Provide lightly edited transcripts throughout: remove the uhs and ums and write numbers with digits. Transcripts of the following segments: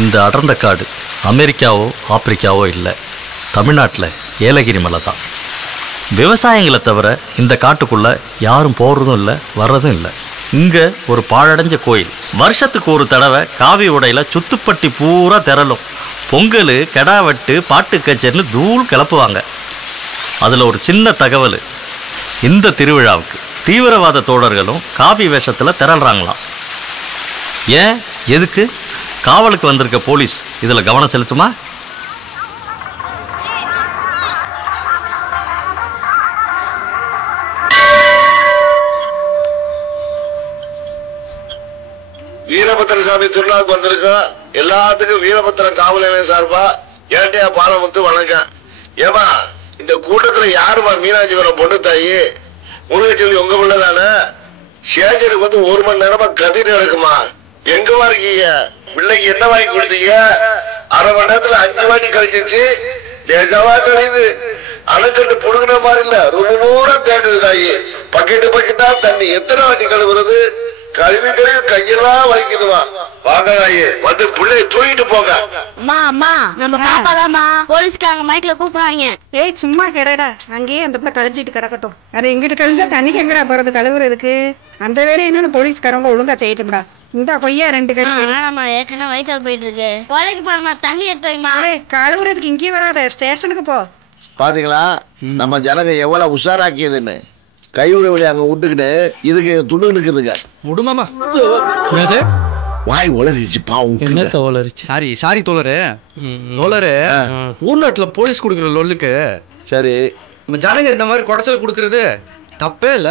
இந்த அடர்ந்த காடு அமெரிக்காவோ ஆப்பிரிக்காவோ இல்லை, தமிழ்நாட்டில் ஏலகிரி மலை தான். விவசாயங்களை தவிர இந்த காட்டுக்குள்ளே யாரும் போகிறதும் இல்லை, வர்றதும் இல்லை. இங்கே ஒரு பாழடைஞ்ச கோயில். வருஷத்துக்கு ஒரு தடவை காவி உடையில் சுத்துப்பட்டி பூரா திரளும். பொங்கல், கெடாவெட்டு, பாட்டு கச்சேரின்னு தூள் கிளப்புவாங்க. அதில் ஒரு சின்ன தகவல், இந்த திருவிழாவுக்கு தீவிரவாத தோழர்களும் காவி வேஷத்தில் திரள்றாங்களாம். ஏன், எதுக்கு? காவலுக்கு வந்திருக்க போலீஸ் இதில் கவனம் செலுத்துமா? வீரபத்திரசாமி திருவிழாவுக்கு வந்திருக்கோம். எல்லாத்துக்கும் வீரபத்திரம் காவல் சார்பா ஏட்டையா பாலமுத்து வணக்கம். ஏமா, இந்த கூட்டத்துல யாருமா மீனாட்சிபுரம் பொண்ணு தாயி? முருகச்செல்வி உங்க பிள்ளை தானே? சேஜருக்கு வந்து 1 மணி நேரமா கத்திட்டு நடக்குமா? எங்கமா இருக்கீங்க? பிள்ளைக்கு என்ன வாங்கி கொடுத்தீங்க? அரை மணி நேரத்துல 5 வாட்டி கழிச்சிருச்சு. தேசமா கழியுது. அணைக்கட்டு புடுங்கின மாதிரி இல்ல, ரொம்ப தூரம் தேங்குது தாயி. பக்கெட்டா தண்ணி எத்தனை வாட்டி கழுவுறது? கழுவி கையெல்லாம் வலிக்குதுமா. வாங்க தாயி, வந்து பிள்ளைய தூக்கிட்டு போங்க. அம்மா அம்மா, நம்ம பாப்பாதாம்மா. போலீஸ்காரங்க மைக்ல கூப்பிடுறாங்க. ஏய் சும்மா கிடடா, அங்கேயே அந்த பிள்ளை கழிச்சிட்டு கிடக்கட்டும். அது எங்கிட்ட கழிஞ்சா தண்ணிக்கு எங்கடா போறது கழுவுறதுக்கு? அந்த வேலையை என்னன்னு போலீஸ்காரங்க ஒழுங்கா செய்யட்டும்டா. இந்த கொய்யா 2 கழி. வேணாம்மா, ஏற்கனவே வயிற்றால் போயிட்டு இருக்கு. வேலைக்கு போறமா, தண்ணி எடுத்து வைமா. கழுவுறதுக்கு இங்கேயே வராத, ஸ்டேஷனுக்கு போ. பாத்தீங்களா நம்ம ஜனங்க எவ்வளவு உஷாராக்கியதுன்னு? கைவிட வழி அங்க விட்டுக்கிட்டு இதுக்கு துணு நிக்குதுங்க. முடுமாமா வாய் உளறிச்சு பாவம். என்ன தோழரிச்சு? சாரி தோழரு. தோழரு, ஊர்நாட்டுல போலீஸ் கொடுக்குற லொல்லுக்கு சரி நம்ம ஜனங்க இந்த மாதிரி குடைச்சல் கொடுக்கறது தப்பே இல்ல.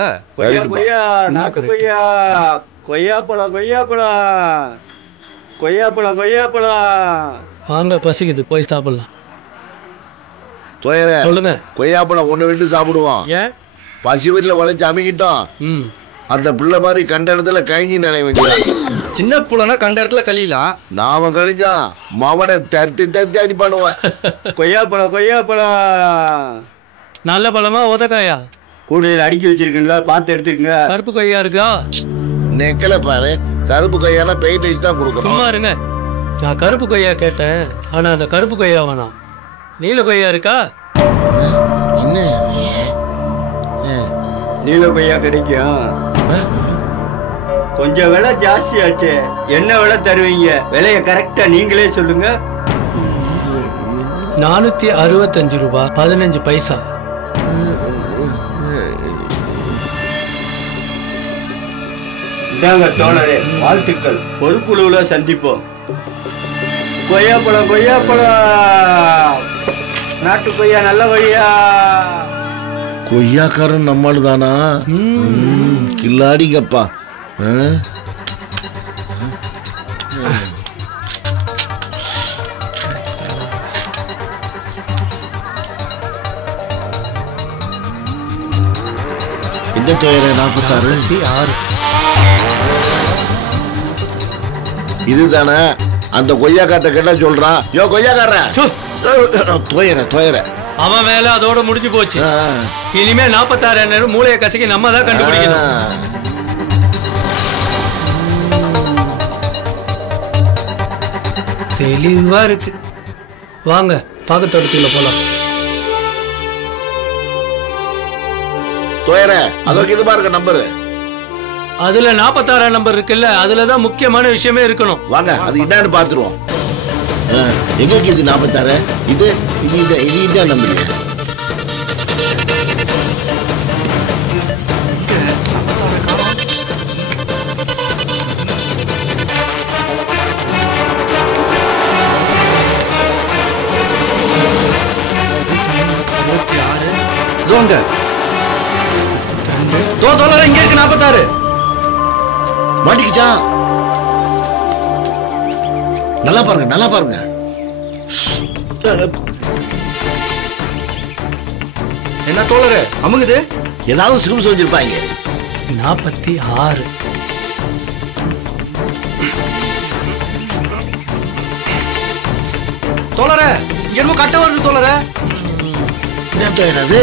வாங்க, பசிக்குது, போய் சாப்பிடலாம். சொல்லுங்க. கொய்யாப்பழம் ஒண்ணு விட்டு சாப்பிடுவோம். பசி வீட்டுல வளைச்சு அமைக்கிட்டோம். அந்த பிள்ளை மாதிரி கண்ட இடத்துல கழிஞ்சி நிலைய வேண்டியது. சின்ன புள்ளனா கண்ட இடத்துல கழியலாம். நாம கழிஞ்சா மவனை தட்டி அடி பண்ணுவேன். கொய்யாப்பழம் நல்ல பழமா உதக்காயா? கூடையில் அடுக்கி வச்சிருக்கீங்களா? பார்த்து எடுத்துக்கங்க. கருப்பு கொய்யா இருக்கா? நெக்கல பாரு, கருப்பு கொய்யானா பெயிண்ட் வச்சு தான் கொடுக்கணும். சும்மா இருங்க, நான் கருப்பு கொய்யா கேட்டேன். ஆனா அந்த கருப்பு கொய்யா வேணாம், நீல கொய்யா இருக்கா? என்ன நீல கொய்யா கிடைக்கும். கொஞ்சம் விலை ஜாஸ்தி ஆச்சு. என்ன விலை தருவீங்க? விலைய கரெக்டா நீங்களே சொல்லுங்க. 465 ரூபாய் 15 பைசா. இதாங்க தோழரே, வாழ்த்துக்கள். பொறுப்புழுவுல சந்திப்போம். கொய்யாப்பழம் நாட்டு கொய்யா, நல்ல கொய்யா. கொய்யாக்காரன் நம்மளு தானா? கில்லாடிங்கப்பா. இந்த தொயரை 46 இதுதானே? அந்த கொய்யாக்காட்ட கேட்டா சொல்றான், யோ கொய்யாக்கார தொயர அவன் வேலை அதோட முடிஞ்சு போச்சு. இனிமே 46 மூளையை கசக்கி நம்ம தான் கண்டுபிடிக்கணும். தெளிவா இருக்கு. வாங்க, பாக்கத்தோட்டத்துல போலாம். தொயர அதற்கு இது பாருங்க நம்பரு. அதுல 46 நம்பர் இருக்குல்ல, அதுலதான் முக்கியமான விஷயமே இருக்கணும். வாங்க, அது என்னன்னு பாத்துருவோம். எங்க இது 46? இது நம்பர். இங்க இருக்கு 46. மாட்டிக்கிச்சா? நல்லா பாருங்க. என்ன தோழரு அமுகுது? ஏதாவது சிறுமி சொல்லிருப்பாங்க. 46. தோழர, இங்க என்னமோ கட்ட வருது தோழர. என்ன தோழரது?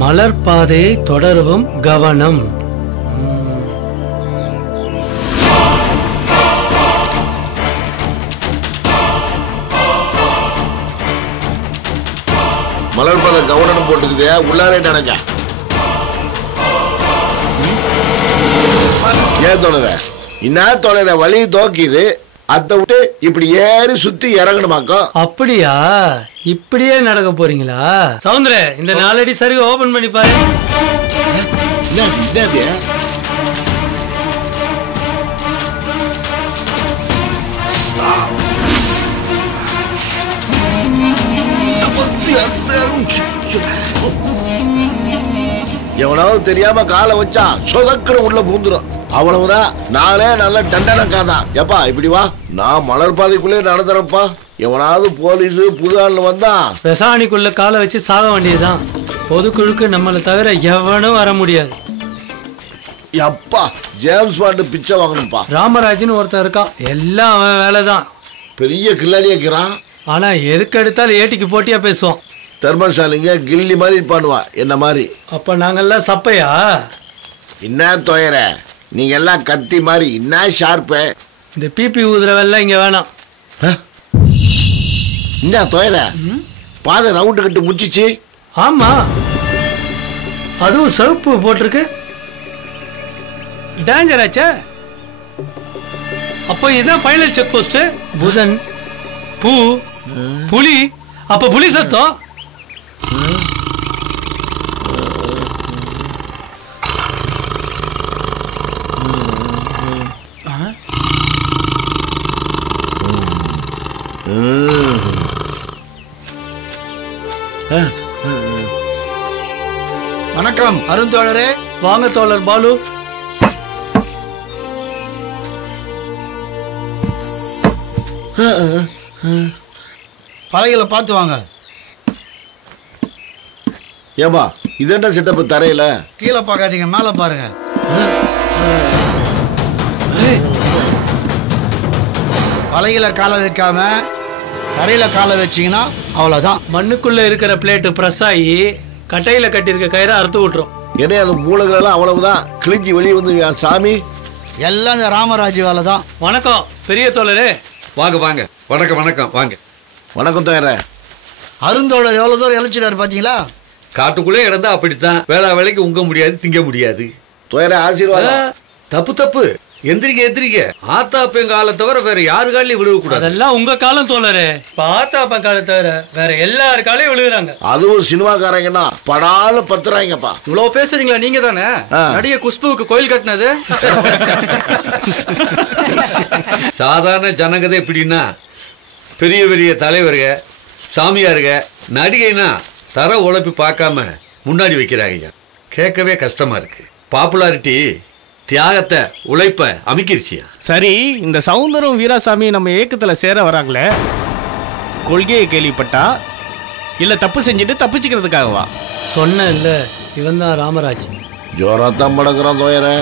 மலர் பாதையை தொடரவும் கவனம். மலர் பாதை கவனம் போட்டுக்குதே உள்ளாரே நினைக்க. ஏன் தொடர என்ன தொடர வழி தோக்கிது அதை விட்டு இப்படி ஏறி சுத்தி இறங்கணுமாக்கோ. அப்படியா? இப்படியே நடக்க போறீங்களா? சவுந்தர, இந்த 4 அடி சருகு ஓபன் பண்ணி பாரு. எவனாவது தெரியாம காலை வச்சா சொதக்குற உள்ள பூந்துரும். அவ்வளவுதான். நாளே நல்ல தண்டனைக்காதான். எப்பா இப்படி வா, நான் மலர் பாதைக்குள்ளே நடந்துறப்பா. எவனாவது போலீஸ் புது ஆள் வந்தா பெசாணிக்குள்ள காலை வச்சு சாக வேண்டியதுதான். பொதுக்குழுக்கு நம்மளை தவிர எவனும் வர முடியாது. எப்பா ஜேம்ஸ் பாண்டு பிச்சை வாங்கணும்ப்பா. ராமராஜன் ஒருத்தன் இருக்கான், எல்லாம் அவன் வேலைதான். பெரிய கில்லாடி வைக்கிறான். ஆனா எதுக்கு எடுத்தாலும் ஏட்டிக்கு போட்டியா பேசுவான். தர்மசாலிங்க கில்லி மாதிரி பண்ணுவா என்ன மாதிரி. அப்ப நாங்கெல்லாம் சப்பையா? என்ன துயர, நீங்க எல்லாம் கத்தி மாதிரி என்ன ஷார்ப்பு. இந்த பிபி ஊதுறவெல்லாம் இங்க வேணாம். என்ன துயர, பாதை ரவுண்டு கட்டு முச்சிச்சு. ஆமா, அதுவும் சிவப்பு போட்டிருக்கு. டேஞ்சர் ஆச்சே. அப்போ இதுதான் ஃபைனல் செக் போஸ்ட். புதன், பூ, புலி. அப்ப புலி சத்தம். வணக்கம் அருந்தோழரே. வாங்க தோழர் பாலு. பலகைகளை பார்த்து வாங்க. ஏமா இது என்ன செட்டப் தரையில? கீழே பார்க்காதீங்க, மேலே பாருங்க. பலகையில காலை வைக்காம தரையில காலை வச்சீங்கன்னா அவ்வளவுதான். மண்ணுக்குள்ள இருக்கிற பிளேட்டு பிரஸ் ஆகி கட்டையில கட்டியிருக்க கயிறை அறுத்து விட்டுரும். ஏன்னா அது மூலங்கள் எல்லாம் அவ்வளவுதான் கிழிஞ்சி வெளியே வந்து சாமி. எல்லாம் இந்த ராமராஜ் வேலை தான். வணக்கம் பெரிய தோழரே. வாங்க வாங்க. வணக்கம் வணக்கம் வாங்க. வணக்கம் தோழரே. அருந்தோழர் எவ்வளவு தூரம் இழைச்சிட்டாரு பாத்தீங்களா? காட்டுக்குள்ளே இடந்தா அப்படித்தான். வேளா வேலைக்கு உங்க முடியாது, திங்க முடியாது. தோழரே ஆசீர்வாதம். தப்பு தப்பு. எந்திரிக்க எந்திரிக்க. ஆத்தாப்பன் காலை தவிர வேற யாரு காலையும் விழுக கூடாது. அதெல்லாம் உங்க காலம் தோழரே. இப்ப ஆத்தாப்பன் காலை தவிர வேற எல்லாரு காலையும் விழுகுறாங்க. அதுவும் சினிமாக்காரங்கன்னா படால பத்துறாங்கப்பா. இவ்வளவு பேசுறீங்களா? நீங்க தானே நடிகை குஷ்புவுக்கு கோயில் கட்டினது? சாதாரண ஜனங்கதை எப்படின்னா பெரிய பெரிய தலைவருக, சாமியாருக, நடிகைனா தர உழைப்பு பார்க்காம முன்னாடி வைக்கிறாங்க. கேட்கவே கஷ்டமா இருக்கு. பாப்புலாரிட்டி தியாகத்தை உழைப்ப அமைக்கிருச்சியா? சரி, இந்த சவுந்தரம் வீராசாமி நம்ம ஏக்கத்துல சேர வராங்களே, கொள்கையை கேள்விப்பட்டா இல்ல தப்பு செஞ்சுட்டு தப்பிச்சுக்கிறதுக்காகவா? சொன்ன இல்ல, இவன் தான் ராமராஜ். ஜோராத்தான் மடக்குறான் தோழரே.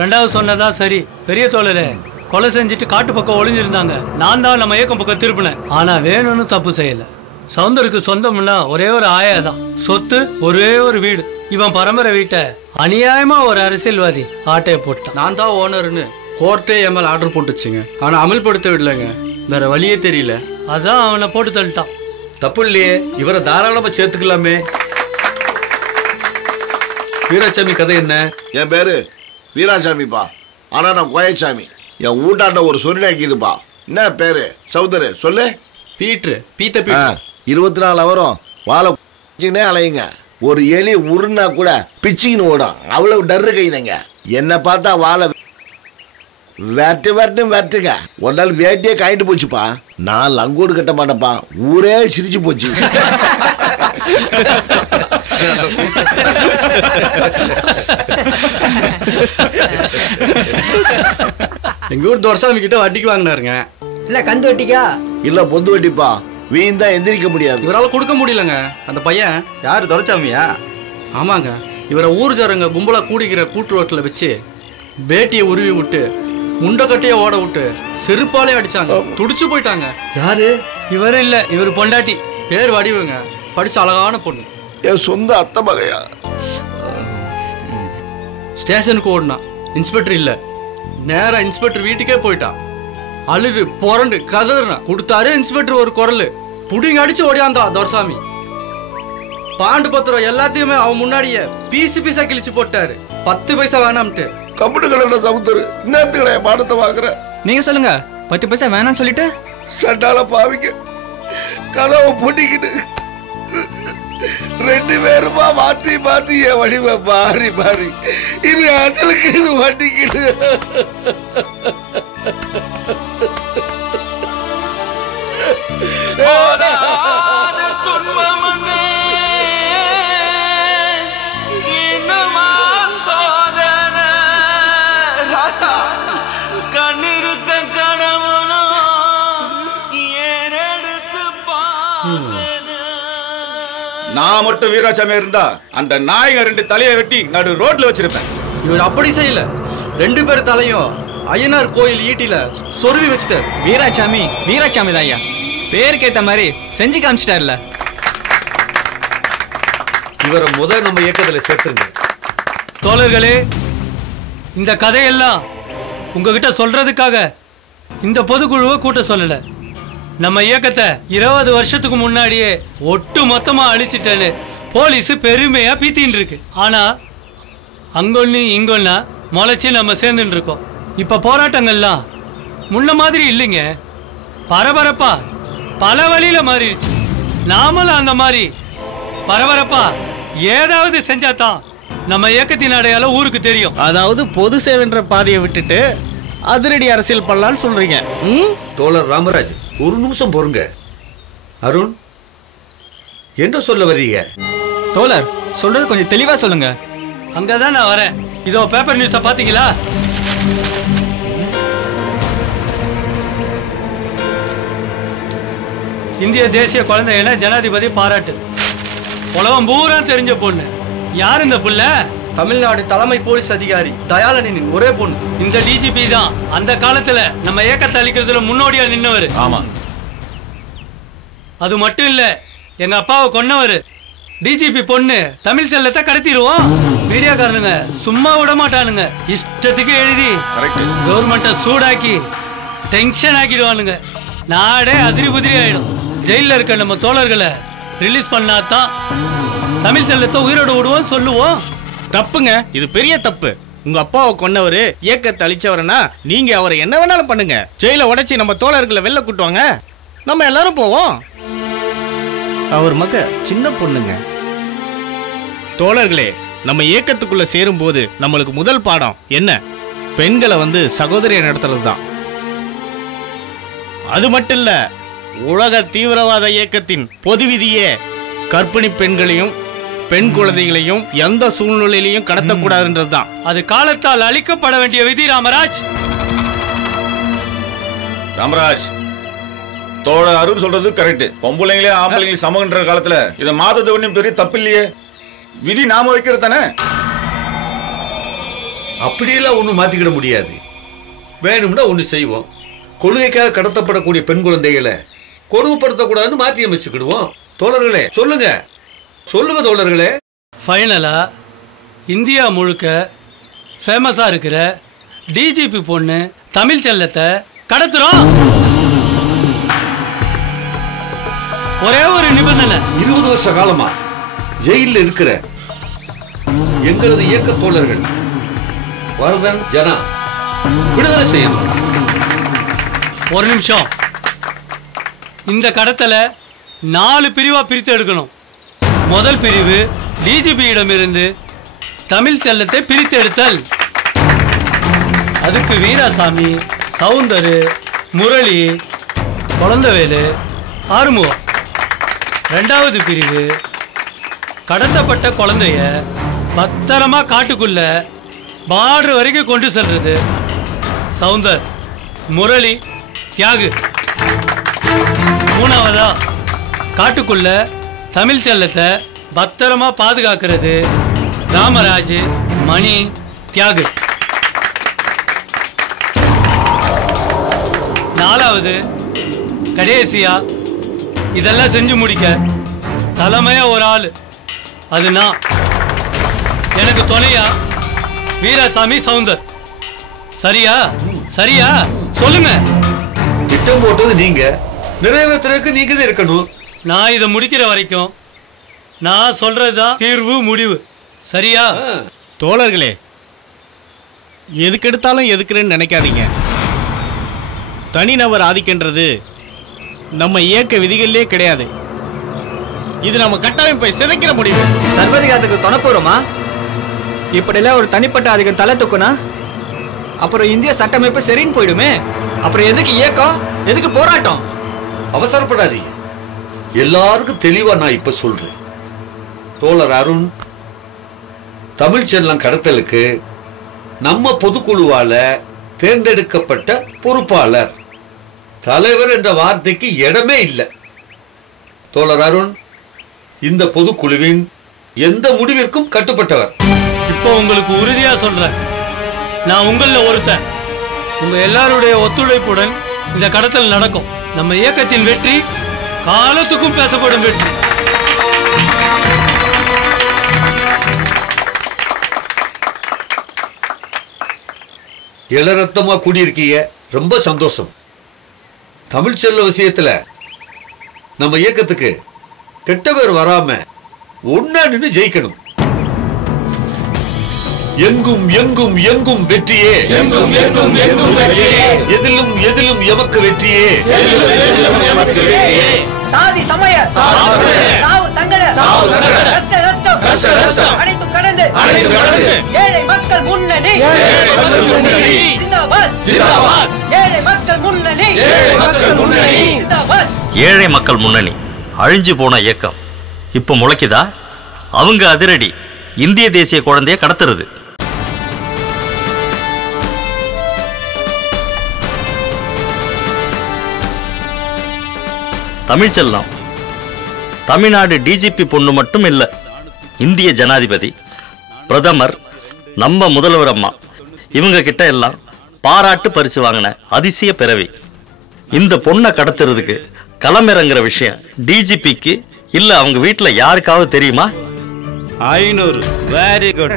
ரெண்டாவது சொன்னதா சரி. பெரிய தோழரே, கொலை செஞ்சுட்டு காட்டு பக்கம் ஒளிஞ்சிருந்தாங்க. நான் தான் நம்ம ஏக்கம் பக்கம் திருப்பினேன். ஆனா வேணும்னு தப்பு செய்யல. சவுந்தருக்கு சொந்தம்னா ஒரே ஒரு ஆயா தான். சொத்து ஒரே ஒரு வீடு. இவன் பரம்பரை வீட்டை அநியாயமா ஒரு அரசியல்வாதி ஆட்டையை போட்டான். நான் தான் ஓனர்னு கோர்ட்டே என் மேல ஆர்டர் போட்டுச்சுங்க. ஆனா அமல்படுத்த விடலைங்க. வேற வழியே தெரியல. அதான் அவனை போட்டு தள்ளிட்டான். தப்பு இல்லையே, இவரை தாராளமா சேர்த்துக்கலாமே. வீராசாமி கதை என்ன? என் பேரு வீராசாமிப்பா. ஆனா நான் கோயச்சாமி. என் ஊட்டாண்ட ஒரு சொரினாக்கிதுப்பா. என்ன பேரு? சௌதரு சொல்லு. பீட்ரு. பீத்த பீட்ரு. 24 ஹவரும் வாழை அலையுங்க. ஒரு எலி உருன்னா கூட பிச்சின்னு ஓடும். அவ்வளவு டர்ரு கைதங்க. என்ன பார்த்தா வாழை வெட்டு வெட்டுங்க. ஒரு நாள் வேட்டியே காயிட்டு போச்சுப்பா. நான் லங்கோடு கட்ட மாட்டேன்ப்பா. ஊரே சிரிச்சு போச்சு. எங்க ஊர் துரசாமி கிட்ட வட்டிக்கு வாங்கினாருங்க. இல்ல கந்து வட்டிக்கா? இல்ல பொந்து வட்டிப்பா. வீண் தான் எந்திரிக்க முடியாது. இவரால் கொடுக்க முடியலங்க. அந்த பையன் யாரு? துரசாமியா? ஆமாங்க. இவரை ஊர் ஜரங்க கும்பலா கூடிக்கிற கூட்டுரோட்டில் வச்சு பேட்டியை உருவி விட்டு முண்டக்கட்டையை ஓட விட்டு செருப்பாலே அடிச்சாங்க. துடிச்சு போயிட்டாங்க. யாரு? இவரு இல்ல, இவர் பொண்டாட்டி. பேர் வடிவுங்க. படிச்ச அழகான பொண்ணு. என் சொந்த அத்தை மகையா? ஸ்டேஷனுக்கு ஓடினா இன்ஸ்பெக்டர் இல்ல, நேரா இன்ஸ்பெக்டர் வீட்டுக்கே போயிட்டா. அழுது புரண்டு கதறினா. கொடுத்தாரு இன்ஸ்பெக்டர் ஒரு குரல், புடிங்க அடிச்சு ஓடியாந்தா துரைசாமி. பாண்டு பத்திரம் எல்லாத்தையுமே அவன் முன்னாடியே பீசு பீஸா கிழிச்சு போட்டாரு. 10 பைசா வேணாம்ட்டு. கம்பெனி கடை சமுத்தரு இன்னத்துக்கடைய பாடத்தை வாங்குற. நீங்க சொல்லுங்க, 10 பைசா வேணாம்னு சொல்லிட்டு சண்டால பாவிங்க கதவை பூட்டிக்கிட்டு 2 பேருமா மாத்தி மாத்தி என் வடிவ மாறி மாறி இது அசலுக்கு இது வட்டிக்கிட்டு நான் மட்டும் வீராசாமி இருந்தா அந்த நாயக 2 தலையை வெட்டி நடு ரோட்ல வச்சிருப்பேன். இவர் அப்படி செய்யல. 2 பேர் தலையும் ஐயனார் கோயில் ஈட்டில சொருவி வச்சுட்டார். வீராசாமி வீராசாமி தான் ஐயா, பேருக்கு ஏத்த மாதிரி செஞ்சு காமிச்சிட்டார்ல. இவரை நம்ம இயக்கத்துல சேர்த்துருங்க. தோழர்களே, இந்த கதையெல்லாம் உங்ககிட்ட சொல்றதுக்காக இந்த பொதுக்குழுவை கூட்ட சொல்லல. நம்ம இயக்கத்தை 20 வருஷத்துக்கு முன்னாடியே ஒட்டு மொத்தமா அழிச்சிட்டேன்னு போலீஸ் பெருமையா பீத்தின்னு இருக்கு. ஆனா அங்கொன்னு இங்கொன்னா முளைச்சி நம்ம சேர்ந்துட்டு இருக்கோம். இப்ப போராட்டங்கள்லாம் முன்ன மாதிரி இல்லைங்க. பரபரப்பா பல வழியில மாறிடுச்சு. நாமளும் அந்த மாதிரி பரபரப்பா ஏதாவது செஞ்சாதான் நம்ம இயக்கத்தின் அடையாளம் ஊருக்கு தெரியும். அதாவது பொது சேவைன்ற பாதையை விட்டுட்டு அதிரடி அரசியல் பண்ணலான்னு சொல்றீங்க. தோழர் ராமராஜ், ஒரு நிமிஷம் பொறுங்க. அருண், என்ன சொல்ல வர்றீங்க? தோழர் சொல்றது கொஞ்சம் தெளிவா சொல்லுங்க. அங்கதான் நான் வரேன். இதோ பேப்பர் நியூஸ பாத்தீங்களா? இந்திய தேசிய குழந்தைகளை ஜனாதிபதி பாராட்டு. உலகம் பூரா தெரிஞ்ச பொண்ணு. யார் இந்த புள்ள? தமிழ்நாடு தலைமை போலீஸ் அதிகாரி தயாளனின் ஒரே பொண்ணு. இந்த டிஜிபி தான் அந்த காலத்துல நம்ம இயக்கத்தை அளிக்கிறதுல முன்னோடியா நின்னவர். ஆமா, அது மட்டும் இல்ல, எங்க அப்பாவை கொன்னவர். டிஜிபி பொண்ணு தமிழ் செல்லத்தை கடத்திடுவோம். மீடியாக்காரனுங்க சும்மா விட மாட்டானுங்க. இஷ்டத்துக்கு எழுதி கவர்மெண்ட்டை சூடாக்கி டென்ஷன் ஆக்கிடுவானுங்க. நாடே அதிரி புதிரி ஆயிடும். ஜெயில இருக்க நம்ம தோழர்களை ரிலீஸ் பண்ணாதான் தமிழ் செல்லத்தை உயிரோடு விடுவோம் சொல்லுவோம். தப்புங்க, இது பெரிய தப்பு. உங்க அப்பாவை கொன்னவரு இயக்கத்தை அழிச்சவரனா நீங்க அவரை என்ன வேணாலும் பண்ணுங்க. ஜெயில உடைச்சி நம்ம தோழர்களை வெளில கூட்டுவாங்க, நம்ம எல்லாரும் போவோம். அவர் மக சின்ன பொண்ணுங்க. தோழர்களே, நம்ம இயக்கத்துக்குள்ள சேரும் போது நம்மளுக்கு முதல் பாடம் என்ன? பெண்களை சகோதரியை நடத்துறது தான். அது மட்டும் இல்ல, உலக தீவிரவாத இயக்கத்தின் பொது விதியே கர்ப்பிணி பெண்களையும் பெண் குழந்தைகளையும் எந்த சூழ்நிலையிலையும் கடத்தக்கூடாதுன்றதுதான். அது காலத்தால் அழிக்கப்பட வேண்டிய விதி. ராமராஜ் ராமராஜ் தோழ அருண் சொல்றது கரெக்ட். பொம்பளைங்களே ஆம்பளைங்களே சமன்ற காலத்துல இதை மாத்தது ஒன்றும் பெரிய தப்பு இல்லையே. விதி நாம வைக்கிறது தானே. அப்படியெல்லாம் ஒன்றும் மாத்திக்கிட முடியாது. வேணும்னா ஒன்று செய்வோம். கொள்கைக்காக கடத்தப்படக்கூடிய பெண் குழந்தைகளை கொடுமைப்படுத்தக்கூடாதுன்னு மாற்றி அமைச்சுக்கிடுவோம். தோழர்களே சொல்லுங்க, சொல்லுங்க தோழர்களே. ஃபைனலா இந்தியா முழுக்க ஃபேமஸா இருக்கிற டிஜிபி பொண்ணு தமிழ் செல்லத்தை கடத்துறோம். ஒரே ஒரு நிபந்தனை. 20 வருஷ காலமா ஜெயில இருக்கிற எங்களது இயக்க தோழர்கள் வரதன் ஜனா விடுதலை செய்யணும். ஒரு நிமிஷம். இந்த கடத்தலை 4 பிரிவா பிரித்து எடுக்கணும். முதல் பிரிவு டிஜிபியிடமிருந்து தமிழ் செல்லத்தை பிரித்து எடுத்தல். அதுக்கு வீராசாமி, சவுந்தரு, முரளி, குழந்தவேலு, ஆறுமுகம். ரெண்டாவது பிரிவு கடத்தப்பட்ட குழந்தைய பத்திரமா காட்டுக்குள்ள பார்டர் வரைக்கும் கொண்டு செல்றது. சவுந்தர், முரளி, தியாகு. மூணாவதா காட்டுக்குள்ள தமிழ் செல்லத்தை பத்திரமா பாதுகாக்கிறது. ராமராஜ், மணி, தியாகு. நாலாவது கடைசியா இதெல்லாம் செஞ்சு முடிக்க தலைமையா ஒரு ஆளு, அது நான். எனக்கு துணையா வீராசாமி சவுந்தர். சரியா சரியா சொல்லுங்க. திட்டம் போட்டது நீங்க, நிறைவேற்றுறதுக்கு நீங்க தான் இருக்கணும். நான் இதை முடிக்கிற வரைக்கும் நான் சொல்றதுதான் தீர்வு முடிவு. சரியா? தோழர்களே, எதுக்கு எடுத்தாலும் எதுக்குறேன்னு நினைக்காதீங்க. தனிநபர் ஆதிக்கன்றது நம்ம இயக்க விதிகளிலே கிடையாது. இது நம்ம கட்டமைப்பை சிதைக்கிற முடிவு. சர்வதிகாரத்துக்கு தொணப்போறோமா? இப்படிலாம் ஒரு தனிப்பட்ட அதிகம் தலை தூக்குனா அப்புறம் இந்திய சட்டமைப்பு சரின்னு போயிடுமே. அப்புறம் எதுக்கு இயக்கம், எதுக்கு போராட்டம்? அவசரப்படாதீங்க, எல்லாருக்கும் தெளிவா நான் இப்ப சொல்றேன். தோழர் அருண், தமிழ்ச்செல்லம் கடத்தலுக்கு நம்ம பொதுக்குழுவால தேர்ந்தெடுக்கப்பட்ட பொறுப்பாளர். தலைவர் என்ற வார்த்தைக்கு இடமே இல்லை. தோழர் அருண் இந்த பொதுக்குழுவின் எந்த முடிவிற்கும் கட்டுப்பட்டவர். இப்போ உங்களுக்கு உறுதியா சொல்றேன், நான் உங்கள ஒருத்தன். உங்க எல்லாருடைய ஒத்துழைப்புடன் இந்த கடத்தல் நடக்கும். நம்ம இயக்கத்தின் வெற்றி காலத்துக்கும் பேசப்படும் வெற்றி. இளரத்தமா கூடியிருக்கீங்க, ரொம்ப சந்தோஷம். தமிழ்ச்செல்ல விஷயத்துல நம்ம இயக்கத்துக்கு கெட்ட பேர் வராம ஒன்னா நின்று ஜெயிக்கணும். எங்கும் எங்கும் எங்கும் வெற்றியே, எங்கும் எங்கும் எங்கும் வெற்றியே, எதிலும் எதிலும் எமக்கு வெற்றியே. சாதி சமய சாவு சங்கட கஷ்ட நஷ்டம் அனைத்தும் கடந்து ஏழை மக்கள் முன்னணி ஜிந்தாபாத் ஜிந்தாபாத். ஏழை மக்கள் முன்னணி ஜிந்தாபாத். ஏழை மக்கள் முன்னணி அழிஞ்சு போன இயக்கம் இப்போ முளைக்குதா? அவங்க அதிரடி இந்திய தேசிய குழந்தைய கடத்துறது. தமிழ்ச்செல்லம் தமிழ்நாடு டிஜிபி பொண்ணு மட்டும் இல்லை, இந்திய ஜனாதிபதி, பிரதமர், நம்ம முதல்வர் அம்மா, இவங்க கிட்ட எல்லாம் பாராட்டு பரிசு வாங்கின அதிசய பிறவி. இந்த பொண்ணை கடத்துறதுக்கு களமிறங்குற விஷயம் டிஜிபிக்கு இல்ல அவங்க வீட்டில் யாருக்காவது தெரியுமா? 500. Very good.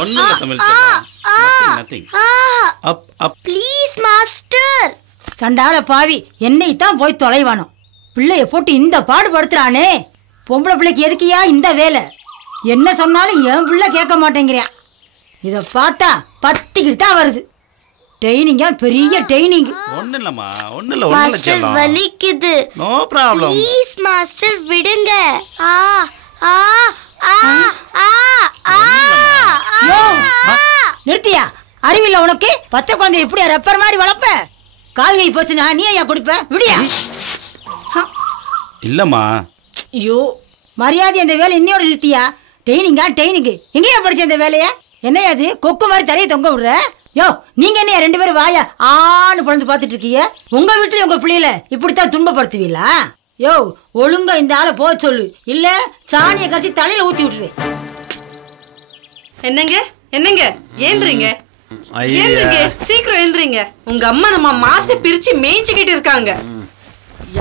ஒண்ணுல தமிழ்ச்செல்லம். Please master. சண்டால பாவி, என்னை தான் போய் தொலைவானோ. பிள்ளைய போட்டு இந்த பாடுபடுத்துறானே. பொம்பளை பிள்ளைக்கு எதுக்கியா இந்த வேலை? என்ன சொன்னாலும் என் பிள்ளை கேட்க மாட்டேங்கிறேன். இதை பார்த்தா பத்திக்கிட்டு தான் வருது. ட்ரைனிங்கா, பெரிய ட்ரைனிங். ஒண்ணு இல்லம்மா, ஒண்ணு இல்ல, மாஸ்டர் வலிக்குது. No problem. ப்ளீஸ் மாஸ்டர் விடுங்க. ஆ ஆ ஆ ஆ ஆ. யோ, நிறுத்தியா? அறிவில்லை உனக்கு? பச்சை குழந்தை எப்படியா ரெப்பர் மாதிரி வளர்ப்ப? கால்கை போச்சுனா நீ ஐயா கொடுப்ப? விடியா? இல்லம்மா. ஐயோ, மரியாதை அந்த வேலை இன்னையோட நிறுத்தியா? ட்ரைனிங்கா ட்ரைனிங்கு? எங்கேயா படிச்ச இந்த வேலைய? என்னையா அது கொக்கு மாதிரி தலையை தொங்க விடுற? யோ, நீங்க என்ன 2 பேரும் வாயா ஆன்னு பிறந்து பார்த்துட்டு இருக்கீங்க? உங்க வீட்டுல உங்க பிள்ளையில இப்படித்தான் துன்பப்படுத்துவீங்களா? யோ, ஒழுங்கா இந்த ஆளை போக சொல்லு, இல்ல சாணியை கட்டி தலையில ஊத்தி விட்டுருவேன். என்னங்க என்னங்க ஏந்திரீங்க, ஏந்திரீங்க, சீக்கிரம் ஏந்திரீங்க. உங்க அம்மா நம்ம மாஸ்டர் பிரிச்சு மேய்ச்சிக்கிட்டு இருக்காங்க.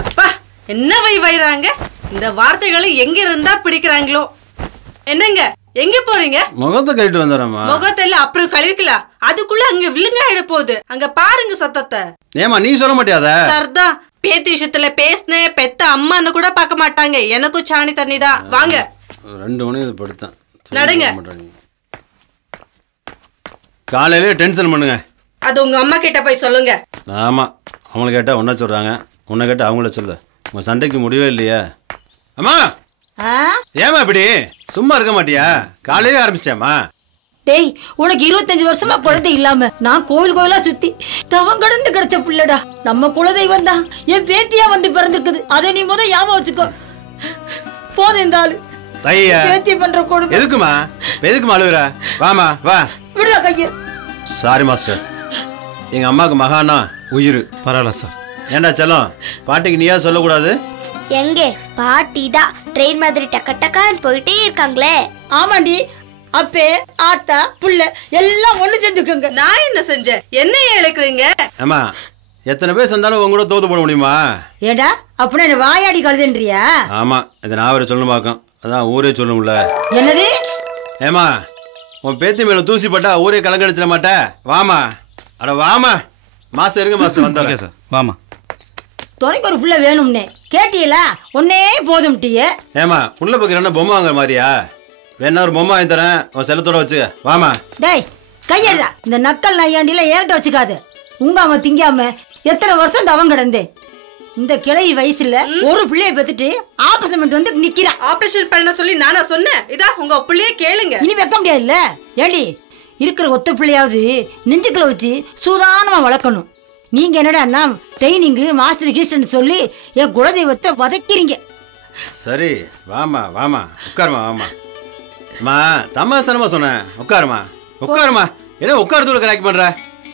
எப்பா என்ன வைறாங்க? இந்த வார்த்தைகளை எங்க இருந்தா பிடிக்கிறாங்களோ. என்னங்க எங்க போறீங்க? முகத்தை கழிட்டு வந்துடுறேம்மா. முகத்தெல்லாம் அப்புறம் கழிக்கலாம், அதுக்குள்ள அங்க விழுங்க ஆயிட போகுது. அங்க பாருங்க சத்தத்தை. ஏமா நீ சொல்ல மாட்டியாத? சர்தான் பேத்தி விஷயத்துல பேசின பெத்த அம்மான்னு கூட பார்க்க மாட்டாங்க. எனக்கும் சாணி தண்ணி தான். வாங்க 2 மணி இது படுத்தேன். நடுங்க. காலையிலே டென்ஷன் பண்ணுங்க. அது உங்க அம்மா கிட்ட போய் சொல்லுங்க. ஆமா, அவங்கள கேட்டா ஒன்ன சொல்றாங்க, உன்னை கேட்டா அவங்கள சொல்லு. உங்க சண்டைக்கு முடிவே இல்லையா? அம்மா ஏமா இப்படி சும்மா இருக்க மாட்டியா? காலையிலே ஆரம்பிச்சேம்மா. டேய், உனக்கு 25 வருஷமா குழந்தை இல்லாம நான் கோயில் கோயிலா சுத்தி தவம் கடந்து கிடைச்ச பிள்ளடா. நம்ம குலதெய்வம் தான் என் பேத்தியா வந்து பிறந்திருக்குது. அதை நீ முத ஞாபகம் வச்சுக்கோ. போதும் இந்த ஆளு பேத்தி பண்ற கொடுமை. எதுக்குமா எதுக்குமா அழுகுற? வாமா வா. விடுடா கைய. சாரி மாஸ்டர், எங்க அம்மாவுக்கு மகானா உயிர். பரவாயில்ல சார். ஏண்டா செல்லம், பாட்டிக்கு நீயா சொல்லக்கூடாது? எங்கே பாட்டி தான் ட்ரெயின் மாதிரி டக்க டக்கான்னு போயிட்டே இருக்காங்களே. ஆமாண்டி, அப்பே ஆத்தா புள்ள எல்லாம் ஒண்ணு செஞ்சுக்கோங்க. நான் என்ன செஞ்சேன்? என்ன இழக்கிறீங்க? அம்மா எத்தனை பேர் சேர்ந்தாலும் உங்க கூட தோத்து போட முடியுமா? ஏடா அப்படின்னா என்ன வாயாடி கழுதுன்றியா? ஆமா, இதை நான் வேற சொல்லணும் பார்க்கும். அதான் ஊரே சொல்லும்ல. என்னது? ஏமா உன் பேத்தி மேல தூசி பட்டா ஊரே கலங்கடிச்சிட மாட்டே. வாமா, அட வாமா. மாஸ்டர் இருங்க மாஸ்டர். வந்தாங்க சார். வாமா. துணைக்கு ஒரு புள்ள வேணும்னே கேட்டீங்களா? ஒன்னே போதும்ட்டியே. ஏமா புள்ள பக்கம் என்ன பொம்மை வாங்குற மாதிரியா? வேணா ஒரு பொம்மை வாங்கி தரேன், உன் செல்லத்தோட வச்சுக்க. வாமா. டேய் கையடா, இந்த நக்கல் நையாண்டில ஏகிட்ட வச்சுக்காது. உங்க அவன் திங்காம எத்தனை வருஷம் தவம் கிடந்தே. இந்த கிளை வயசுல ஒரு பிள்ளைய பெத்துட்டு ஆபரேஷன் பண்ணிட்டு வந்து நிக்கிறான். ஆபரேஷன் பண்ண சொல்லி நானா சொன்னேன்? இதா உங்க பிள்ளைய கேளுங்க. இனி வைக்க முடியாதுல்ல. ஏடி இருக்கிற ஒத்த பிள்ளையாவது நெஞ்சுக்குள்ள வச்சு சூதானமா வளர்க்கணும். நீங்க என்னடா ட்ரைனிங்கு மாஸ்டர் கீஸ்டர்னு சொல்லி என் குலதெய்வத்தை வதக்கிறீங்க. சரி வாமா வாமா உட்காருமா. வாமா அம்மா, தமாசனமா சொன்னேன். உட்காருமா உட்காருமா. என்ன உட்காரத்தோட கரெக்ட் பண்ற?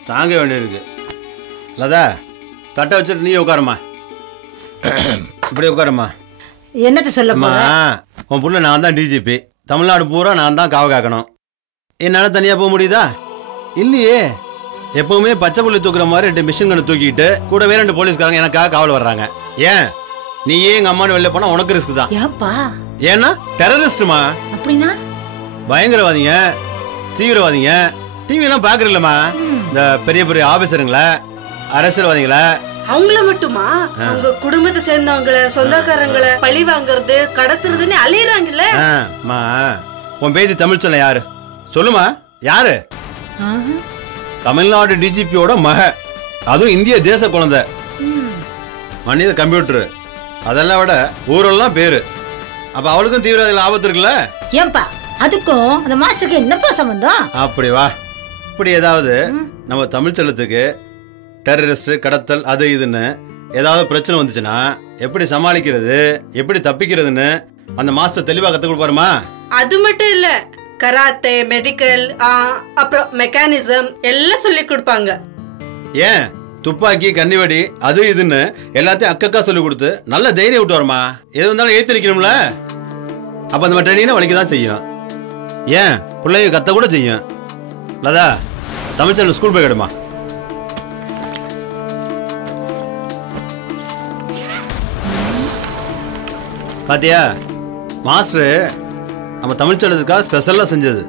தாங்க வேண்டியிருக்கு. லதா தட்டை வச்சுட்டு நீ உட்காருமா. இப்படி உட்காருமா. என்னத்த சொல்லமா? உன் புள்ள நான் தான் டிஜிபி. தமிழ்நாடு பூரா நான் தான் காவ காக்கணும். என்னால் தனியாக போக முடியுதா? இல்லையே. எப்பவுமே பச்சை புள்ளி தூக்குற மாதிரி 2 மிஷின் கண்ணு தூக்கிட்டு கூடவே 2 போலீஸ்காரங்க எனக்காக காவல் வர்றாங்க. ஏன் நீயே எங்க அம்மானு வெளில போனா உனக்கு ரிஸ்க் தான். ஏன்னா டெரரிஸ்டுமா. அப்படின்னா பயங்கரவாதிங்க, தீவிரவாதிங்க. டிவி எல்லாம் பாக்குறீங்களா? இந்த பெரிய பெரிய ஆபீசருங்கள, அரசியல்வாதிகளை. அவங்கள மட்டுமா? உங்க குடும்பத்தை சேர்ந்தவங்கள, சொந்தக்காரங்களை பழி வாங்குறது, கடத்துறதுன்னு அலையறாங்கல்ல. உன் பேதி தமிழ் சொல்ல யாரு சொல்லுமா? யாரு? தமிழ்நாடு டிஜிபியோட மக, அதுவும் இந்திய தேச குழந்தை. மனித கம்ப்யூட்டர். அதெல்லாம் விட ஊரெல்லாம் பேரு. அப்ப அவளுக்கும் தீவிரவாதிகள் ஆபத்து இருக்குல்ல? ஏன்பா அதுக்கும் அந்த மாஸ்டருக்கு என்னப்பா சம்பந்தம்? அப்படி வா. இப்படி ஏதாவது நம்ம தமிழ் செல்லத்துக்கு டெரரிஸ்ட், கடத்தல், அது இதுன்னு ஏதாவது பிரச்சனை வந்துச்சுன்னா எப்படி சமாளிக்கிறது, எப்படி தப்பிக்கிறதுன்னு அந்த மாஸ்டர் தெளிவா கத்து கொடுப்பாருமா. அது மட்டும் இல்ல, கராத்தே, மெடிக்கல், அப்புறம் மெக்கானிசம் எல்லாம் சொல்லி கொடுப்பாங்க. ஏன் துப்பாக்கி, கன்னிவெடி, அது இதுன்னு எல்லாத்தையும் அக்கக்கா சொல்லி கொடுத்து நல்ல தைரியம் விட்டு வரமா. எது வந்தாலும் ஏத்து நிக்கணும்ல. அப்ப அந்த ட்ரெயினிங் வலிக்க தான் செய்யும். ஏன் பிள்ளைங்க கத்த கூட செய்யும். லதா தமிழ்ச்சல் ஸ்கூல் போய் கிடுமா. பாத்தியா மாஸ்டர் நம்ம தமிழ்ச்சலத்துக்காக ஸ்பெஷலா செஞ்சது.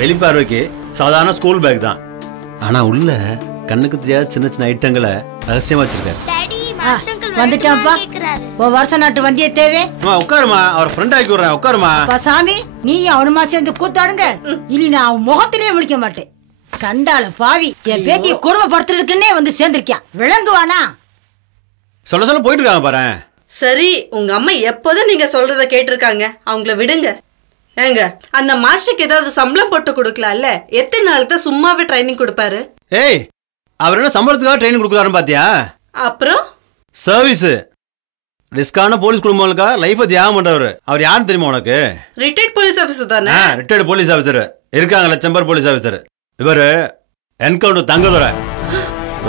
வெளிப்பார்வைக்கு சாதாரண ஸ்கூல் பேக் தான். ஆனா உள்ள கண்ணுக்கு தெரியாத சின்ன சின்ன ஐட்டங்களை ரகசியமா வச்சிருக்காரு. வந்துட்டான்ப்பா உன் வருஷ நாட்டு வந்திய தேவை. உட்காருமா, அவர் ஃப்ரெண்ட் ஆக்கி விடுறேன். உட்காருமா. சாமி நீ அவனுமா சேர்ந்து கூத்தாடுங்க. இனி நான் அவன் முகத்திலேயே முடிக்க மாட்டேன். சண்டால பாவி என் பேத்தியை குடும்பப்படுத்துறதுக்குன்னே வந்து சேர்ந்திருக்கியான். விளங்குவானா? சொல்ல சொல்ல போயிட்டு இருக்காங்க பாரு. சரி, உங்க அம்மா எப்போதும் நீங்க சொல்றத கேட்டிருக்காங்க. அவங்கள விடுங்க. ஏங்க அந்த மாஸ்டருக்கு ஏதாவது சம்பளம் போட்டு கொடுக்கலாம்ல? எத்தனை நாளுக்கு தான் சும்மாவே ட்ரைனிங் கொடுப்பாரு? ஏய், அவர் என்ன சம்பளத்துக்காக ட்ரைனிங் கொடுக்குறாருன்னு பாத்தியா? அப்புறம் சர்வீஸ் ரிஸ்கான போலீஸ் குடும்பங்களுக்காக லைஃபை தியாகம் பண்றவர். அவர் யாருன்னு தெரியுமா உனக்கு? ரிட்டையர்ட் போலீஸ் ஆபீசர் தானே? ரிட்டையர்ட் போலீஸ் ஆபீசர் இருக்காங்க, லட்சம்பர் போலீஸ் ஆபீசர். இவரு என்கவுண்டர் தங்கதுரை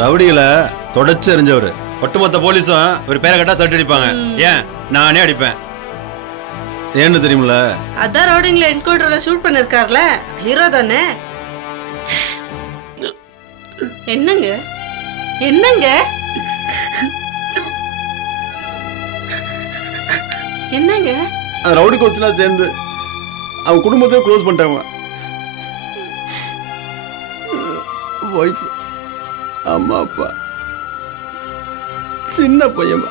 ரவுடிகளை தொடச்சு எறிஞ்சவர். ஒட்டுமொத்த போலீஸும் ஒரு பேரை கட்டா சட்டு அடிப்பாங்க. ஏன் நானே அடிப்பேன். ஏன்னு தெரியுமில்ல? அதான் ரவுடிங்ல என்கவுண்டர்ல ஷூட் பண்ணிருக்கார்ல, ஹீரோ தானே? என்னங்க என்னங்க என்னங்க? ரவுடி கோச்செல்லாம் சேர்ந்து அவன் குடும்பத்தையே க்ளோஸ் பண்ணிட்டாங்க. ஒய்ஃப், அம்மா, அப்பா, சின்ன பையன்,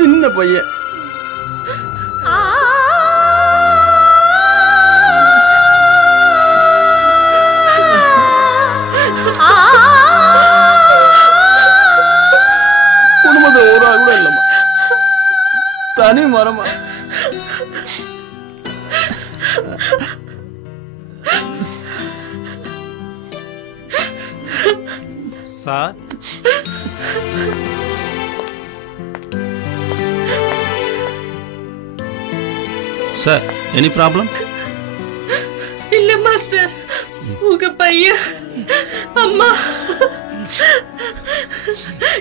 சின்ன பையன். குடும்பத்தை ஒரு ஆள் கூட இல்லம்மா, தனி மரமா. Sir, sir, any problem? இல்ல மாஸ்டர், உங்க பையன் அம்மா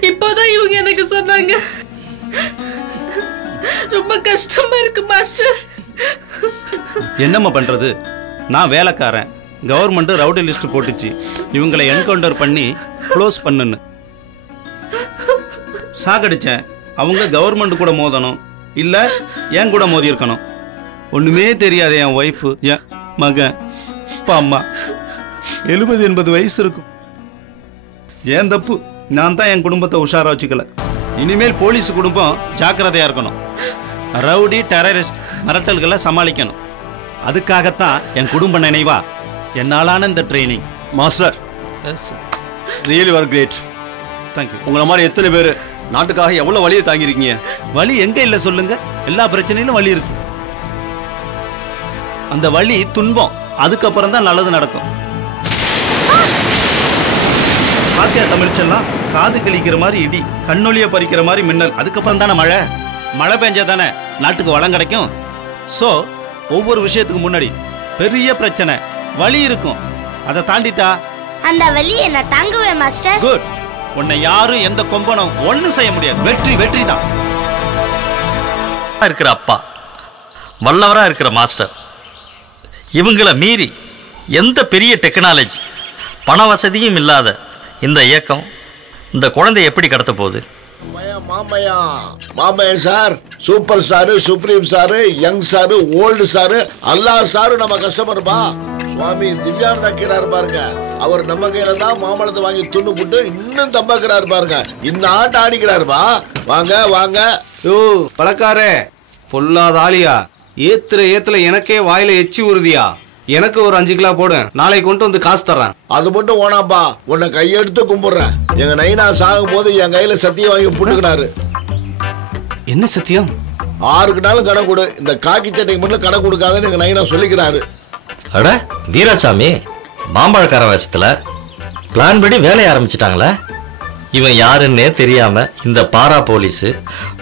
இப்போதான் இவங்க எனக்கு சொன்னாங்க. ரொம்ப கஷ்டமா இருக்கு மாஸ்டர். என்னம்மா பண்றது? நான் வேலைக்காரன், கவர்மெண்ட் ரவுடி லிஸ்ட் போட்டுச்சு, இவங்களை என்கவுண்டர் பண்ணி க்ளோஸ் பண்ணுன்னு. சாகடிச்சேன். அவங்க கவர்மெண்ட் கூட மோதணும், இல்லை என் கூட மோதி இருக்கணும். ஒன்றுமே தெரியாது என் ஒய்ஃபு, என் மகன், அப்பா அம்மா. 70-80 வயசு இருக்கும். ஏன் தப்பு, நான் தான் என் குடும்பத்தை உஷாரா வச்சுக்கல. இனிமேல் போலீஸ் குடும்பம் ஜாக்கிரதையா இருக்கணும். ரவுடி டெரரிஸ்ட் மிரட்டல்களை சமாளிக்கணும். அதுக்காகத்தான் என் குடும்ப நினைவா என்னாலான இந்த ட்ரைனிங். மாஸ்டர், ரியலி வர் கிரேட். தேங்க்யூ. உங்களை மாதிரி எத்தனை பேர் நாட்டுக்காக எவ்வளவு வலியை தாங்கியிருக்கீங்க. வலி எங்க இல்லை சொல்லுங்க? எல்லா பிரச்சனையிலும் வலி இருக்கு. அந்த வலி துன்பம், அதுக்கப்புறம் தான் நல்லது நடக்கும். பாத்தியா தமிழ்ச்செல்லாம், காது கிழிக்கிற மாதிரி இடி, கண்ணொலிய பறிக்கிற மாதிரி மின்னல், அதுக்கப்புறம் தானே மழை. மழை பெஞ்சா தானே நாட்டுக்கு வளம் கிடைக்கும். ஸோ ஒவ்வொரு விஷயத்துக்கு முன்னாடி பெரிய பிரச்சனை வலி இருக்கும். அதை தாண்டிட்டா அந்த வலியை நான் தாங்குவேன் மாஸ்டர். குட். உன்னை யாரும் எந்த கொம்பனும் ஒன்றும் செய்ய முடியாது. வெற்றி வெற்றி தான். இருக்கிற அப்பா, வல்லவரா இருக்கிற மாஸ்டர், இவங்களை மீறி எந்த பெரிய டெக்னாலஜி பண வசதியும் இல்லாத இந்த இயக்கம் இந்த குழந்தை எப்படி கடத்த போகுது? மாமையா sir, super star, supreme star, young star, old star, எல்லா ஸ்டாரும் நம்ம கஸ்டமர்பா. சுவாமி திவ்யானந்தா கீராரு பாருங்க, அவர் நம்ம கையில தான் மாம்பழத்தை வாங்கி துண்ணு போட்டு இன்னும் தம்பாக்குறாரு பாருங்க. இன்னும் ஆட்ட ஆடிக்கிறாருப்பா. வாங்க வாங்க. ஓ பழக்காரே, பொல்லாத ஆளியா, ஏத்துற ஏத்துல எனக்கே வாயில எச்சி உறுதியா. எனக்கு ஒரு 5 கிலோ போடு, நாளைக்கு கொண்டு வந்து காசு தர்றேன். அது மட்டும் ஓனாப்பா, உன்னை கையெடுத்து கும்பிடுறேன். எங்க நைனா சாகும் போது என் கையில சத்தியம் வாங்கி புட்டுக்கினாரு. என்ன சத்தியம்? 6 நாளும் கடை கொடு, இந்த காக்கி சட்டைக்கு மட்டும் கடை கொடுக்காதுன்னு எங்க நைனா சொல்லிக்கிறாரு. அட வீராசாமி, மாம்பழக்கார வயசத்துல பிளான் படி வேலையை ஆரம்பிச்சிட்டாங்களே. இவன் யாருன்னே தெரியாம இந்த பாரா போலீஸ்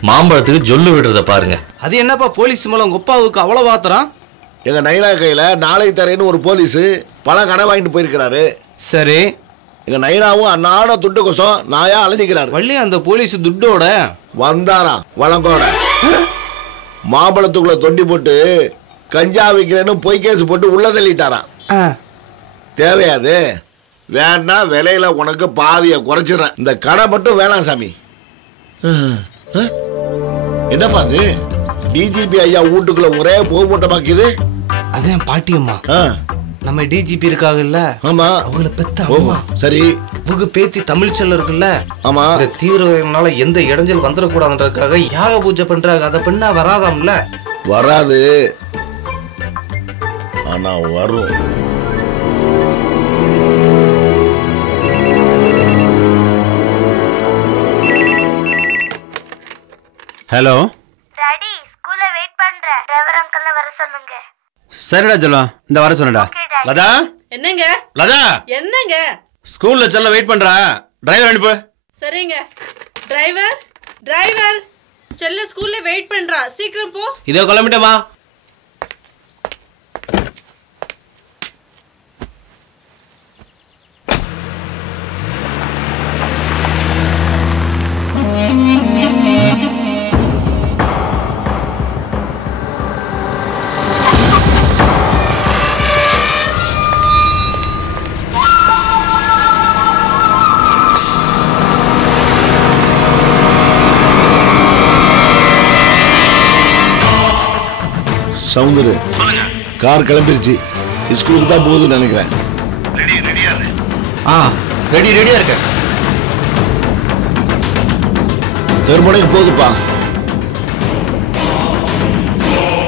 மாம்பழத்துக்கு ஜொல்லு விடுறத பாருங்க. அது என்னப்பா போலீஸ் மூலம் உங்க அப்பாவுக்கு அவ்வளவு ஆத்திரம்? எங்க நைனா கையில நாளைக்கு தரேன்னு ஒரு போலீஸ் பல கடை வாங்கிட்டு போயிருக்கிறாரு. சரி, எங்க நைனாவும் அன்னாட துட்டு கோசம் நாயா அலைஞ்சிக்கிறாரு. வள்ளி அந்த போலீஸ் துட்டோட வந்தாராம் வளங்கோட. மாம்பழத்துக்குள்ள தொண்டி போட்டு கஞ்சா வைக்கிறேன்னு பொய் கேஸ் போட்டு உள்ள தள்ளிட்டாராம். தேவையாது, வேணா விலையில உனக்கு பாதியை குறைச்சிடுறேன், இந்த கடை மட்டும் வேணாம் சாமி. என்னப்பா அது, டிஜிபி ஐயா வீட்டுக்குள்ள ஒரே போகமூட்டமாக்கிது. அதான் பாட்டியம்மா, நம்ம டிஜிபி இருக்காங்கல்ல, ஆமா, அவங்கள பெத்த அம்மா. சரி, உங்க பேத்தி தமிழ் செல்ல இருக்குல்ல, ஆமா, இந்த தீவிரவாதிகளால எந்த இடைஞ்சல் வந்துடக்கூடாதுன்றதுக்காக யாக பூஜை பண்றாங்க. அதை பண்ணா வராதாம்ல? வராது, ஆனா வரும். ஹலோ டாடி, ஸ்கூல்ல வெயிட் பண்றேன். டிரைவர் அங்கிள் வர சொல்லுங்க. சரிடா செல்லம், இந்த வர சொன்னடா. லதா, என்னங்க? லதா, என்னங்க? ஸ்கூல்ல செல்லம் வெயிட் பண்றா, டிரைவர் அனுப்பு. சரிங்க. டிரைவர், டிரைவர், செல்ல ஸ்கூல்ல வெயிட் பண்றா, சீக்கிரம் போ. இதோ கிளம்பிட்டேமா. சவுந்தரு, கார் கிளம்பிருச்சு, ஸ்கூலுக்கு தான் போகுதுன்னு நினைக்கிறேன். ரெடியா இருக்க. தெருமுனைக்கு போகுதுப்பா.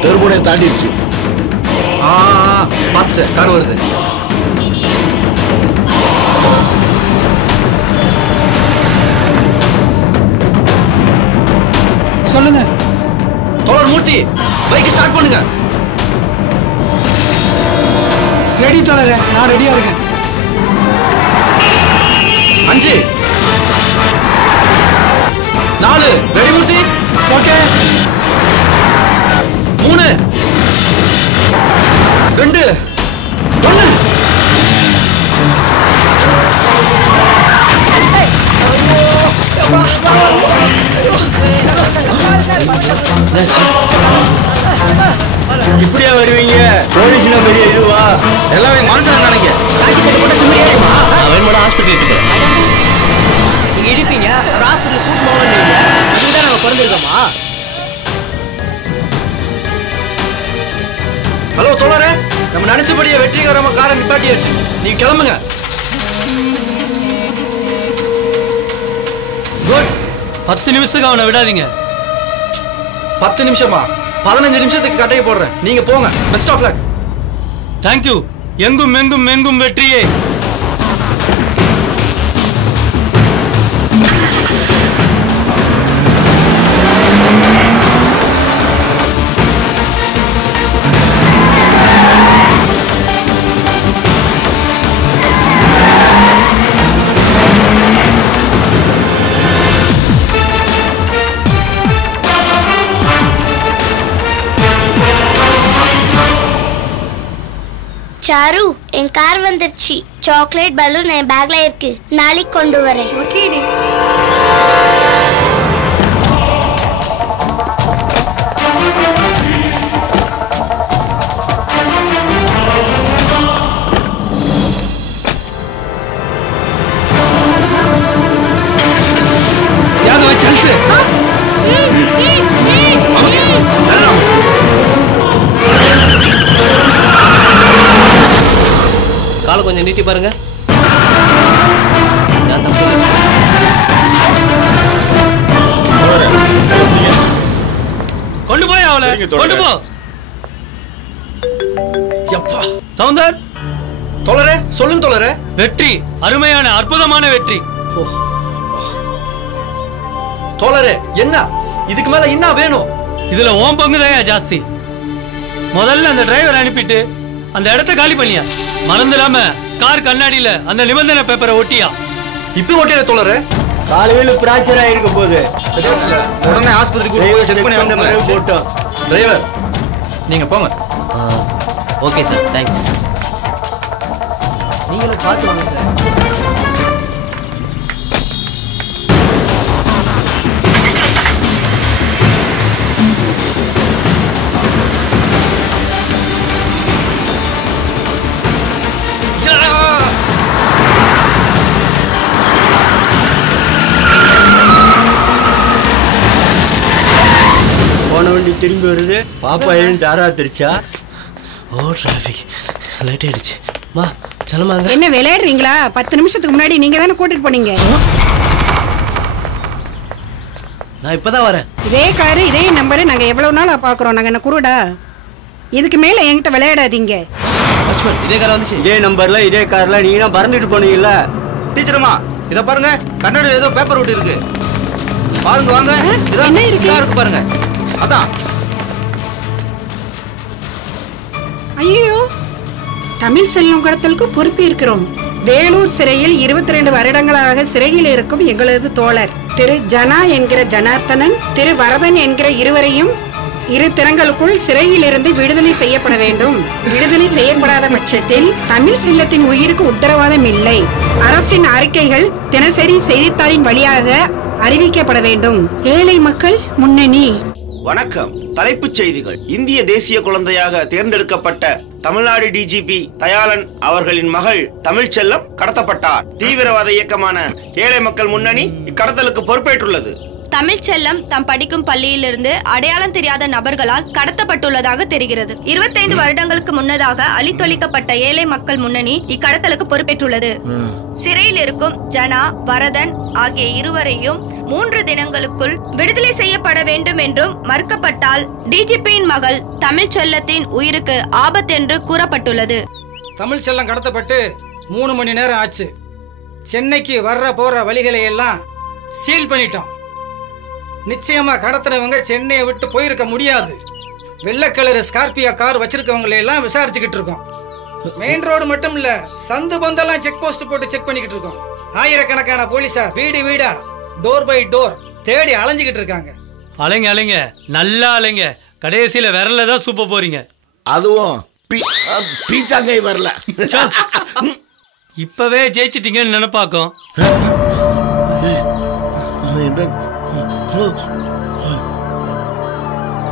தெருமுனையை தாண்டிடுச்சு. பார்த்துட்டு கார் வருது. சொல்லுங்க தோழர் மூர்த்தி, பைக் ஸ்டார்ட் பண்ணுங்க. ரெடி தோழரே, நான் ரெடியா இருக்கேன். 5 4 ரெடி மூர்த்தி. ஓகே. 3 2 1. இப்படியா வருவீங்க? போலீஸ்ல பெரிய இதுவா எல்லாமே மனுஷன் நினைக்க காக்கி சட்டை போட்டு சும்மா ஏறிமா வேணுமாடா ஹாஸ்பிட்டல் இருக்கு நீங்க இடிப்பீங்க ஒரு ஹாஸ்பிட்டல் கூட்டு போவீங்க இதுதான் நாங்க பிறந்திருக்கோமா? ஹலோ தோழரே, நம்ம நினைச்சபடியே வெற்றிகரமா காரை நிப்பாட்டியாச்சு. நீங்க கிளம்புங்க. குட். 10 நிமிஷத்துக்கு அவனை விடாதீங்க. 10 நிமிஷமா? 15 நிமிஷத்துக்கு கட்டையை போடுறேன். நீங்க போங்க. Best of luck. தேங்க்யூ. எங்கும் எங்கும் எங்கும் வெற்றியே. சாரு, என் கார் வந்துருச்சு. சாக்லேட் பலூன் என் பேக்ல இருக்கு. நாளைக்கு கொண்டு வரேன். ஓகேடி. யாதவ சல்சு. காலை கொஞ்சம் நீட்டி பாருங்க. கொண்டு போய் அவளை கொண்டு போ. யப்பா சௌந்தர். தோழரே சொல்லுங்க தோழரே. வெற்றி, அருமையான அற்புதமான வெற்றி. தோழரே என்ன இதுக்கு மேல என்ன வேணும்? இதுல ஓம் பங்குதான் ஜாஸ்தி. முதல்ல அந்த டிரைவர் அனுப்பிட்டு அந்த இடத்த காலி பண்ணியா. மறந்துடாம கார் கண்ணாடியில அந்த நிபந்தனை பேப்பரை ஒட்டியா. இப்ப ஒட்டியா தோழரே? காலையில பிராக்சர் ஆயிருக்க போகுது. உடனே ஆஸ்பத்திரிக்கு போய் செக் பண்ணி வந்த மாதிரி போட்டோம். டிரைவர் நீங்க போங்க. Okay sir, thanks. நீங்களும் பார்த்து வாங்க சார். போன வண்டி திரும்பி வருது. பாப்பா ஏன் தாரா திருச்சா? ஓ டிராஃபிக் லேட் ஆயிடுச்சு. மா செல்லமாங்க. என்ன விளையாடுறீங்களா? 10 நிமிஷத்துக்கு முன்னாடி நீங்க தானே கூட்டிட்டு போனீங்க. நான் இப்பதான் வரேன். இதே காரு இதே நம்பரு நாங்க எவ்வளவு நாளா பாக்குறோம். நாங்க என்ன குருடா? இதுக்கு மேல என்கிட்ட விளையாடாதீங்க. இதே கார் வந்துச்சு. இதே நம்பர்ல இதே கார்ல நீங்க தான் பறந்துட்டு போனீங்கல்ல. டீச்சரம்மா இத பாருங்க, கண்ணாடியில ஏதோ பேப்பர் ஒட்டி இருக்கு. பாருங்க வாங்க. என்ன இருக்கு பாருங்க. அதான். ஐயோ, தமிழ் செல்வம் கடத்தலுக்கு பொறுப்பு இருக்கிறோம். வேலூர் சிறையில் 22 வருடங்களாக சிறையில் இருக்கும் எங்களது தோழர் திரு ஜனா என்கிற ஜனார்த்தனன், திரு வரதன் என்கிற இருவரையும் 2 தினங்களுக்குள் சிறையில் இருந்து விடுதலை செய்யப்பட வேண்டும். விடுதலை செய்யப்படாத பட்சத்தில் தமிழ் செல்லத்தின் உயிருக்கு உத்தரவாதம் இல்லை. அரசின் அறிக்கைகள் தினசரி செய்தித்தாளின் வழியாக அறிவிக்கப்பட வேண்டும். ஏழை மக்கள் முன்னணி. வணக்கம். தலைப்புச் செய்திகள். இந்திய தேசிய குழந்தையாக தேர்ந்தெடுக்கப்பட்ட தமிழ்நாடு டிஜிபி தயாளன் அவர்களின் மகள் தமிழ்ச்செல்லம் கடத்தப்பட்டார். தீவிரவாத இயக்கமான ஏழை மக்கள் முன்னணி இக்கடத்தலுக்கு பொறுப்பேற்றுள்ளது. தமிழ்ச்செல்லம் தாம் படிக்கும் பள்ளியிலிருந்து அடையாளம் தெரியாத நபர்களால் கடத்தப்பட்டுள்ளதாக தெரிகிறது. 25 வருடங்களுக்கு முன்னதாக அழித்தொழிக்கப்பட்ட ஏழை மக்கள் முன்னணி இக்கடத்தலுக்கு பொறுப்பேற்றுள்ளது. சிறையில் இருக்கும் ஜனா, வரதன் ஆகிய இருவரையும் 3 தினங்களுக்குள் விடுதலை செய்யப்பட வேண்டும் என்றும் மறுக்கப்பட்டால் டிஜிபியின் மகள் தமிழ்ச்செல்லத்தின் உயிருக்கு ஆபத்து என்று கூறப்பட்டுள்ளது. தமிழ்ச்செல்லம் கடத்தப்பட்டு 3 மணி நேரம் ஆச்சு. சென்னைக்கு வர்ற போற வழிகளை எல்லாம் சீல் பண்ணிட்டோம். நிச்சயமா கடத்தினவங்க சென்னையை விட்டு போயிருக்க முடியாது. வெள்ளை கலர் ஸ்கார்பியோ கார் வச்சிருக்கவங்களை எல்லாம் விசாரிச்சுக்கிட்டு இருக்கோம். மெயின் ரோடு மட்டும் இல்ல, சந்து பந்தெல்லாம் செக் போஸ்ட் போட்டு செக் பண்ணிக்கிட்டு இருக்கோம். ஆயிரக்கணக்கான போலீசார் வீடு வீடா டோர் பை டோர் தேடி அலைஞ்சுக்கிட்டு இருக்காங்க. அலைங்க அலைங்க, நல்லா அலைங்க. கடைசியில விரல தான் சூப்ப போறீங்க. அதுவும் பீச்சாங்கை வரல. இப்பவே ஜெயிச்சிட்டீங்கன்னு நினைப்பாக்கும்.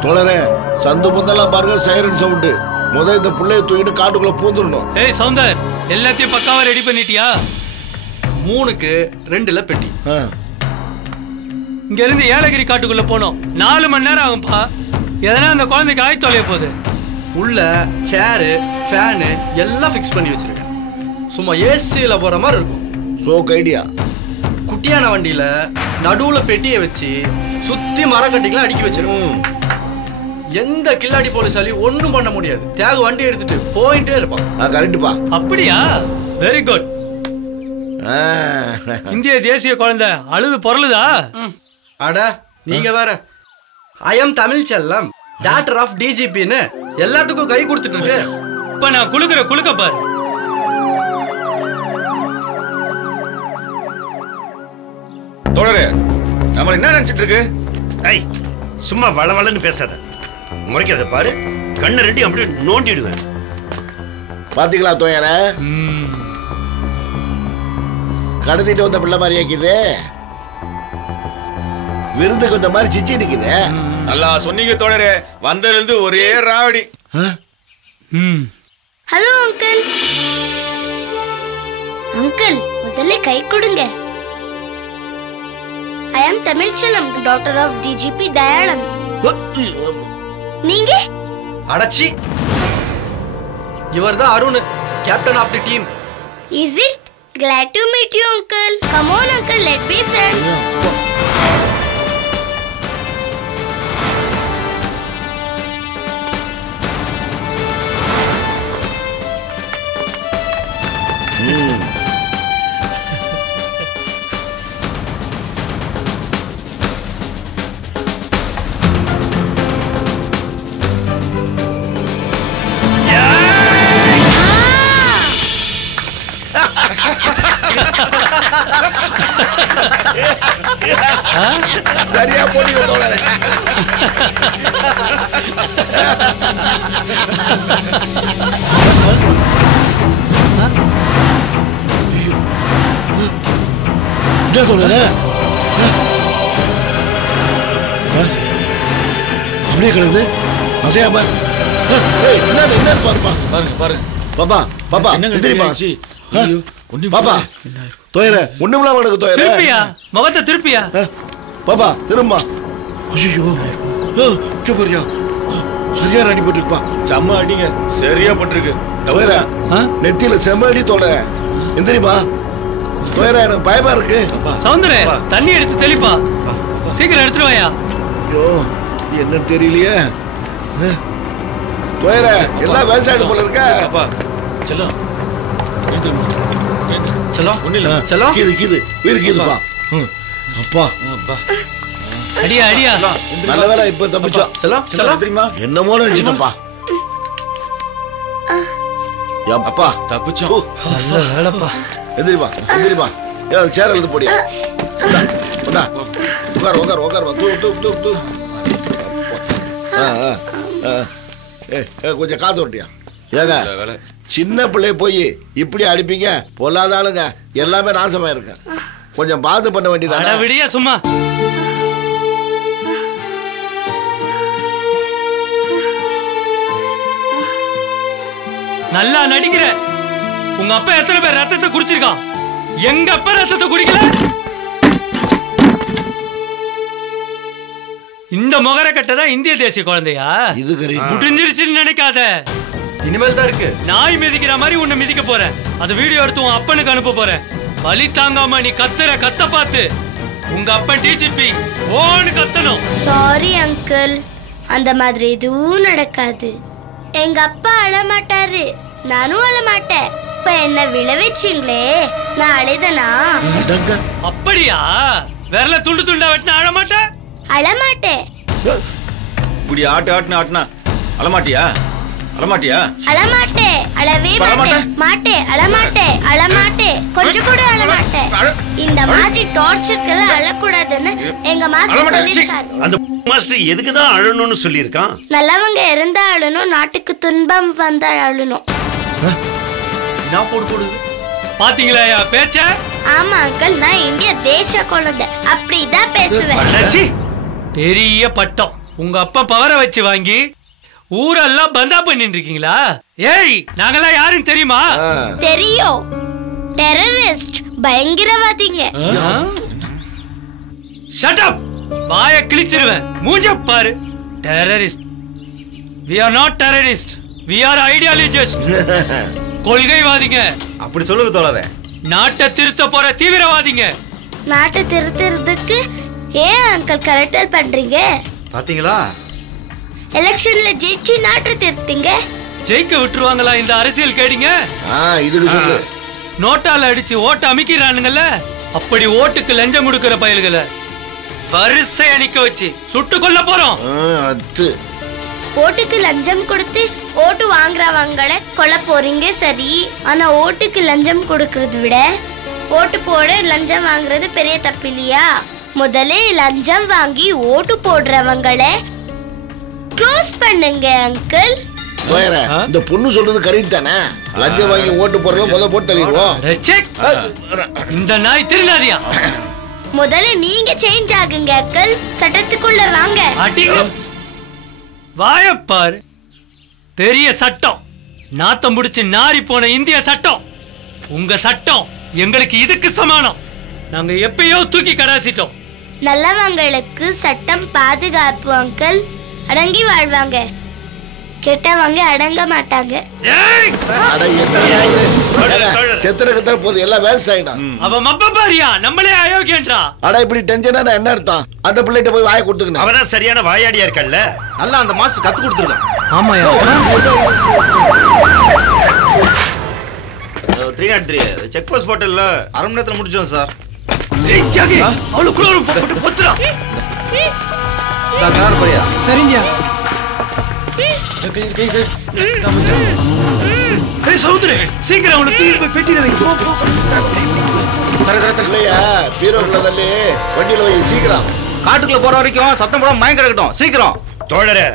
தோழரே, சந்து முந்தெல்லாம் பாருங்க, சைரன் சவுண்டு. இந்த புள்ளைய தூக்கிட்டு காட்டுக்குள்ள பூந்துடணும். ஏய் சௌந்தர், எல்லாத்தையும் பக்காவா ரெடி பண்ணிட்டியா? 3க்கு 2ல பெட்டி. இங்க இருந்து ஏலகிரி காட்டுக்குள்ள போனோம். 4 மணி நேரம் ஆகும்பா. எதனா அந்த குழந்தைக்கு ஆய் தொலைய போகுது. உள்ள சேரு, ஃபேனு எல்லாம் ஃபிக்ஸ் பண்ணி வச்சிருக்கேன். சும்மா ஏசியில போற மாதிரி இருக்கும். சோக் ஐடியா. குட்டியான வண்டியில நடுவுல பெட்டியை வச்சு சுத்தி மரக்கட்டிக்கெல்லாம் அடுக்கி வச்சிருக்கோம். எந்த கில்லாடி போலீஸாலையும் ஒண்ணும் பண்ண முடியாது. தியாக வண்டி எடுத்துட்டு போயிட்டே இருப்பான். கரெக்ட்பா. அப்படியா? Very good. இந்திய தேசிய குழந்தை அழுது பொருளுதா? அட நீங்க வேற. ஐ எம் தமிழ் செல்லம், டாக்டர் ஆஃப் டிஜிபின்னு எல்லாத்துக்கும் கை கொடுத்துட்டு இருக்கு. இப்ப நான் குளுக்க பாரு. தோழரே, நம்ம என்ன நினைச்சிட்டு இருக்கு? ஐய், சும்மா வளவளன்னு பேசாத. முறைக்கிறத பாரு, கண்ணை ரெண்டி அப்படியே நோண்டிடுவேன். பாத்தீங்களா தோயர? கடத்திட்டு வந்த பிள்ளை மாதிரி ஆக்கிது. விருந்துக்கு வந்த மாதிரி சிச்சி நிக்குது. நல்லா சொன்னீங்க தோழரே. வந்ததிலிருந்து ஒரே ராவடி. Hello uncle. அங்கிள், முதல்ல கை கொடுங்க. I am தமிழ்ச்செல்லம், daughter of DGP Dayalan. நீங்க? அடச்சி. இவர்தான் Arun, captain of the team. Is it? Glad to meet you, uncle. Come on, uncle, let's be friends. சரியா போனீங்க தோழரே. என்ன தோழரே? அப்படியே கிடக்குது. அதையாம என்ன பாருப்பா. பாருங்க பாப்பா பாப்பா தெரியுமா? பாப்பா தோயர ஒண்ணுமில்லாம எனக்கு தோயர. திருப்பியா முகத்தை திருப்பியா? பாப்பா திரும்ப. ஐயோ பாரியா, சரியா அடி போட்டுருப்பா. செம்ம அடிங்க, சரியா போட்டிருக்கு. தோயர நெத்தியில செம்ம அடி தோழ. எந்திரிப்பா தோயர, எனக்கு பயமா இருக்கு. சௌந்தரே, தண்ணி எடுத்து தெளிப்பா. சீக்கிரம் எடுத்துட்டு வாயா. ஐயோ என்னன்னு தெரியலையே. தோயர எல்லாம் விவசாயம் போல இருக்க. செல்லம் செல்லம் ஒண்ணு இல்ல. செல்லம் கீது வீடு கீதுப்பா. அப்பா அடியா அடியா. நல்ல வேலை இப்ப தப்பிச்சோம். செல்லம் செல்லம் தெரியுமா? என்னமோ நினைச்சிட்டப்பா. அப்பா தப்பிச்சோம். நல்ல வேலைப்பா. எந்திரிப்பா எந்திரிப்பா. சேர் எழுது போடியா. உட்கார் உட்கார் உட்கார். தூ கொஞ்சம் காத்து விட்டியா? ஏங்க சின்ன பிள்ளை போய் இப்படி அடிப்பீங்க? பொல்லாத ஆளுங்க எல்லாமே நாசமா இருக்கு. கொஞ்சம் பார்த்து பண்ண வேண்டியதானே? விடியா சும்மா. நல்லா நடிக்கிற. உங்க அப்பா எத்தனை பேர் ரத்தத்தை குடிச்சிருக்கான்? எங்க அப்பா ரத்தத்தை குடிக்கல. இந்த முகர கட்டதான் இந்திய தேசிய குழந்தையா? இது முடிஞ்சிருச்சுன்னு நினைக்காத. இனிமேல் தான் இருக்கு. நாய் மிதிக்கிற மாதிரி உன்னை மிதிக்க போறேன். அது வீடியோ எடுத்து உன் அப்பனுக்கு அனுப்ப போறேன். வலி தாங்காம நீ கத்த பார்த்து உங்க அப்பன் டிஜிபி ஓன்னு கத்தணும். சாரி அங்கிள், அந்த மாதிரி எதுவும் நடக்காது. எங்க அப்பா அழமாட்டாரு, நானும் அழமாட்டேன். இப்ப என்ன விளைவிச்சிங்களே, நான் அழைதனா? அப்படியா? விரல துண்டு துண்டா வெட்டினா அழமாட்டேன்? அழமாட்டேன். இப்படி ஆட்டுனா அழமாட்டியா? அழமாட்டியா? அழமாட்டே, அழவே மாட்டே, அழமாட்டே, கொஞ்சம் கூட அழமாட்டே. இந்த மாதிரி டார்ச்சருக்கு அழக்கூடாதுன்னு எங்க மாஸ்டர் சொல்லிருக்காரு. அந்த மாஸ்டர் எதுக்கு தான் அழணும்னு சொல்லியிருக்கான்? நல்லவங்க இருந்தா அழணும், நாட்டுக்கு துன்பம் வந்தா அழணும். பாத்தீங்களா பேச்ச? ஆமா அங்கிள், நான் இந்திய தேச குழந்தை, அப்படிதான் பேசுவேன். பெரிய பட்டம் உங்க அப்பா பவரை வச்சு வாங்கி ஊரெல்லாம் பந்தா பண்ணிட்டு இருக்கீங்களா? ஏய், நாங்கெல்லாம் யாருன்னு தெரியுமா? தெரியும். டெரரிஸ்ட், பயங்கரவாதிங்க. Shut up. வாயை கிழிச்சிருவேன். மூஞ்ச பாரு. Terrorist. We are not terrorist. We are ideologists. கொள்கைவாதிங்க. அப்படி சொல்லுங்க தோழரே. நாட்டை திருத்த போற தீவிரவாதிங்க. நாட்டை திருத்துறதுக்கு ஏன் அங்கிள் கரெக்டர் பண்றீங்க? பாத்தீங்களா? எலெக்ஷன்ல ஜெயிச்சு நாட்டை திருத்தீங்க. ஜெயிக்க விட்டுருவாங்களா இந்த அரசியல் கேடிங்க? இதுக்கு சொல்லு. நோட்டால அடிச்சு ஓட்ட அமைக்கிறானுங்கல்ல, அப்படி ஓட்டுக்கு லஞ்சம் கொடுக்கிற பயல்களை வரிசையா நிக்க வச்சு சுட்டு கொல்ல போறோம். ஓட்டுக்கு லஞ்சம் கொடுத்து ஓட்டு வாங்குறவங்களை கொல்ல போறீங்க சரி. ஆனா ஓட்டுக்கு லஞ்சம் கொடுக்கறத விட ஓட்டு போட லஞ்சம் வாங்குறது பெரிய தப்பு இல்லையா? முதல்ல லஞ்சம் வாங்கி ஓட்டு போடுறவங்களை க்ளோஸ் பண்ணுங்க அங்கிள். இந்த பொண்ணு சொல்றது கரெக்ட் தானே? லஞ்சம் வாங்கி ஓட்டு போடுறத முதல்ல போட்டு தள்ளிடுவோம். இந்த நாய் திருநாதியா? முதல்ல நீங்க சேஞ்ச் ஆகுங்க அங்கிள். சட்டத்துக்குள்ள வாங்க. வாயப்பார். பெரிய சட்டம், நாத்தம் முடிச்சு நாரி போன இந்திய சட்டம். உங்க சட்டம் எங்களுக்கு இதுக்கு சமானம். நாங்க எப்பயோ தூக்கி கடாசிட்டோம். நல்லவங்களுக்கு சட்டம் பாதுகாப்பு அங்கிள். அடங்கி வாழ்வாங்க, கெட்டவங்க அடங்க மாட்டாங்க. போது எல்லாம் வேஸ்ட் ஆயிடும். அவ மப்ப பாரியா, நம்மளே அயோக்கியன்றா. அட இப்படி டென்ஷனா என்ன அர்த்தம்? அந்த பிள்ளைகிட்ட போய் வாயை கொடுத்துக்கணும். அவதான் சரியான வாயாடியா இருக்கல்ல. நல்லா அந்த மாஸ்டர் கத்து கொடுத்துருக்கான். ஆமாயா. 303 செக் போஸ்ட் போட்டல்ல அரை மணி நேரத்துல முடிச்சோம் சார். அவளுக்குள்ள போட்டு பொத்துறா. சரிங்க. சீக்கிரம் அவனை தூக்கி போய் பெட்டியில வைக்கும். வண்டியில வை சீக்கிரம். காட்டுக்குள்ள போற வரைக்கும் சத்தம் போடாம மயங்க கிடக்கட்டும். சீக்கிரம். தோழரே,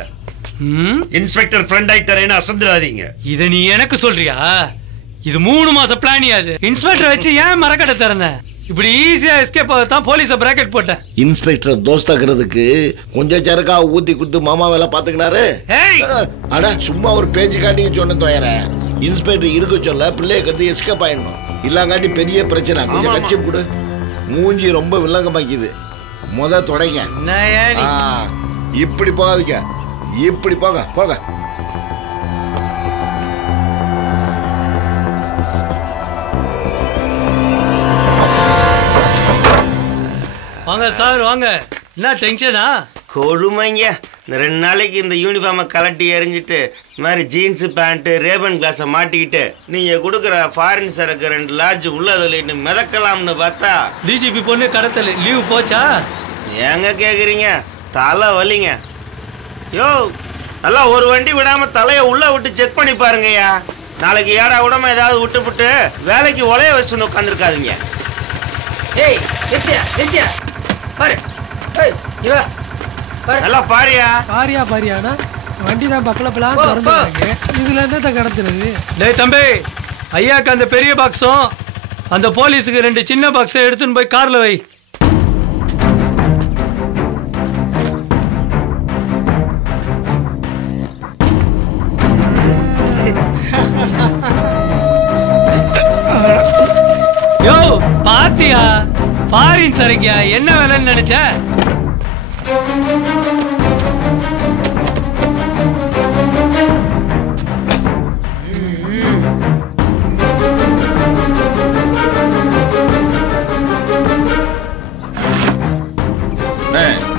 இன்ஸ்பெக்டர் ஃப்ரெண்ட் ஆயிட்டாரேன்னு அசந்துடாதீங்க. இத நீ எனக்கு சொல்றியா? இது 3 மாச பிளானியாது. இன்ஸ்பெக்டர் வச்சு ஏன் மரக்கடை திறந்த? இப்படி ஈஸியா எஸ்கேப் ஆகத்தான் போலீஸ பிராக்கெட் போட்டேன். இன்ஸ்பெக்டர் தோஸ்தாக்குறதுக்கு கொஞ்சம் சரக்கா ஊத்தி குத்து மாமா வேலை பாத்துக்கினாரு. அட சும்மா ஒரு பேச்சு காட்டிங்க சொன்ன தோயற. இன்ஸ்பெக்டர் இருக்க சொல்ல பிள்ளைய கட்டி எஸ்கேப் ஆயிடணும். இல்லாங்காட்டி பெரிய பிரச்சனை. கொஞ்சம் கட்சி கொடு. மூஞ்சி ரொம்ப வில்லங்கமாக்கிது. முத தொடங்க. இப்படி போகாதீங்க, இப்படி போக போக. வாங்க சார் வாங்க. என்ன டென்ஷனா? கொடுமைங்க. இந்த 2 நாளைக்கு இந்த யூனிஃபார்மை கலட்டி எறிஞ்சிட்டு இந்த மாதிரி ஜீன்ஸு பேண்ட்டு ரேபன் கிளாஸை மாட்டிக்கிட்டு நீங்கள் கொடுக்குற ஃபாரின் சரக்கு 2 லார்ஜ் உள்ள சொல்லிட்டு மிதக்கலாம்னு பார்த்தா டிஜிபி பொண்ணு கடத்தல் லீவ் போச்சா? ஏங்க கேட்குறீங்க? தலை வலிங்க. யோ, நல்லா ஒரு வண்டி விடாமல் தலையை உள்ளே விட்டு செக் பண்ணி பாருங்கய்யா. நாளைக்கு ஏடா விடாம ஏதாவது விட்டுப்புட்டு வேலைக்கு உலைய வச்சுட்டு உட்காந்துருக்காதீங்க. ஏய் நித்யா நித்யா பாரு. ஏய் இவ நல்லா பாரியா. பாரியானா வண்டி தான் பக்கலப்பலாம் திறந்துறாங்க. இதுல என்னத்த கடத்துறது? டேய் தம்பி, ஐயாக்கு அந்த பெரிய பாக்ஸும் அந்த போலீஸுக்கு 2 சின்ன பாக்ஸை எடுத்துன்னு போய் கார்ல வை. யோ பாத்தியா? ஃபாரின் சரக்கியா? என்ன வேலைன்னு நினைச்ச?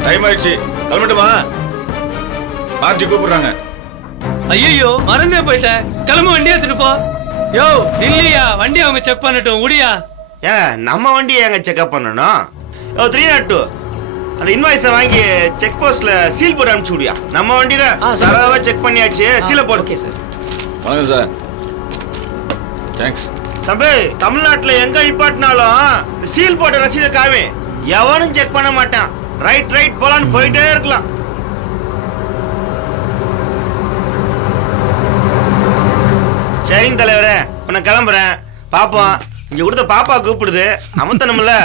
டைம் ஆயிடுச்சு, கிளம்பட்டுமா? பார்ட்டி கூப்பிடுறாங்க. ஐயோ மறந்தே போயிட்டேன். கிளம்ப, வண்டி எடுத்துட்டு போ. யோ இல்லையா, வண்டி அவங்க செக் பண்ணட்டும். உடியா? ஏன் நம்ம வண்டியை எங்க செக்அப் பண்ணணும்? 302 அந்த இன்வாய்ஸை வாங்கி செக் போஸ்ட்ல சீல் போட்டு அனுப்பிச்சு விடியா? நம்ம வண்டி தான் சரவா செக் பண்ணியாச்சு. சீலை போடு. Okay sir. வணக்கம் சார். தேங்க்ஸ். தம்பி, தமிழ்நாட்டில் எங்க நிப்பாட்டினாலும் சீல் போட்ட ரசீதை காவே எவனும் செக் பண்ண மாட்டான். ரைட் ரைட் போலான்னு போயிட்டே இருக்கலாம். சரிங்க தலைவரே, நான் கிளம்புறேன். பாப்போம். இங்க கொடுத்த பாப்பா கூப்பிடுது, அமர்த்தணும்ல.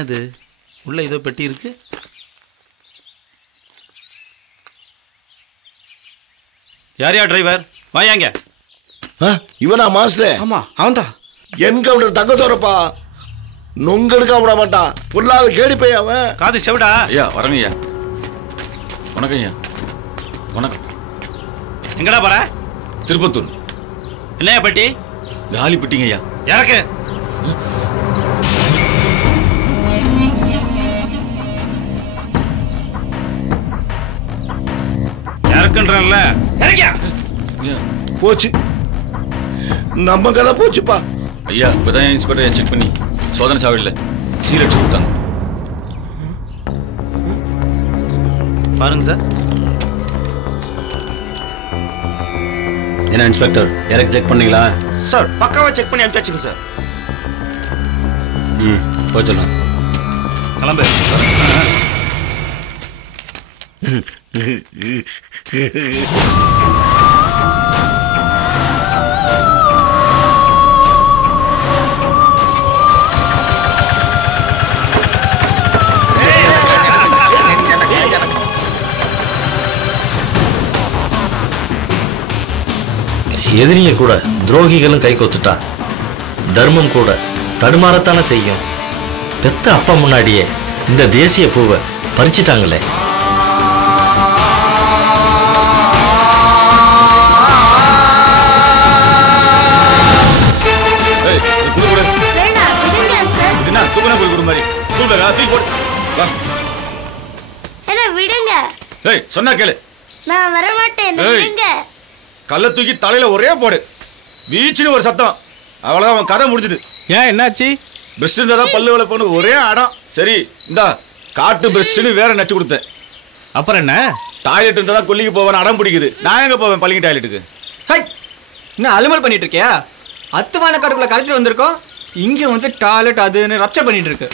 என்னது உள்ள ஏதோ பெட்டி இருக்கு. யாரையா டிரைவர் வாயாங்க. இவனா மாஸ்டர்? ஆமா அவன்தான். என்கவுண்டர் தங்கத்தோரப்பா நொங்கெடுக்க விட மாட்டான். பொல்லாத கேடி போய் அவன். காது செவிடா. ஐயா வரங்க ஐயா. வணக்கம் ஐயா. வணக்கம். எங்கடா போற? திருப்பத்தூர். என்னையா பெட்டி? காலி பெட்டிங்க ஐயா. யாருக்கு? யாருக்குன்றல இறக்கியா? போச்சு, நம்ம கதை போச்சுப்பா. ஐயா இப்பதான் இன்ஸ்பெக்டர் செக் பண்ணி சோதனை சாவடியில் சீல் அடிச்சு கொடுத்தாங்க. பாருங்க சார். என்ன இன்ஸ்பெக்டர் இறக்கி செக் பண்ணீங்களா? சார் பக்காவா செக் பண்ணி அனுப்பிச்சாச்சுங்க சார். போய் சொல்லலாம். கிளம்பு. எதிரிங்க கூட துரோகிகளும் கை கொத்துட்டா தர்மம் கூட தடுமாறத்தானே செய்யும். பெத்த அப்பா முன்னாடியே இந்த தேசிய பூவை பறிச்சிட்டாங்களே. விடுங்க. சொன்னா கேளு. நான் வர மாட்டேன். விடுங்க. கல்ல தூக்கி தலையில ஒரே போடு. வீச்சுன்னு ஒரு சத்தம். அவ்வளவுதான் அவன் கதை முடிஞ்சது. ஏன் என்னாச்சு? பிரஷ் இருந்தாதான் பல்லு விளப்போன்னு ஒரே ஆடம். சரி இந்தா காட்டு பிரஷ்னு வேற நச்சு கொடுத்தேன். அப்புறம் என்ன? டாய்லெட் இருந்தாதான் கொல்லிக்கு போவேன் அடம் பிடிக்குது. நான் எங்க போவேன் பள்ளிங்க டாய்லெட்டுக்கு? என்ன அலுமல் பண்ணிட்டு இருக்கியா? அத்துமான காட்டுக்குள்ள கரைச்சிட்டு வந்திருக்கோம். இங்க வந்து டாய்லெட் அதுன்னு ரப்சர் பண்ணிட்டு இருக்கு.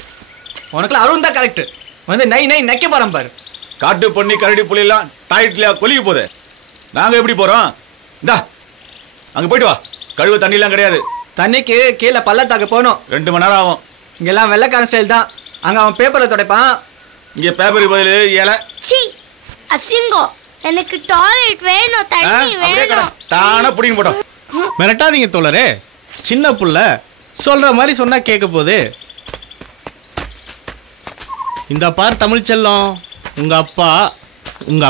உனக்குலாம் அருண் தான் கரெக்ட். வந்து நை நை நக்க போறோம் பாரு. காட்டு பண்ணி கரடி புள்ளிலாம் டாய்லெட்ல கொல்லிக்கு போதே. நாங்க எப்படி போறோம்? இந்தா அங்க போயிட்டு வா. கழுவு தண்ணிலாம் கிடையாது. தண்ணிக்கு கீழே பள்ளத்தாக்கு போகணும். 2 மணி நேரம் ஆகும். இங்கெல்லாம் வெள்ளைக்காரன் ஸ்டைல் தான். அங்க அவன் பேப்பர்ல துடைப்பான். இங்க பேப்பருக்கு பதில் இலை. சீ அசிங்கம். எனக்கு டாய்லெட் வேணும், தண்ணி வேணும். தானா புடிங்க போட்டோம். மிரட்டாதீங்க தோழரே. சின்ன புள்ள சொல்ற மாதிரி சொன்னா கேட்க போகுது. இந்த பார் தமிழ் செல்லம், உங்க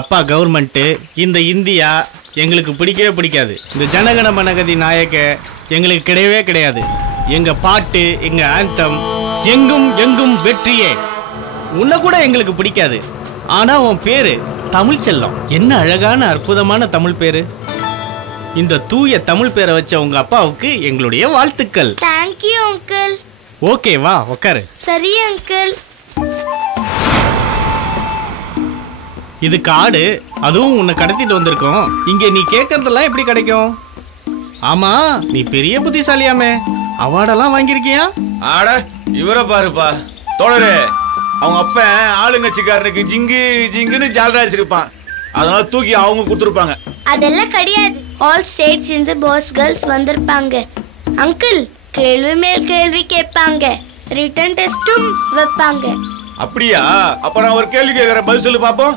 அப்பா கவர்மெண்ட்டு இந்த இந்தியா எங்களுக்கு பிடிக்கவே பிடிக்காது. இந்த ஜனகண மனகதி நாயக்க எங்களுக்கு கிடையவே கிடையாது. எங்க பாட்டு எங்க ஆந்தம் எங்கும் எங்கும் வெற்றியே. உன்னை கூட எங்களுக்கு பிடிக்காது. ஆனா உன் பேரு தமிழ் செல்லம். என்ன அழகான அற்புதமான தமிழ் பேரு. இந்த தூய தமிழ் பேரை வச்ச உங்க அப்பாவுக்கு எங்களுடைய வாழ்த்துக்கள். Thank you uncle. ஓகே வா உட்காரு. சரி அங்கிள். இது காடு, அதுவும் உன்னை கடத்திட்டு வந்திருக்கோம். இங்க நீ கேட்கறதெல்லாம் எப்படி கிடைக்கும்? ஆமா நீ பெரிய புத்திசாலியாமே. அவார்டெல்லாம் வாங்கியிருக்கியா? ஆட இவரை பாருப்பா தோழரே. அவங்க அப்ப ஆளுங்கட்சிக்காரனுக்கு ஜிங்கு ஜிங்குன்னு ஜாலரா வச்சிருப்பான். அதனால தூக்கி அவங்க கொடுத்துருப்பாங்க. அதெல்லாம் கிடையாது. ஆல் ஸ்டேட்ஸ் இருந்து பாஸ் கேர்ள்ஸ் வந்திருப்பாங்க. அங்கிள் கேள்வி மேல் கேள்வி கேட்பாங்க. ரிட்டன் டெஸ்டும் வைப்பாங்க. அப்படியா? அப்ப நான் ஒரு கேள்வி கேட்கறேன், பதில் சொல்லு பாப்போம்.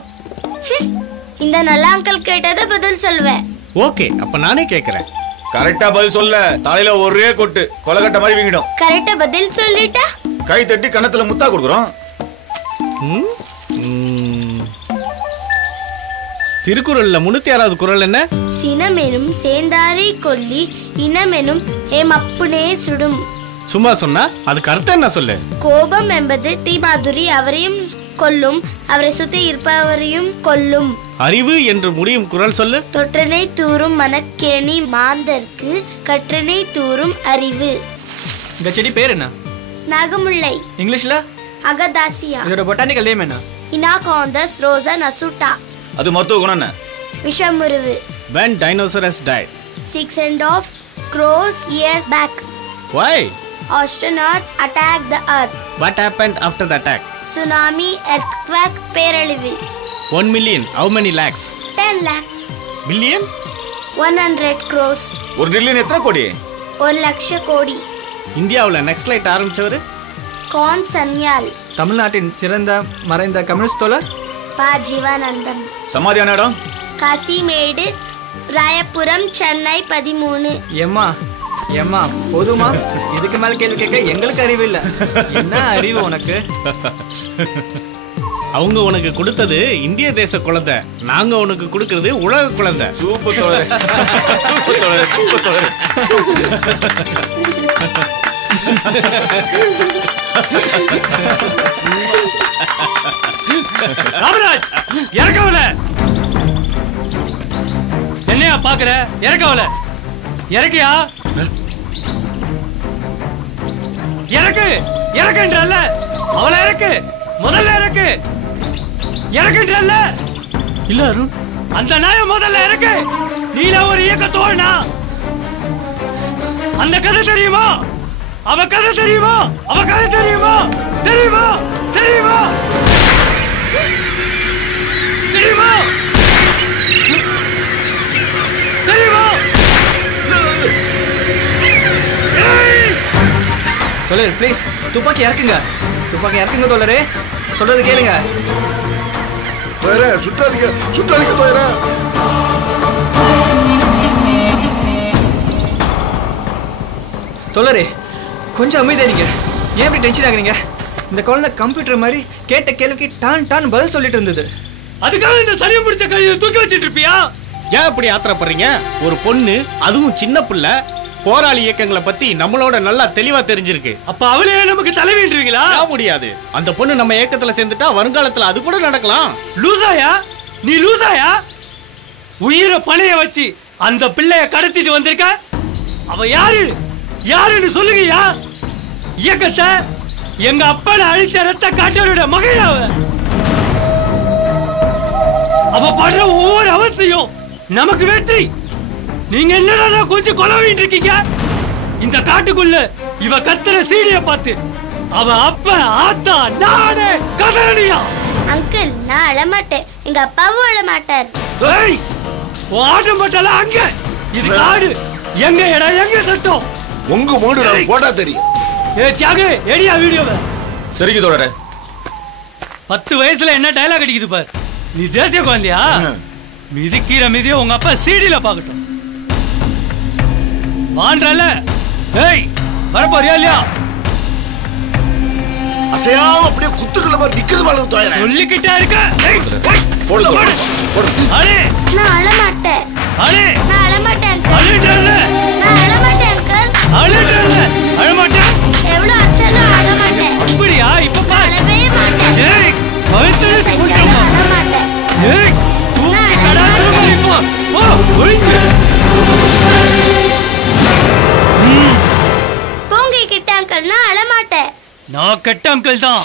இந்த நல்ல அங்கிள் கேட்டதை பதில் சொல்லுவேன். ஓகே அப்ப நானே கேட்கறேன். கரெக்டா பதில் சொல்ல தலையில ஒரே கொட்டு கொலகட்ட மாதிரி வீங்கிடும். கரெக்டா பதில் சொல்லிட்டா கை தட்டி கணத்துல முத்தா கொடுக்குறோம். திருக்குறள்ல 306வது குறள் என்ன? சினமெனும் சேந்தாரை கொல்லி இனமெனும் ஏமப்புனே சுடும். சும்மா சொன்னா அதுக்கு அர்த்தம் என்ன சொல்லு? கோபம் என்பது தீமாதுரி அவரையும் கொல்லும், அவரை சுத்தி இருப்பவரையும் கொல்லும். அறிவு என்று முடியும் குறள் சொல்லு. தொற்றனை தூரும் மனக்கேணி மாந்தர்க்கு கற்றனை தூரும் அறிவு. இந்த செடி பேர் என்ன? நாகமுல்லை. இங்கிலீஷ்ல? அகதாசியா. இதோட பொட்டானிக்கல் நேம் என்ன? இனாகாந்தஸ் ரோசா நசுட்டா. அது மருத்துவ குணம் என்ன? விஷமுருவு. When dinosaurs died? 6.5 crores years back. Why? Astronauts attacked the earth. What happened after the attack? Tsunami, earthquake, பேரழிவு. 1 million. How many lakhs? 10 lakhs. Billion? 100 crores. 1 trillion எத்தனை கோடி? 1 லட்சம் கோடி. இந்தியாவுல நெக்ஸ்ட் லைட் ஆரம்பிச்சவரு? கான் சன்யால். தமிழ்நாட்டின் சிறந்த மறைந்த கம்யூனிஸ்ட் தோழர் பா ஜீவானந்தம். சமாதியான இடம் காசிமேடு, ராயபுரம், சென்னை 13. ஏம்மா ஏம்மா போதுமா? இதுக்கு மேல கேள்வி கேட்க எங்களுக்கு அறிவு இல்ல. என்ன அறிவு உனக்கு? அவங்க உனக்கு கொடுத்தது இந்திய தேச குழந்தை, நாங்க உனக்கு கொடுக்கிறது உலக குழந்தை. சூப்பர் தோழர். சூப்பர் தோழர். சூப்பர் தோழர். ராமராஜ் இறக்கவல. என்னையா பாக்குற? இறக்கவல. இறக்கியா? இறக்கு. இறக்குன்றல்ல. அவளை இறக்கு. முதல்ல இறக்கு. இறக்குன்றல்ல. இல்ல அருண், அந்த நாய முதல்ல இறக்கு. நீல ஒரு இயக்க தோழனா? அந்த கதை தெரியுமா? அவ கதை தெரியுமா? அவ கதை தெரியுமா? தெரியுமா? தெரியுமா? தெரியுமா? தெரியுமா? தோழர் ப்ளீஸ் துப்பாக்கி இறக்குங்க. துப்பாக்கி இறக்குங்க தோழரே. சொல்றது கேளுங்க. தோழரே சுட்டாதீங்க. சுட்டாதீங்க தோழரே. தோழரே கொஞ்சம் அமைதியாதீங்க. ஏன் இப்படி டென்ஷன் ஆகுறீங்க? இந்த குழந்தை கம்ப்யூட்டர் மாதிரி கேட்ட கேள்விக்கு டான் டான் பதில் சொல்லிட்டு இருந்தது. அதுக்காக இந்த சனியை முடிச்ச கையை தூக்கி வச்சிட்டு இருப்பியா? ஏன் இப்படி ஆத்திரப்படுறீங்க? ஒரு பொண்ணு, அதுவும் சின்ன பிள்ளை, போராளி இயக்கங்களை பத்தி நம்மளோட நல்லா தெளிவா தெரிஞ்சிருக்கு. அப்ப அவளே நமக்கு தலைவின்றீங்களா? முடியாது. அந்த பொண்ணு நம்ம இயக்கத்துல சேர்ந்துட்டா வருங்காலத்துல அது கூட நடக்கலாம். லூசாயா? நீ லூசாயா? உயிரை பணைய வச்சு அந்த பிள்ளைய கடத்திட்டு வந்திருக்க. அவ யாரு? யாருன்னு சொல்லுங்கயா. இயக்கத்தை எங்க அப்பனை அழிச்ச ரத்த காட்டரோட மகையாவ. அவ படுற ஒவ்வொரு அவஸ்தையும் நமக்கு வெற்றி. நீங்க என்னடா கொஞ்சம் கொலவிட்டு இருக்கீங்க? இந்த காட்டுக்குள்ள இவ கத்துற சீடிய பார்த்து அவ அப்ப ஆத்தா நானே கதறடியா. அங்கிள் நான் அழமாட்டேன். எங்க அப்பாவும் அழமாட்டார். ஏய் ஆட்டம் போட்டால அங்க. இது காடு. எங்க இடம் எங்க சட்டம்? உங்க மூடு நான் போட்டா தெரியும். ஏய் தியாகு எடியா வீடியோவை. சரிங்க தோழரே. 10 வயசுல என்ன டயலாக் அடிக்குது பார். நீ தேசிய குழந்தையா? மிதிக்கிற மிதிய உங்க அப்பா சீடியில பாக்கட்டும். வான்றல. ஏய் வரப்போறியா இல்லையா? அசையாம அப்படியே குத்துக்குள்ள மாதிரி நிக்குது பாருங்க தோழரே. சொல்லிக்கிட்டே இருக்க. ஏய் போடு போடு. அடே நான் அழமாட்டேன். அடே நான் அழமாட்டேன். அழுடல. நான் அழமாட்டேன் அங்கிள். அழுடல. அழமாட்டேன். எவ்வளவு அடிச்சாலும் அழமாட்டேன். அப்படியா? இப்ப பாரு. அழவே மாட்டேன். ஏய் கழுத்துல சுட்டமா. அழமாட்டேன். ஏய் தூக்கி கடாசுல போ. போ ஒளிஞ்சு. போங்க கிட்ட அங்கிள். நான் அழமாட்டேன். நான் கெட்ட அங்கிள் தான்.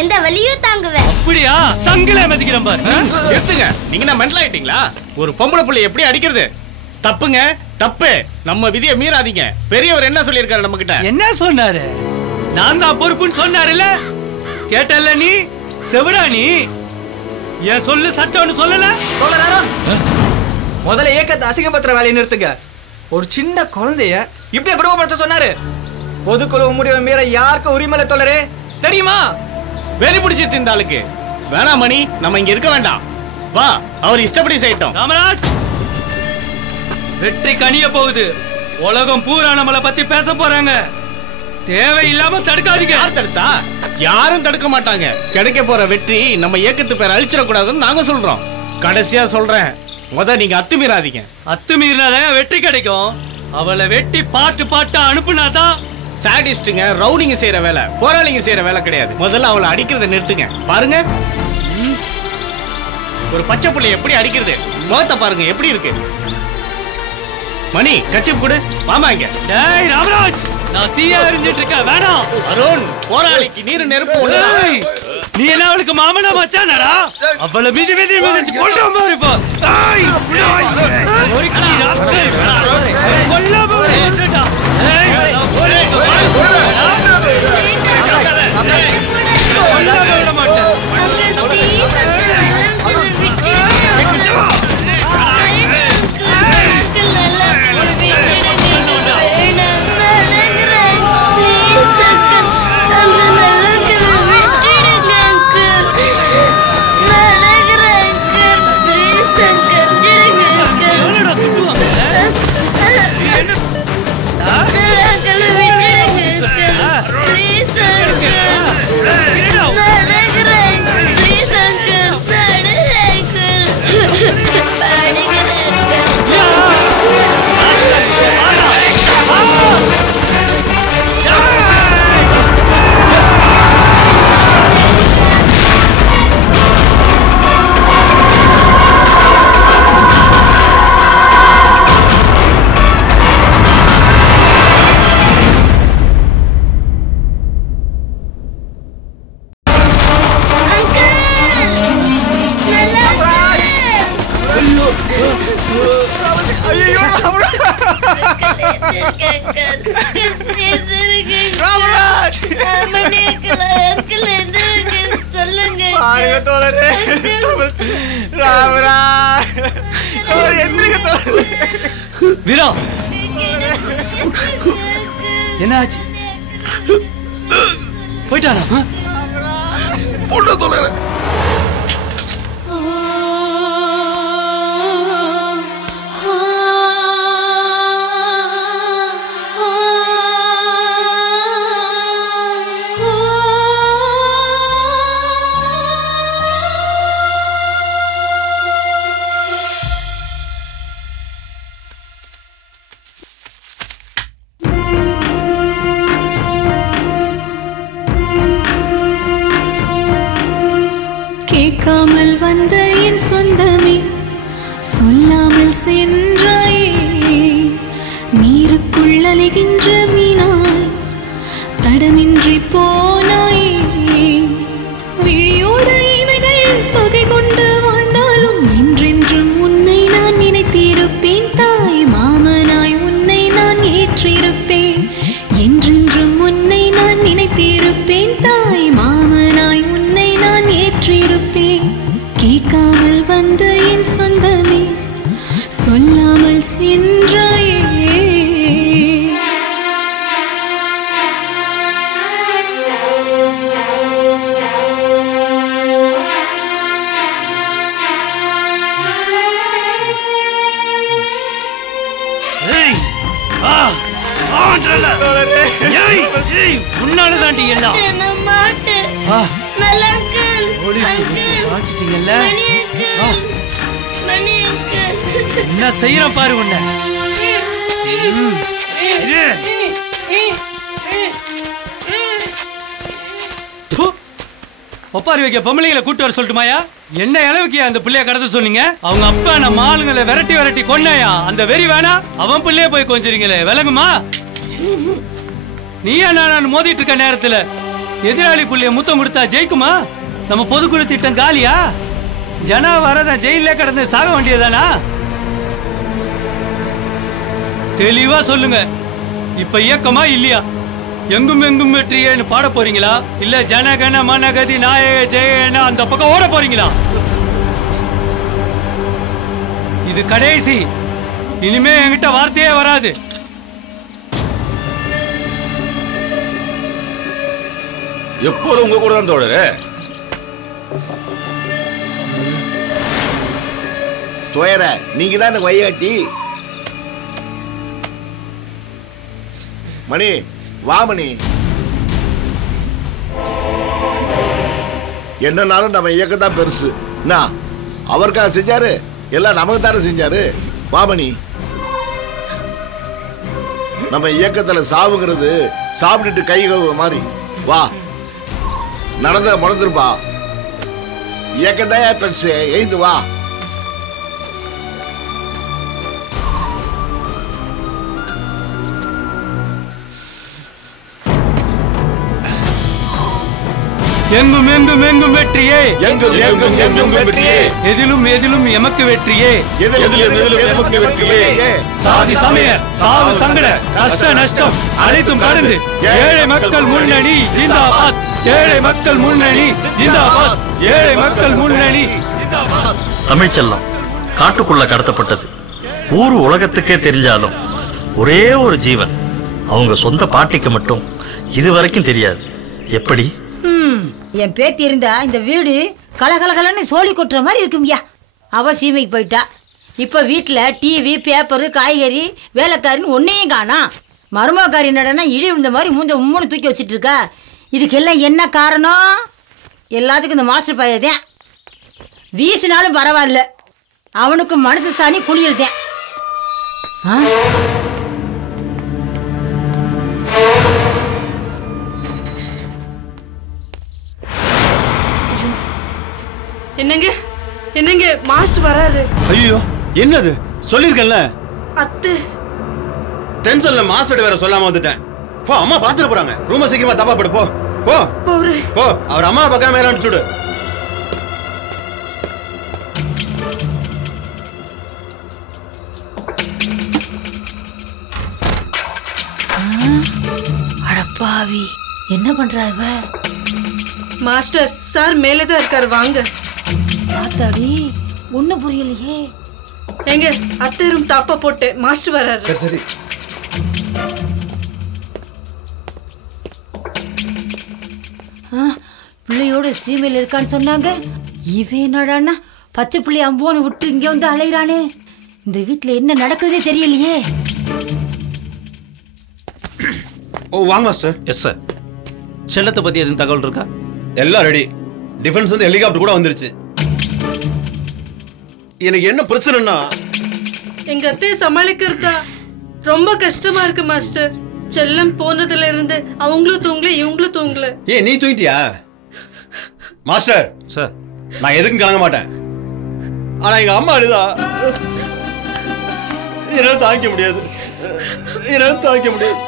எந்த வலியும் தாங்குவேன். அப்படியா? சங்கில மதிக்கிறேன் பாரு. எடுத்துங்க. நீங்க என்ன மெண்டல் ஆயிட்டீங்களா? ஒரு பொம்பளை புள்ளை எப்படி அடிக்கிறது? தப்புங்க, தப்பு. நம்ம விதியை மீறாதீங்க. பெரியவர் என்ன சொல்லியிருக்காரு நம்ம கிட்ட? என்ன சொன்னாரு? நான் தான் பொறுப்புன்னு சொன்னாருல்ல. கேட்டல்ல நீ? செவடா நீ? ஏன் சொல்லு சட்டம்னு சொல்லல? முதல்ல இயக்கத்தை அசிங்கப்படுத்துற வேலையை நிறுத்துங்க. ஒரு சின்ன குழந்தைய இப்படியே குடும்பப்படுத்த சொன்னாரு. பொதுக்குழு முடிவை மீற யாருக்கும் உரிமை இல்லை தோழரே. தெரியுமா? வேலி பிடிச்சிருச்சு இந்த ஆளுக்கு. வேணாம் மணி, நம்ம இங்க இருக்க வேண்டாம். வா, அவர் இஷ்டப்படி செய்யட்டும். ராமராஜ் வெற்றி கனிய போகுது. உலகம் பூரா நம்மளை பத்தி பேச போறாங்க. தேவையில்லாம தடுக்காதீங்க. யார் தடுத்தா? யாரும் தடுக்க மாட்டாங்க. கிடைக்க போற வெற்றி நம்ம இயக்கத்து பேர் அழிச்சிடக்கூடாதுன்னு நாங்க சொல்றோம். கடைசியா சொல்றேன், நீங்க அத்துமீறாதீங்க. அத்துமீறினாதான் வெற்றி கிடைக்கும். அவளை வெட்டி பாட்டு பாட்டா அனுப்புனாதான். சாடிஸ்டுங்க ரவுடிங்க செய்யற வேலை, போராளிங்க செய்யற வேலை கிடையாது. முதல்ல அவளை அடிக்கிறத நிறுத்துங்க. பாருங்க, ஒரு பச்சை புள்ளை எப்படி அடிக்கிறது. முகத்தை பாருங்க எப்படி இருக்கு. மணி கச்சிப் கொடு. மாமா இங்க. டேய் ராமராஜ், நான் தீயா எரிஞ்சிட்டு இருக்க. வேணாம். அருண், போராளிக்கு நீர் நெருப்பு. நீ என்ன அவளுக்கு மாமனா மச்சானடா? அவளை மிதி மிதி மிதிச்சு கொல்ற மாதிரி போ. ஏய் ஒரு கீ ராஸ்கல். கொல்லாம விட்டுடா. ஏய் கொல்லாம விட மாட்டேன். வீரா என்ன ஆச்சு? போயிட்டாரா? கேட்காமல் வந்த என் சொந்தமே சொல்லாமல் சென்றாயே நீருக்குள் அலைகின்ற மீனாய் தடமின்றி போனாயே விழியோடு இவைகள் பகை கொண்டு வாழ்ந்தாலும் என்றென்றும் உன்னை நான் நினைத்திருப்பேன் தாய் மாமனாய் உன்னை நான் ஏற்றிருப்பேன் என்றென்றும் உன்னை நான் நினைத்திருப்பேன் தாய் மாமனாய் உன்னை நான் ஏற்றிருப்பேன் கேட்காமல் வந்த என் சொந்தமே சொல்லாமல் சென்றாயே முன்னால தாண்டி எல்லாம் என்ன செய்யற பாரு உன்ன ஒப்பாரி வைக்க பொம்பளைங்களை கூட்டு வர சொல்லட்டுமாயா? என்ன அளவுக்கு அந்த பிள்ளைய கடத்த சொன்னீங்க? அவங்க அப்பா நம்ம ஆளுங்களை விரட்டி கொன்னாயா? அந்த வெறி வேணா அவன் பிள்ளைய போய் கொஞ்சறீங்களே விளங்குமா? நீயா நான் மோதிட்டு இருக்க நேரத்துல எதிராளி புள்ளைய முத்தம் கொடுத்தா ஜெயிக்குமா? நம்ம பொதுக்குழு திட்டம் காலியா? ஜனா வரதான் ஜெயிலே கடந்து சாக வேண்டியதானா? தெளிவா சொல்லுங்க, இப்ப இயக்கமா இல்லையா? எங்கும் எங்கும் வெற்றியேன்னு பாட போறீங்களா? இல்ல ஜனகன மனகதி நாயக ஜெயன அந்த பக்கம் ஓட போறீங்களா? இது கடைசி, இனிமே என்கிட்ட வார்த்தையே வராது. எப்போதும் உங்க கூட தான் தோழரே. தோழர நீங்க தான் வையாட்டி. மணி வா மணி. என்னன்னாலும் நம்ம இயக்கத்தான் பெருசு. என்ன அவருக்காக செஞ்சாரு, எல்லாம் நமக்கு தானே செஞ்சாரு. வா மணி. நம்ம இயக்கத்துல சாவுங்கிறது சாப்பிட்டுட்டு கை கழுவுற மாதிரி. வா, நடந்த மறந்துருப்பா. இயக்கத்தான் பெருசு, எழுந்து வா. எங்கும் எங்கும் எங்கும் வெற்றியே, எங்கும் எங்கும் எங்கும் வெற்றியே, எதிலும் எதிலும் எமக்கு வெற்றியே, எதிலும் எதிலும் எமக்கு வெற்றியே. சாதி சமய சாவு சங்கட கஷ்ட நஷ்டம் அனைத்தும் கடந்து ஏழை மக்கள் முன்னணி ஜிந்தாபாத், ஏழை மக்கள் முன்னணி ஜிந்தாபாத், ஏழை மக்கள் முன்னணி ஜிந்தாபாத். தமிழ்ச்செல்லம் காட்டுக்குள்ள கடத்தப்பட்டது ஊர் உலகத்துக்கே தெரிஞ்சாலும் ஒரே ஒரு ஜீவன் அவங்க சொந்த பாட்டிக்கு மட்டும் இதுவரைக்கும் தெரியாது. எப்படி? என் பேத்தி இருந்தா இந்த வீடு கலகலகலன்னு சோழி கொட்டுற மாதிரி இருக்குங்கய்யா. அவ சீமைக்கு போயிட்டா. இப்ப வீட்டுல டிவி பேப்பரு காய்கறி வேலைக்காரின்னு ஒன்னையும் காணா. மருமகாரி நடனா இடி விழுந்த மாதிரி மூஞ்ச உம்முன்னு தூக்கி வச்சுட்டு இருக்கா. இதுக்கெல்லாம் என்ன காரணம்? எல்லாத்துக்கும் இந்த மாஸ்டர் பையன் வீசினாலும் பரவாயில்ல, அவனுக்கு மனசு சாணி குளியல்தேன். என்னங்க என்னங்க மாஸ்டர் வராரு. ஐயோ என்னது சொல்லிருக்கேன்ல. அத்தை டென்ஷன்ல மாஸ்டர் வேற சொல்லாம வந்துட்டேன். போ அம்மா பாத்துட்டு போறாங்க. ரூம சீக்கிரமா தப்பா படு. போ போ போ. அவர் அம்மா பக்கம் மேல அனுப்பிச்சுடு. அடப்பாவி என்ன பண்றா இவ? மாஸ்டர் சார் மேலதான் இருக்காரு வாங்க. ஆத்தாடி ஒண்ணும் புரியலையே. எங்க அத்தை ரூம் தாப்பா போட்டு மாஸ்டர் வராரு. சரி சரி. பிள்ளையோட சீமையில் இருக்கான்னு சொன்னாங்க. இவன் என்னடான்னா பச்சை பிள்ளை அம்போன்னு விட்டு இங்க வந்து அலைகிறானே. இந்த வீட்டுல என்ன நடக்குதுன்னே தெரியலையே. ஓ வாங்க மாஸ்டர். Yes sir. செல்லத்தை பத்தி எதுவும் தகவல் இருக்கா? எல்லாம் ரெடி. டிஃபென்ஸ் வந்து ஹெலிகாப்டர் கூட வந்துருச்சு. எனக்கு என்ன பிரச்சனைன்னா எங்க அத்தையை சமாளிக்கிறதா ரொம்ப கஷ்டமா இருக்கு மாஸ்டர். செல்லம் போனதுல இருந்து அவங்களும் தூங்கல இவங்களும் தூங்கல. ஏ நீ தூங்கிட்டியா? மாஸ்டர் சார் நான் எதுக்கும் கலங்க மாட்டேன். ஆனா எங்க அம்மா அழுதா என்னால தாங்கிக்க முடியாது. என்னால தாங்கிக்க முடியாது.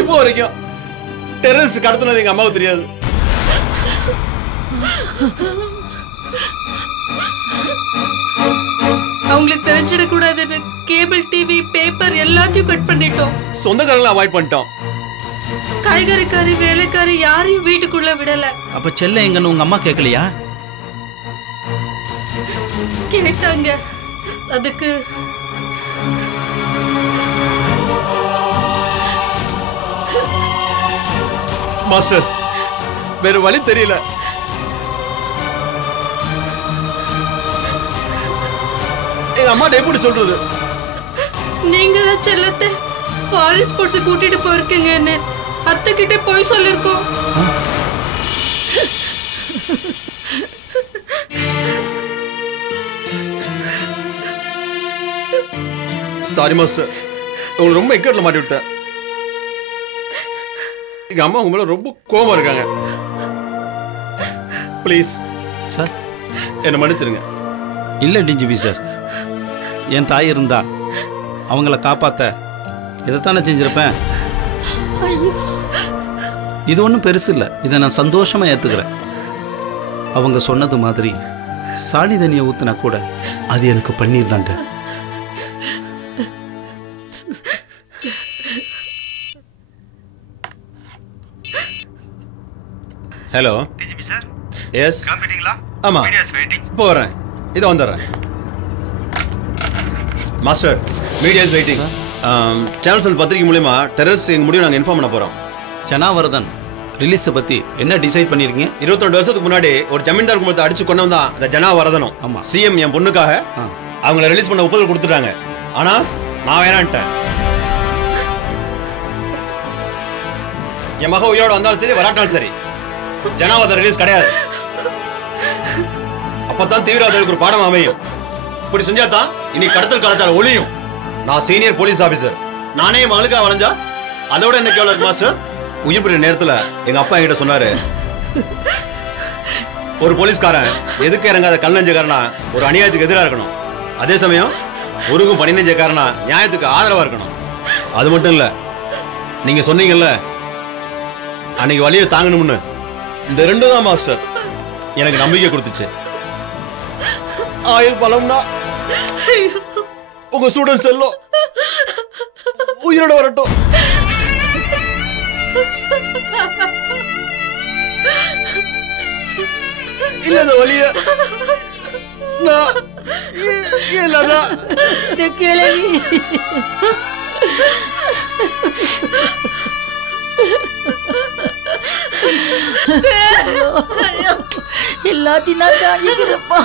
இப்போ வரைக்கும் டெரரிஸ்ட் கடத்தினது எங்க அம்மாவுக்கு தெரியாது. அவங்களுக்கு தெரிஞ்சிட கூடாதுன்னு கேபிள் டிவி பேப்பர் எல்லாத்தையும் கட் பண்ணிட்டோம். சொந்தக்காரங்களை அவாய்ட் பண்ணிட்டோம். காய்கறிக்காரி வேலைக்காரி யாரையும் வீட்டுக்குள்ள விடல. அப்ப செல்ல எங்கன்னு உங்க அம்மா கேட்கலையா? கேட்டாங்க. அதுக்கு மாஸ்டர் வேற வழி தெரியல. எங்க அம்மா எப்படி சொல்றது? நீங்க தான் செல்லத்தை ஃபாரின் ஸ்போர்ட்ஸ் கூட்டிட்டு போயிருக்கீங்கன்னு அத்தை கிட்ட போய் சொல்லிருக்கோம். சாரி மாஸ்டர், உங்களுக்கு ரொம்ப இக்கட்ல மாட்டி விட்டேன். எங்க அம்மா உங்க மேல ரொம்ப கோபமா இருக்காங்க. ப்ளீஸ் சார் என்ன மன்னிச்சிருங்க. இல்லை டிஜிபி சார், என் தாய் இருந்தா அவங்கள காப்பாத்த இதைத்தானே செஞ்சிருப்பேன். இது ஒன்றும் பெருசு இல்லை. இதை நான் சந்தோஷமா ஏற்றுக்கிறேன். அவங்க சொன்னது மாதிரி சாணி தண்ணியை ஊற்றினா கூட அது எனக்கு பண்ணியிருந்தாங்க. Hello DGP sir. எஸ் கிளம்பிட்டீங்களா? ஆமா மீடியாஸ் வெயிட்டிங். இப்போ வரேன். இதோ வந்துடுறேன். Master media is waiting. Channels பத்திரிகை மூலமா டெரரிஸ்ட் எங்க முடிவு நாங்கள் இன்ஃபார்ம் பண்ண போறோம். ஜனாவர்தன் ரிலீஸை பத்தி என்ன டிசைட் பண்ணிருக்கீங்க? 22 வருஷத்துக்கு முன்னாடி ஒரு ஜமீன்தார் குடும்பத்தை அடிச்சு கொண்டவன் தான் இந்த ஜனாவர்தனும். ஆமா. சிஎம் என் பொண்ணுக்காக அவங்கள ரிலீஸ் பண்ண ஒப்புதல் கொடுத்துட்டாங்க. ஆனா நான் வேணான்ட்டேன். என் மக உயிரோட வந்தாலும் சரி வராட்டாலும் சரி ஜனாவர்தன் ரிலீஸ் கிடையாது. அப்பதான் தீவிரவாதிகளுக்கு ஒரு பாடம் அமையும். இப்படி செஞ்சா தான் இனி கடத்தல் கலாச்சாரம் ஒழியும். நான் சீனியர் போலீஸ் ஆபீசர். நானே மகளுக்கா வளைஞ்சா அதோட என்ன கேவலம் இருக்கு மாஸ்டர்? உயிர் பிரிய நேரத்துல எங்க அப்பா என்கிட்ட சொன்னாரு, ஒரு போலீஸ்காரன் எதுக்கு இறங்காத கல் நெஞ்சக்காரனா ஒரு அநியாயத்துக்கு எதிராக இருக்கணும். அதே சமயம் ஒருங்கும் பணி நெஞ்சக்காரனா நியாயத்துக்கு ஆதரவா இருக்கணும். அது மட்டும் இல்ல, நீங்க சொன்னீங்கல்ல அன்னைக்கு வழியை தாங்கணும்னு, இந்த ரெண்டு தான் மாஸ்டர் எனக்கு நம்பிக்கை கொடுத்துச்சு. ஆயுள் பலம்னா உங்க ஸ்டூடெண்ட்ஸ் எல்லாம் உயிரோட வரட்டும். இல்ல இந்த வழிய நான் இல்லதான் எல்லாத்தையும் நான் தாங்கிக்கிறப்பா.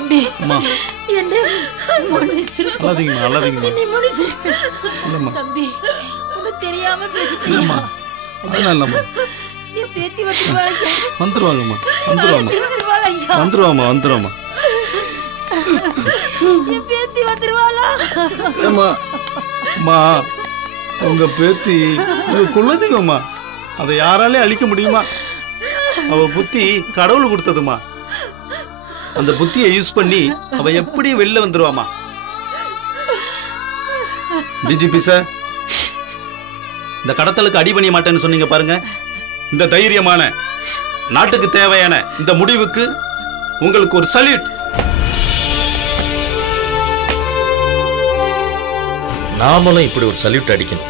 தம்பி அம்மா என்ன மன்னிச்சிரு. அழாதீங்கம்மா அழாதீங்கம்மா என்னை மன்னிச்சிரு. இல்லம்மா தம்பி உனக்கு தெரியாம பேசிட்டியா? இல்லம்மா அதெல்லாம் இல்லம்மா என் பேத்தி வந்துருவாங்க. வந்துருவாங்கம்மா வந்துருவாம்மா வந்துருவாளா? வந்துருவாம்மா வந்துருவாம்மா என் பேத்தி வந்துருவாளா? அம்மா உங்க பேத்தி உங்க குலதெய்வம்மா, அதை யாராலே அழிக்க முடியுமா? அவ புத்தி கடவுள் கொடுத்ததுமா. அந்த புத்தியை யூஸ் பண்ணி அவ எப்படி வெளில வந்துருவாமா? டிஜிபி சார், இந்த கடத்தலுக்கு அடிபணிய மாட்டேன்னு சொன்னீங்க பாருங்க. இந்த தைரியமான நாட்டுக்கு தேவையான இந்த முடிவுக்கு உங்களுக்கு ஒரு சல்யூட். நாமளும் இப்படி ஒரு சல்யூட் அடிக்கணும்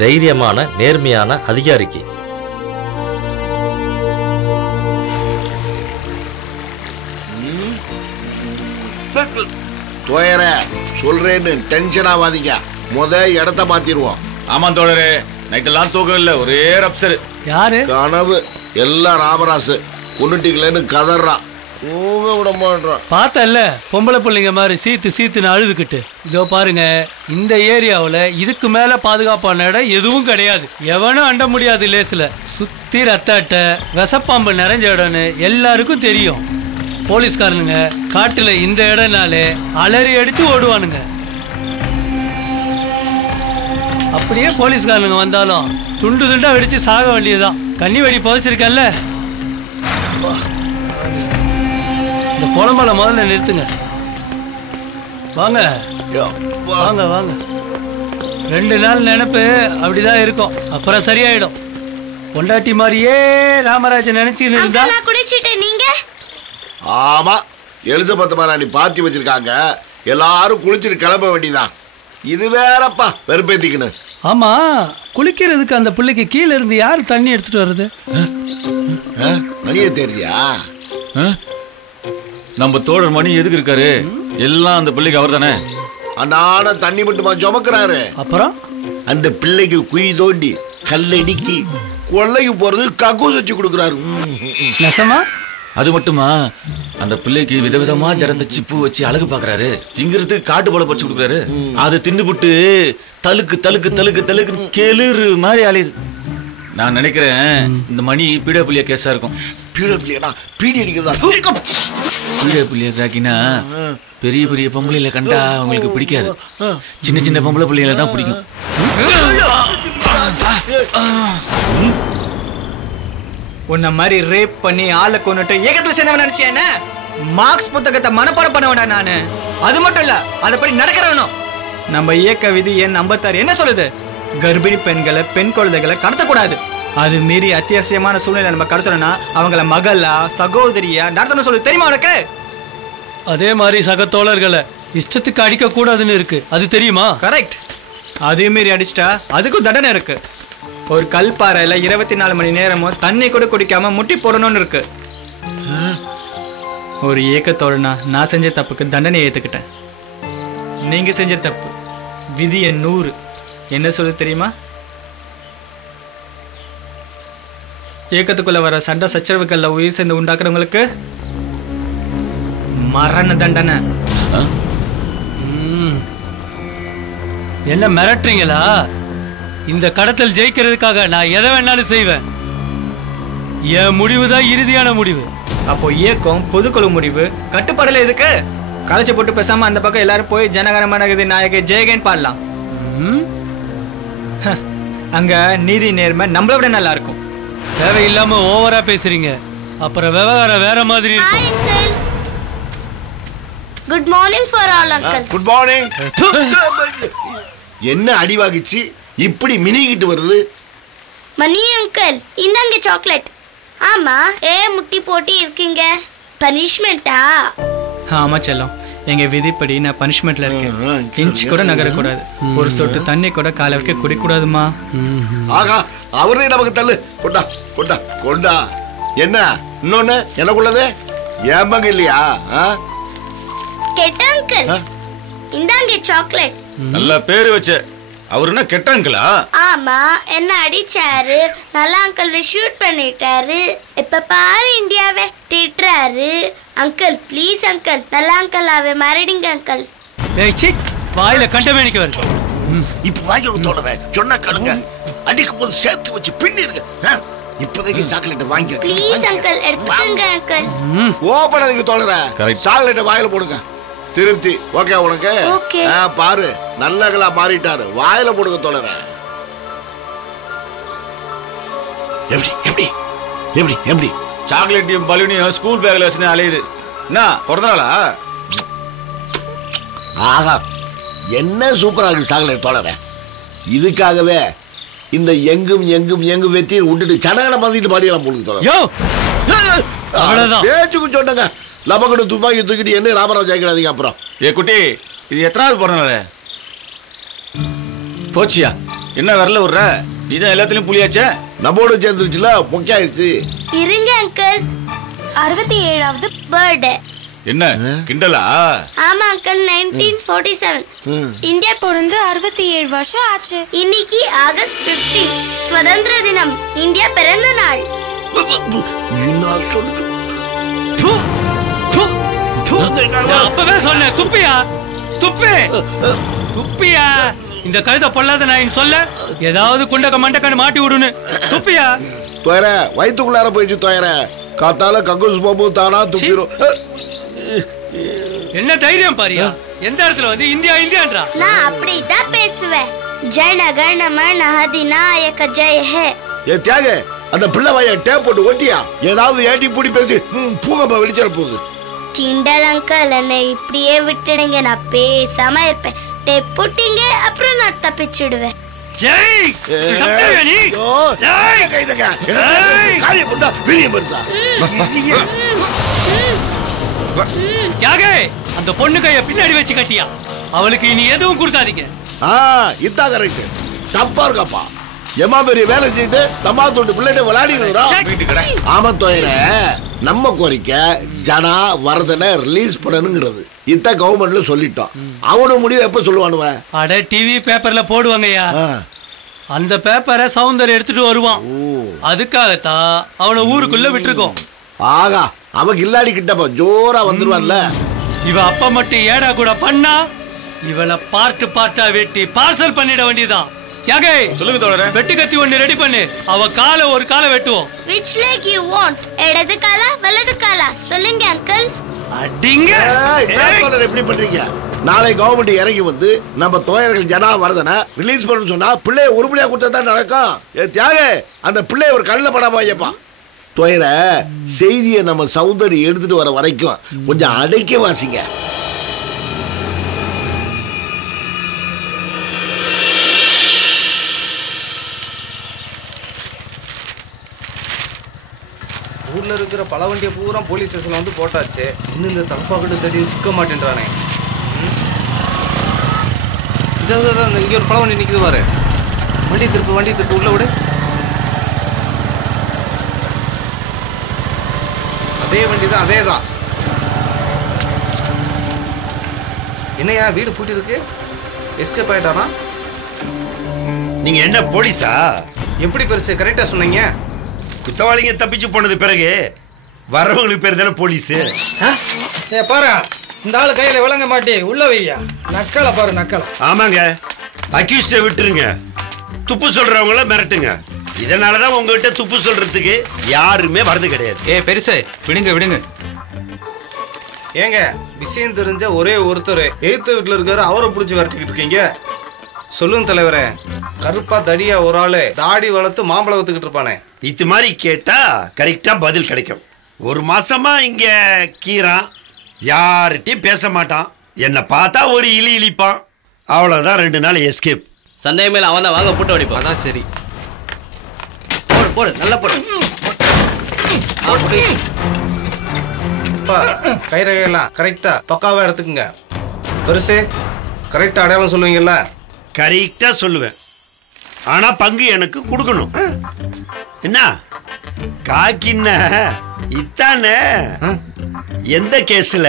தைரியமான நேர்மையான அதிகாரிக்கு. தோயர சொல்றேன்னு டென்ஷன் ஆகாதீங்க. இடத்த மாத்திடுவோம். ஆமா தோழரே, நைட்டெல்லாம் தூக்கம் இல்ல, ஒரே ரப்சர். யாரு? கனவு எல்லாம் ராமராசு கொண்டுட்டீங்களேன்னு கதறான். தூங்க விட மாட்டான். பார்த்தல்ல பொம்பளை பிள்ளைங்க மாதிரி சீத்துன்னு அழுதுகிட்டு. இதோ பாருங்க, இந்த ஏரியாவில் இதுக்கு மேல பாதுகாப்பான இடம் எதுவும் கிடையாது. எவனும் அண்ட முடியாது லேசில். சுத்தி ரத்தாட்ட விஷப்பாம்பு நிறைஞ்ச இடம்னு எல்லாருக்கும் தெரியும். போலீஸ்காரனுங்க காட்டுல இந்த இடம்னாலே அலறி அடிச்சு ஓடுவானுங்க. அப்படியே போலீஸ்காரனுங்க வந்தாலும் துண்டு துண்டா வெடிச்சு சாக வேண்டியதுதான். கண்ணி வெடி புதைச்சிருக்கல. இந்த புலம்பலை முதல்ல நிறுத்துங்க. வாங்க வாங்க வாங்க. 2 நாள் நினைப்பு அப்படிதான் இருக்கும், அப்புறம் சரியாயிடும். பொண்டாட்டி மாதிரியே ராமராஜன் நினைச்சுன்னு இருந்தா. குடிச்சிட்டு நீங்க? ஆமா, எலிசபெத் மகாராணி பார்ட்டி வச்சிருக்காங்க. எல்லாரும் குளிச்சுட்டு கிளம்ப வேண்டியதான். இது வேறப்பா வெறுப்பேத்திக்கணு. ஆமா, குளிக்கிறதுக்கு அந்த பிள்ளைக்கு கீழே இருந்து யாரு தண்ணி எடுத்துட்டு வருது? மணியே தெரியா? நம்ம தோழர் மணி எதுக்கு இருக்காரு? எல்லாம் அந்த பிள்ளைக்கு அவர் தானே. அண்ணான தண்ணி மட்டுமா சுமக்கிறாரு? அப்புறம் அந்த பிள்ளைக்கு குழி தோண்டி கல்லடிக்கி கொள்ளைக்கு போறது கக்கூஸ் வச்சு கொடுக்குறாரு. நெசமா? அது மட்டுமா, அந்த பிள்ளைக்கு விதவிதமா ஜடந்த சிப்பு வச்சு அழகு பாக்குறாரு. திங்கிறதுக்கு காட்டு போல பறிச்சு கொடுக்குறாரு. அதை தின்னுபுட்டு தலுக்கு தலுக்கு தலுக்கு தலுக்கு கெளுறு மாதிரி அலையுது. நான் நினைக்கிறேன் இந்த மணி பீடப்புள்ளிய கேஸா இருக்கும். பீடப்புள்ளியா? பீடி அடிக்கிறதா? பீடப்புள்ளிய கிராக்கினா பெரிய பெரிய பொம்பளையில கண்டா அவங்களுக்கு பிடிக்காது. சின்ன சின்ன பொம்பளை பிள்ளைகளை தான் பிடிக்கும். உன்ன மாதிரி ரேப் பண்ணி ஆளை கொண்டுட்டு ஏகத்துல சேர்ந்தவன் நினைச்சியா என்ன? மார்க்ஸ் புத்தகத்தை மனப்பாடம் பண்ண வேண்டாம் நானு. அது மட்டும் இல்ல, அதப்படி நடக்கிறவனும். நம்ம இயக்க விதி எண் 56 என்ன சொல்லுது? கர்ப்பிணி பெண்களை, பெண் குழந்தைகளை கடத்தக்கூடாது. அது மீறி அத்தியாவசியமான சூழ்நிலை நம்ம கடத்தணும்னா அவங்கள மகளா சகோதரியா நடத்தணும் சொல்லு. தெரியுமா உனக்கு? அதே மாதிரி சக தோழர்களை இஷ்டத்துக்கு அடிக்க கூடாதுன்னு இருக்கு, அது தெரியுமா? கரெக்ட். அதே மீறி அடிச்சிட்டா அதுக்கும் தண்டனை இருக்கு. ஒரு கல்பாறையில 24 மணி நேரமும் தண்ணி கூட குடிக்காம முட்டி போடணும்னு இருக்கு. ஒரு ஏக்கத்தோழனா நான் செஞ்ச தப்புக்கு தண்டனை ஏத்துக்கிட்டேன். நீங்க செஞ்ச தப்பு விதி எண் 100 என்ன சொல்லு தெரியுமா? ஏக்கத்துக்குள்ள வர சண்டை சச்சரவுகள்ல உயிர் சேர்ந்து உண்டாக்குறவங்களுக்கு மரண தண்டனை. என்ன மிரட்டுறீங்களா? இந்த கடத்தல் ஜெயிக்கிறதுக்காக நான் எதை வேணாலும் செய்வேன். என் முடிவு தான் இறுதியான முடிவு. அப்போ இயக்கம் பொதுக்குழு முடிவு கட்டுப்பாடுல எதுக்கு? கலைச்சு போட்டு பேசாம அந்த பக்கம் எல்லாரும் போய் ஜனகணமனகதி நாயக ஜெயகன் பாடலாம். அங்க நீதி நேர்மை நம்மளை விட நல்லா இருக்கும். தேவையில்லாம ஓவரா பேசுறீங்க, அப்புறம் விவகாரம் வேற மாதிரி இருக்கும். Good morning for all uncles. Good morning. என்ன அடி வாங்கிச்சு இப்படி மினிக்கிட்டு வருது? மணி அங்கிள், இந்தாங்க சாக்லேட். ஆமா, முட்டி போட்டி இருக்கீங்க, பனிஷ்மெண்டா? ஆமா செல்லம், எங்க விதிப்படி நான் பனிஷ்மெண்ட்ல இருக்கேன். இன்ச் கூட நகரக்கூடாது, ஒரு சொட்டு தண்ணி கூட காலை வைக்க குடிக்கூடாதுமா. ஆகா, அவரே நமக்கு தள்ளு. கொண்டா கொண்டா கொண்டா. என்ன இன்னொன்னு எனக்குள்ளதே ஏமாங்க இல்லையா? கேட்ட அங்கிள், இந்தாங்க சாக்லேட். நல்ல பேரு வச்ச. அவருன்னா கெட்ட அங்கிளா? ஆமா, என்ன அடிச்சாரு, நல்ல அங்கிள் ஷூட் பண்ணிட்டாரு. இப்ப பாரு இந்தியாவே திட்டுறாரு. அங்கிள் ப்ளீஸ் அங்கிள், நல்ல அங்கிளாவே மாறிடுங்க அங்கிள். ஏய் சி, வாயில கண்டமேனிக்கு வருது. இப்ப வாங்கி தோணுறேன் சொன்ன கணுங்க, அடிக்கும் போது சேர்த்து வச்சு பின்னிருங்க. இப்போதைக்கு சாக்லேட் வாங்கி ப்ளீஸ் அங்கிள் எடுத்துக்கங்க அங்கிள். ஓபனதுக்கு தோணுறேன். சாக்லேட் வாயில போடுங்க. திருப்தி ஓகே உனக்கு? ஓகே. பாரு நல்லகளா மாறிட்டாரு. வாயில போடுங்க தோணுறேன். எப்படி எப்படி எப்படி எப்படி சாக்லேட்டையும் பலூனையும் ஸ்கூல் பேக்ல வச்சு அலையுது. என்ன பிறந்த நாளா? ஆஹா, என்ன சூப்பரா இருக்கு சாக்லேட் தோணுறேன். இதுக்காகவே இந்த எங்கும் எங்கும் எங்கும் வெத்தி விட்டுட்டு சனகனை பந்திட்டு பாடியெல்லாம் போடுங்க தோணுறேன். பேச்சுக்கு சொன்னங்க. லபகடு துப்பாக்கி தூக்கிட்டு என்ன ராமராஜ் ஆகிடாதீங்க. அப்புறம் ஏ குட்டி, இது எத்தனாவது பிறந்தநாள்? போச்சியா? என்ன வரல விடுற? நீதான் எல்லாத்துலயும் புளியாச்சே. நம்மோட சேர்ந்துருச்சுல, பொக்காயிருச்சு. இருங்க அங்கிள், 67வது பர்த்டே. என்ன கிண்டலா? ஆமா அங்கிள், 1947 இந்தியா பிறந்து 67 வருஷம் ஆச்சு. இன்னைக்கு ஆகஸ்ட் 15 சுதந்திர தினம், இந்தியா பிறந்த நாள். அப்பவே சொன்னேன், துப்பியா துப்பே துப்பியா. இந்த கழுத பொல்லாத நான் சொல்ல ஏதாவது குண்டக்க மண்டக்கன்னு மாட்டி விடுன்னு. துப்பியா தோயர வயிற்றுக்குள்ளார போயிடுச்சு. தோயர காத்தால கக்கூஸ் பாம்பு தானா துப்பிரும். என்ன தைரியம் பாரியா, எந்த இடத்துல வந்து இந்தியா இந்தியான்றா? நான் அப்படிதான் பேசுவேன். ஜன கண மன அதிநாயக ஜெய ஹே. ஏ தியாக, அந்த பிள்ளை வாய டேப் போட்டு ஓட்டியா ஏதாவது ஏட்டி பூடி பேசி பூகப்ப வெடிச்சிட போகுது. கிண்டல் அங்கிள், என்னை இப்படியே விட்டுடுங்க, நான் பேசாம இருப்பேன். டேப் போட்டீங்க, அப்புறம் நான் தப்பிச்சுடுவேன். அந்த பொண்ணு கைய பின்னாடி வச்சு கட்டியா, அவளுக்கு இனி எதுவும் கொடுக்காதீங்க. இத்தா கரெக்ட். தப்பா இருக்கப்பா. எம்மா பெரிய வேலை செய்து தம்மா தொண்டு பிள்ளைகிட்ட விளையாடி. ஆமா தோயர, நம்ம கோரிக்கை ஜனா வரதனை ரிலீஸ் பண்ணணுங்கிறது. இத்த கவர்மெண்ட்ல சொல்லிட்டோம். அவனோட முடிவு எப்ப சொல்லுவானுவ? அட டிவி பேப்பர்ல போடுவாங்கய்யா. அந்த பேப்பரை சௌந்தர் எடுத்துட்டு வருவான். அதுக்காகத்தான் அவனை ஊருக்குள்ள விட்டுருக்கோம். ஆகா, அவ கில்லாடி கிட்டப்ப ஜோரா வந்துருவான்ல. இவ அப்ப மட்டும் ஏடா கூட பண்ணா இவளை பார்ட்டு பார்ட்டா வெட்டி பார்சல் பண்ணிட வேண்டியதான். சொல்லுங்க தோழரே. வெட்டு கத்தி ஒண்ணு ரெடி பண்ணு. அவ காலை ஒரு காலை வெட்டுவோம். Which leg you want? இடது காலா வலது காலா சொல்லுங்க அங்கிள். அடிங்க. எப்படி பண்றீங்க? நாளை கவர்மெண்ட் இறங்கி வந்து நம்ம தோயர்கள் ஜனா வரதனை ரிலீஸ் பண்ணு சொன்னா பிள்ளைய உருப்படியா கொடுத்தா தான் நடக்கும். தியாக, அந்த பிள்ளைய ஒரு கல்ல படாம வையப்பா. தோயர செய்தியை நம்ம சௌந்தரி எடுத்துட்டு வர வரைக்கும் கொஞ்சம் அடைக்க வாசிங்க. ஊர்ல இருக்கிற பல வண்டியை பூரா போலீஸ் ஸ்டேஷன்ல வந்து போட்டாச்சு. இன்னும் இந்த தலப்பாக்கட்டு தடியும் சிக்க மாட்டேன்றானே. இதான் இங்க ஒரு பல வண்டி நிக்குது பாரு. வண்டி திருப்பு உள்ள விடு. அதே வண்டி தான், அதே தான். என்னையா வீடு பூட்டி இருக்கு? எஸ்கேப் ஆயிட்டானா? நீங்க என்ன போலீஸா? எப்படி பெருசு கரெக்டா சொன்னீங்க? குத்தவாளிங்க தப்பிச்சு போனது பிறகு வரவங்களுக்கு பேர் தானே போலீஸ். பாரு, இந்த ஆளு கையில விளங்க மாட்டே உள்ள வையா. நக்கலை பாரு, நக்கலை. ஆமாங்க, அக்யூஸ்ட விட்டுருங்க. துப்பு சொல்றவங்கள மிரட்டுங்க. இதனாலதான் உங்ககிட்ட துப்பு சொல்றதுக்கு யாருமே வரது கிடையாது. பெருசு விடுங்க. ஏங்க, விஷயம் தெரிஞ்ச ஒரே ஒருத்தர் எய்த்த வீட்டுல இருக்காரு, அவரை பிடிச்சி விரட்டிக்கிட்டு இருக்கீங்க. சொல்லுங்க தலைவரே. கருப்பா தடியா ஒரு ஆளு தாடி வளர்த்து மாம்பழம் வத்துக்கிட்டு இருப்பானே. இது மாதிரி கேட்டா கரெக்டா பதில் கிடைக்கும். ஒரு மாசமா இங்க கீரான், யார்கிட்டையும் பேச மாட்டான். என்னை பார்த்தா ஒரு இழிப்பான். அவ்வளவுதான், 2 நாள் எஸ்கேப். சந்தேகம் மேல அவன் தான் வாங்க போட்டு அடிப்பான். அதான் சரி. போடு நல்லா போடு. கைரகையெல்லாம் கரெக்டா பக்காவா எடுத்துக்குங்க. பெருசு கரெக்டா அடையாளம் சொல்லுவீங்கல்ல? கரெக்டா சொல்லுவேன். ஆனா பங்கு எனக்கு கொடுக்கணும். என்ன காக்கின்ன இத்தானே? எந்த கேஸ்ல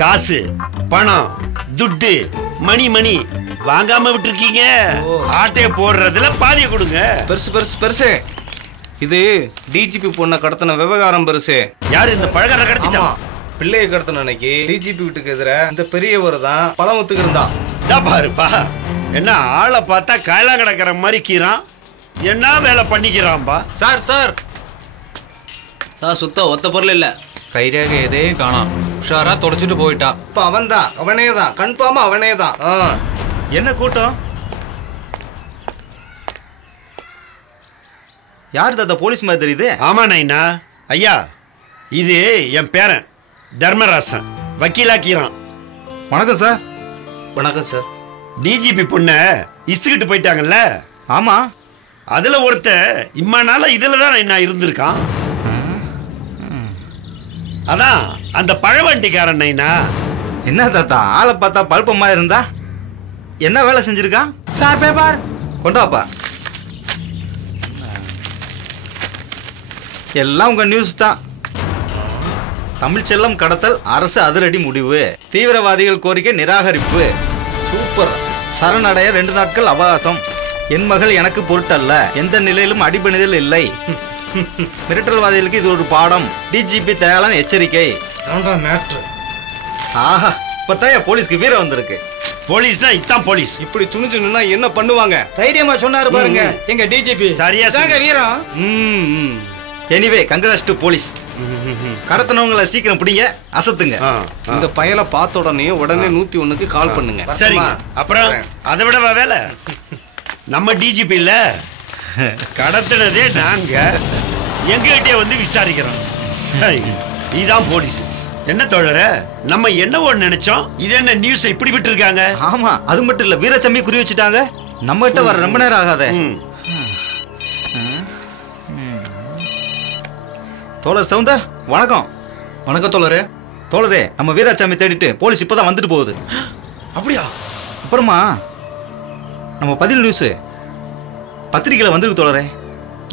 காசு பணம் துட்டு மணி வாங்காம விட்டுருக்கீங்க. ஆட்டைய போடுறதுல பாதியை கொடுங்க. பெருசு பெருசு பெருசு. இது டிஜிபி பொண்ணை கடத்தின விவகாரம் பெருசு. யாரு இந்த பழகார கடத்திட்டான்? பிள்ளையை கடத்தின அன்னைக்கு டிஜிபி வீட்டுக்கு எதிர இந்த பெரியவர் தான் பழமுத்துக்கு இருந்தான். பாருப்பா, என்ன ஆளை பார்த்தா காயலா கிடக்கிற மாதிரி கீறான். என்ன வேலை பண்ணிக்கிறான்பா? சார் சார் சார் சுத்த ஒத்த பொருள் இல்ல, கைரேகை எதையும் காணோம். உஷாரா தொடச்சிட்டு போயிட்டா. இப்ப அவன் தான், அவனே தான், கன்ஃபார்மா அவனே தான். என்ன கூட்டம்? யார் தாத்தா போலீஸ் மாதிரி தெரியுது? ஆமா நைனா. ஐயா, இது என் பேரன் தர்மராசன், வக்கீலாக்கிறான். வணக்கம் சார். வணக்கம் சார். டிஜிபி பொண்ண இஸ்துக்கிட்டு போயிட்டாங்கல்ல? ஆமா. அதுல ஒருத்த இம்மா நாள இதுல தான் நான் இருந்திருக்கான். அதான் அந்த பழவண்டிக்காரன் நைனா. என்ன தாத்தா ஆளை பார்த்தா பல்பமா இருந்தா என்ன வேலை செஞ்சிருக்கான்? Sir paper கொண்டாப்பா. எல்லாம் உங்க நியூஸ் தான். தமிழ் செல்லம் கடத்தல் அரசு அதிரடி முடிவு. தீவிரவாதிகள் கோரிக்கை நிராகரிப்பு. சூப்பர். சரணடைய 2 நாட்கள் அவகாசம். என் மகள் எனக்கு பொருட்டல்ல, எந்த நிலையிலும் அடிபணிதல் இல்லை. மிரட்டல்வாதிகளுக்கு இது ஒரு பாடம். டிஜிபி தயாளன் எச்சரிக்கை. ஆஹா, இப்பதான் போலீஸ்க்கு வீரம் வந்திருக்கு. போலீஸ் தான் இதான் போலீஸ். இப்படி துணிஞ்சு நின்னா என்ன பண்ணுவாங்க? தைரியமா சொன்னாரு பாருங்க எங்க டிஜிபி. சரியா வீரம். Anyway congrats to police. கடத்தினவங்களை சீக்கிரம் பிடிங்க, அசத்துங்க. இந்த பயலை பார்த்த உடனே 101க்கு கால் பண்ணுங்க. சரிங்க. அப்புறம் அதை விட வேலை நம்ம டிஜிபி இல்ல, கடத்தினதே நாங்க எங்ககிட்டே வந்து விசாரிக்கிறோம். இதான் போலீஸ். என்ன தோழர, நம்ம என்ன ஒண்ணு நினைச்சோம், இது என்ன நியூஸ் இப்படி விட்டு இருக்காங்க? ஆமா, அது மட்டும் இல்ல, வீரச்சம்பி குறி வச்சுட்டாங்க. நம்ம கிட்ட வர ரொம்ப நேரம் ஆகாத. தோழர் சவுந்தர் வணக்கம். வணக்கம் தோழரே. தோழரே, நம்ம வீராசாமி தேடிட்டு போலீஸ் இப்பதான் வந்துட்டு போகுது. அப்படியா? அப்புறமா நம்ம பதில் நியூஸ் பத்திரிகையில வந்துருக்கு தோழரே.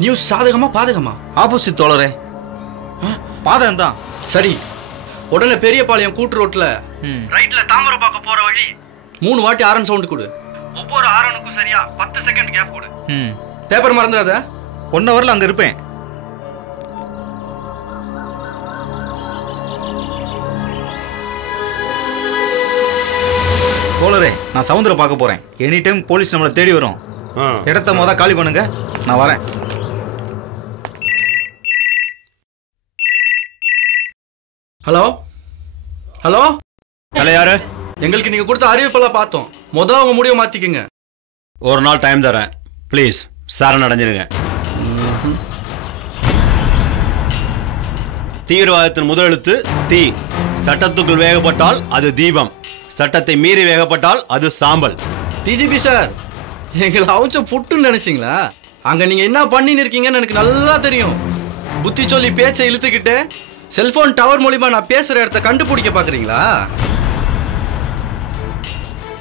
நியூஸ் சாதகமா பாதகமா? ஆப்போசிட் தோழரே, பாதகம் தான். சரி, உடனே பெரியபாளையம் கூட்டு ரோட்ல ரைட்ல தாமரபாக்கம் போற வழி 3 வாட்டி ஆரன் சவுண்ட் கொடு. ஒவ்வொரு ஆரனுக்கும் சரியா 10 செகண்ட் கேப் கொடு. பேப்பர் மறந்துடாத. 1 ஹவர்ல அங்க இருப்பேன். தோழரே, நான் சவுந்தர பார்க்க போறேன். எனி டைம் போலீஸ் நம்மளை தேடி வரும். இடத்த மொத காலி பண்ணுங்க, நான் வரேன். ஹலோ ஹலோ, யாரு? எங்களுக்கு நீங்க கொடுத்த அறிவிப்பெல்லாம் பார்த்தோம். அவங்க முடிவை மாத்திக்கங்க. ஒரு நாள் டைம் தரேன், ப்ளீஸ் சரண் அடைஞ்சிருங்க. தீவிரவாதத்தின் முதலெழுத்து தீ. சட்டத்துக்குள் வேகப்பட்டால் அது தீபம், சட்டத்தை மீறி வேகப்பட்டால் அது சாம்பல். டிஜிபி சார், எங்களை அவுச்ச புட்டுன்னு நினைச்சீங்களா? அங்க நீங்க என்ன பண்ணின்னு இருக்கீங்கன்னு எனக்கு நல்லா தெரியும். புத்தி சொல்லி பேச்சை இழுத்துக்கிட்டு செல்போன் டவர் மூலியமா நான் பேசுற இடத்த கண்டுபிடிக்க பாக்குறீங்களா?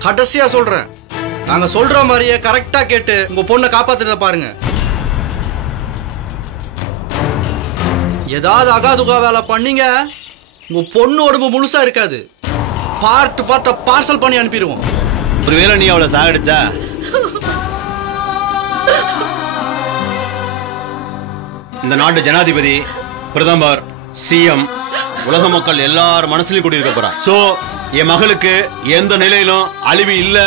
கடைசியா சொல்றேன், நாங்க சொல்ற மாதிரியே கரெக்டா கேட்டு உங்க பொண்ணை காப்பாத்துறத பாருங்க. ஏதாவது அகாதுகா வேலை பண்ணீங்க, உங்க பொண்ணு உடம்பு முழுசா இருக்காது. பார்ட்டா பார்சல் பண்ணி அனுப்பிடுவோம். ஒருவேளை நீ அவளை சாகடிச்சா? இந்த நாட்டு ஜனாதிபதி, பிரதமர், சிஎம், உலக மக்கள் எல்லாரும் மனசுலயும் கூட்டியிருக்க போறான். சோ என் மகளுக்கு எந்த நிலையிலும் அழிவு இல்ல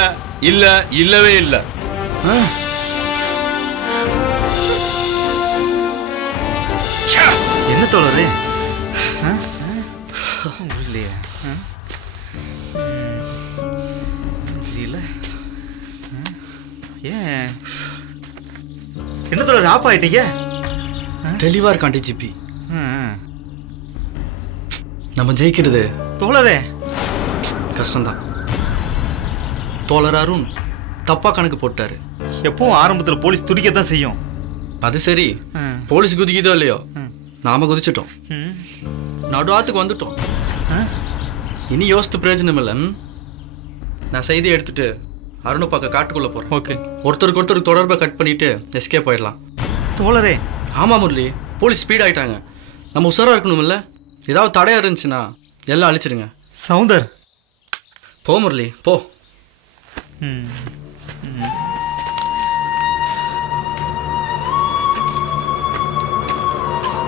இல்ல இல்லவே இல்ல. என்ன தோழரே? என்ன தோழர் ஆப் ஆயிட்டீங்க? தெளிவா இருக்கான் டிஜிபி. நம்ம ஜெயிக்கிறது தோழரே கஷ்டம்தான். தோழர் அருண் தப்பா கணக்கு போட்டாரு. எப்பவும் ஆரம்பத்துல போலீஸ் துடிக்கத்தான் செய்யும். அது சரி, போலீஸ் குதிக்குதோ இல்லையோ, நாம குதிச்சிட்டோம். நடுவாத்துக்கு வந்துட்டோம். இனி யோசித்து பிரயோஜனம் இல்லை. நான் செய்தியை எடுத்துட்டு அருணை பார்க்க காட்டுக்குள்ள போறேன். ஓகே. ஒருத்தருக்கு தொடர்பை கட் பண்ணிட்டு எஸ்கேப் ஆயிடலாம். தோழரே. ஆமா முரளி, போலீஸ் ஸ்பீட் ஆயிட்டாங்க. நம்ம உஷாரா இருக்கணும்ல. ஏதாவது தடையா இருந்துச்சுன்னா எல்லாம் அழிச்சிடுங்க. சவுந்தர், போ முரளி போ.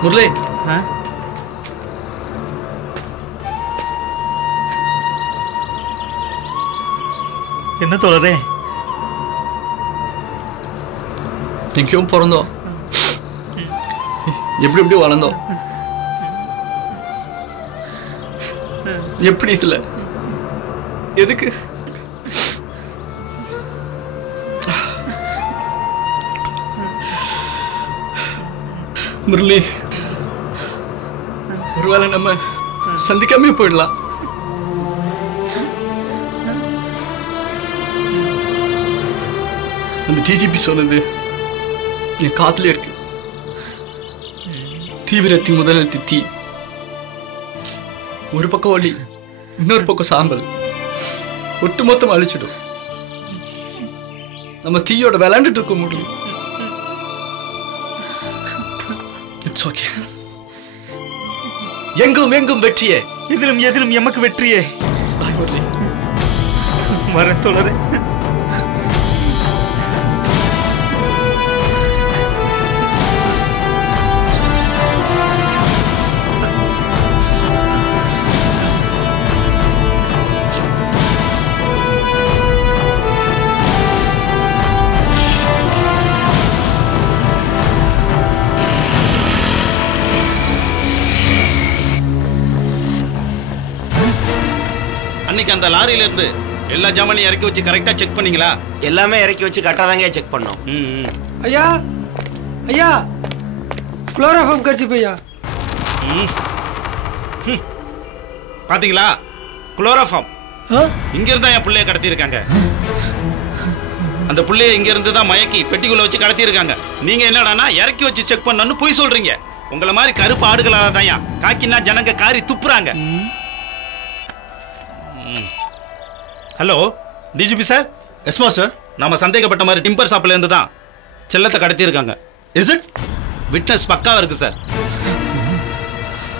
முரளி என்ன தோழரே? எங்கேயோ பிறந்தோம், எப்படி எப்படி வளர்ந்தோம், எப்படி இதுல எதுக்கு முரளி? ஒருவேளை நம்ம சந்திக்காமே போயிடலாம். அந்த டிஜிபி சொன்னது என் காத்துல இருக்கு. தீவிரத்தின் முதல் எழுத்து தீ, ஒரு பக்கம் ஒளி, இன்னொரு பக்கம் சாம்பல், ஒட்டுமொத்தம் அழிச்சிடும். நம்ம தீயோட விளையாண்டுட்டு இருக்கோம் முரளி. It's okay. எங்கும் எங்கும் வெற்றியே, எதிலும் எதிலும் எமக்கு வெற்றியே. பாய் முரளி. வரேன் தோழரே. அன்னைக்கு அந்த லாரியில இருந்து எல்லா ஜாமானையும் இறக்கி வச்சு கரெக்டா செக் பண்ணீங்களா? எல்லாமே இறக்கி வச்சு கரெக்டாக தாங்க செக் பண்ணோம். ஐயா ஐயா, குளோரோஃபார்ம் கடிச்சு போய்யா. பாத்தீங்களா? குளோரோஃபார்ம் இங்க இருந்தா என் பிள்ளைய கடத்திருக்காங்க. அந்த பிள்ளைய இங்க இருந்து தான் மயக்கி பெட்டிக்குள்ள வச்சு கடத்திருக்காங்க. நீங்க என்னடானா இறக்கி வச்சு செக் பண்ணணும்னு போய் சொல்றீங்க. உங்களை மாதிரி கருப்பு ஆடுகளால தான் காக்கினா ஜனங்க காரி துப்புறாங்க. Hello DGP sir. Yes master. நாம சந்தேகப்பட்ட மாதிரி டிம்பர் ஷாப்ல இருந்து தான் செல்லத்தை கடத்திருக்காங்க. Is it? விட்னஸ் பக்காவா இருக்கு சார்.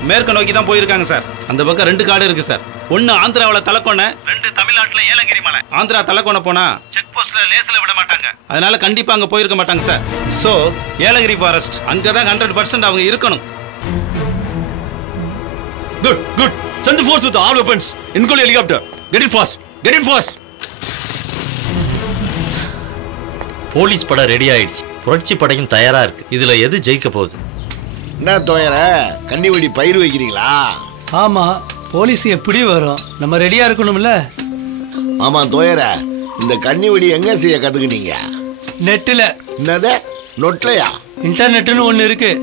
மேற்கு நோக்கி தான் போயிருக்காங்க சார். அந்த பக்கம் 2 காடு இருக்கு சார். ஒன்னு ஆந்திராவில் தலக்கோணை, 2 தமிழ்நாட்டுல ஏலகிரி மலை. ஆந்திரா தலக்கோணை போனா செக் போஸ்ட்ல லேஸ்ல விட மாட்டாங்க. அதனால கண்டிப்பா அங்க போயிருக்க மாட்டாங்க சார். சோ ஏலகிரி ஃபாரஸ்ட் அங்கதான் 100% அவங்க இருக்கணும். Good good. Send the force with all weapons. Include helicopter. Get it fast. Get it fast. Police படம் ரெடி ஆயிடுச்சு, புரட்சி படையும் தயாரா இருக்கு. இதுல எது ஜெயிக்க போகுது? என்ன தோயர கன்னிவெடி பயிர் வைக்கிறீங்களா? ஆமா, போலீஸ் எப்படி வரும்? நம்ம ரெடியா இருக்கணும்ல. ஆமா தோயர, இந்த கன்னிவெடி எங்க செய்ய கத்துக்கிட்டீங்க? நெட்ல. என்னது? நொட்லையா? இன்டர்நெட்னு ஒண்ணு இருக்கு.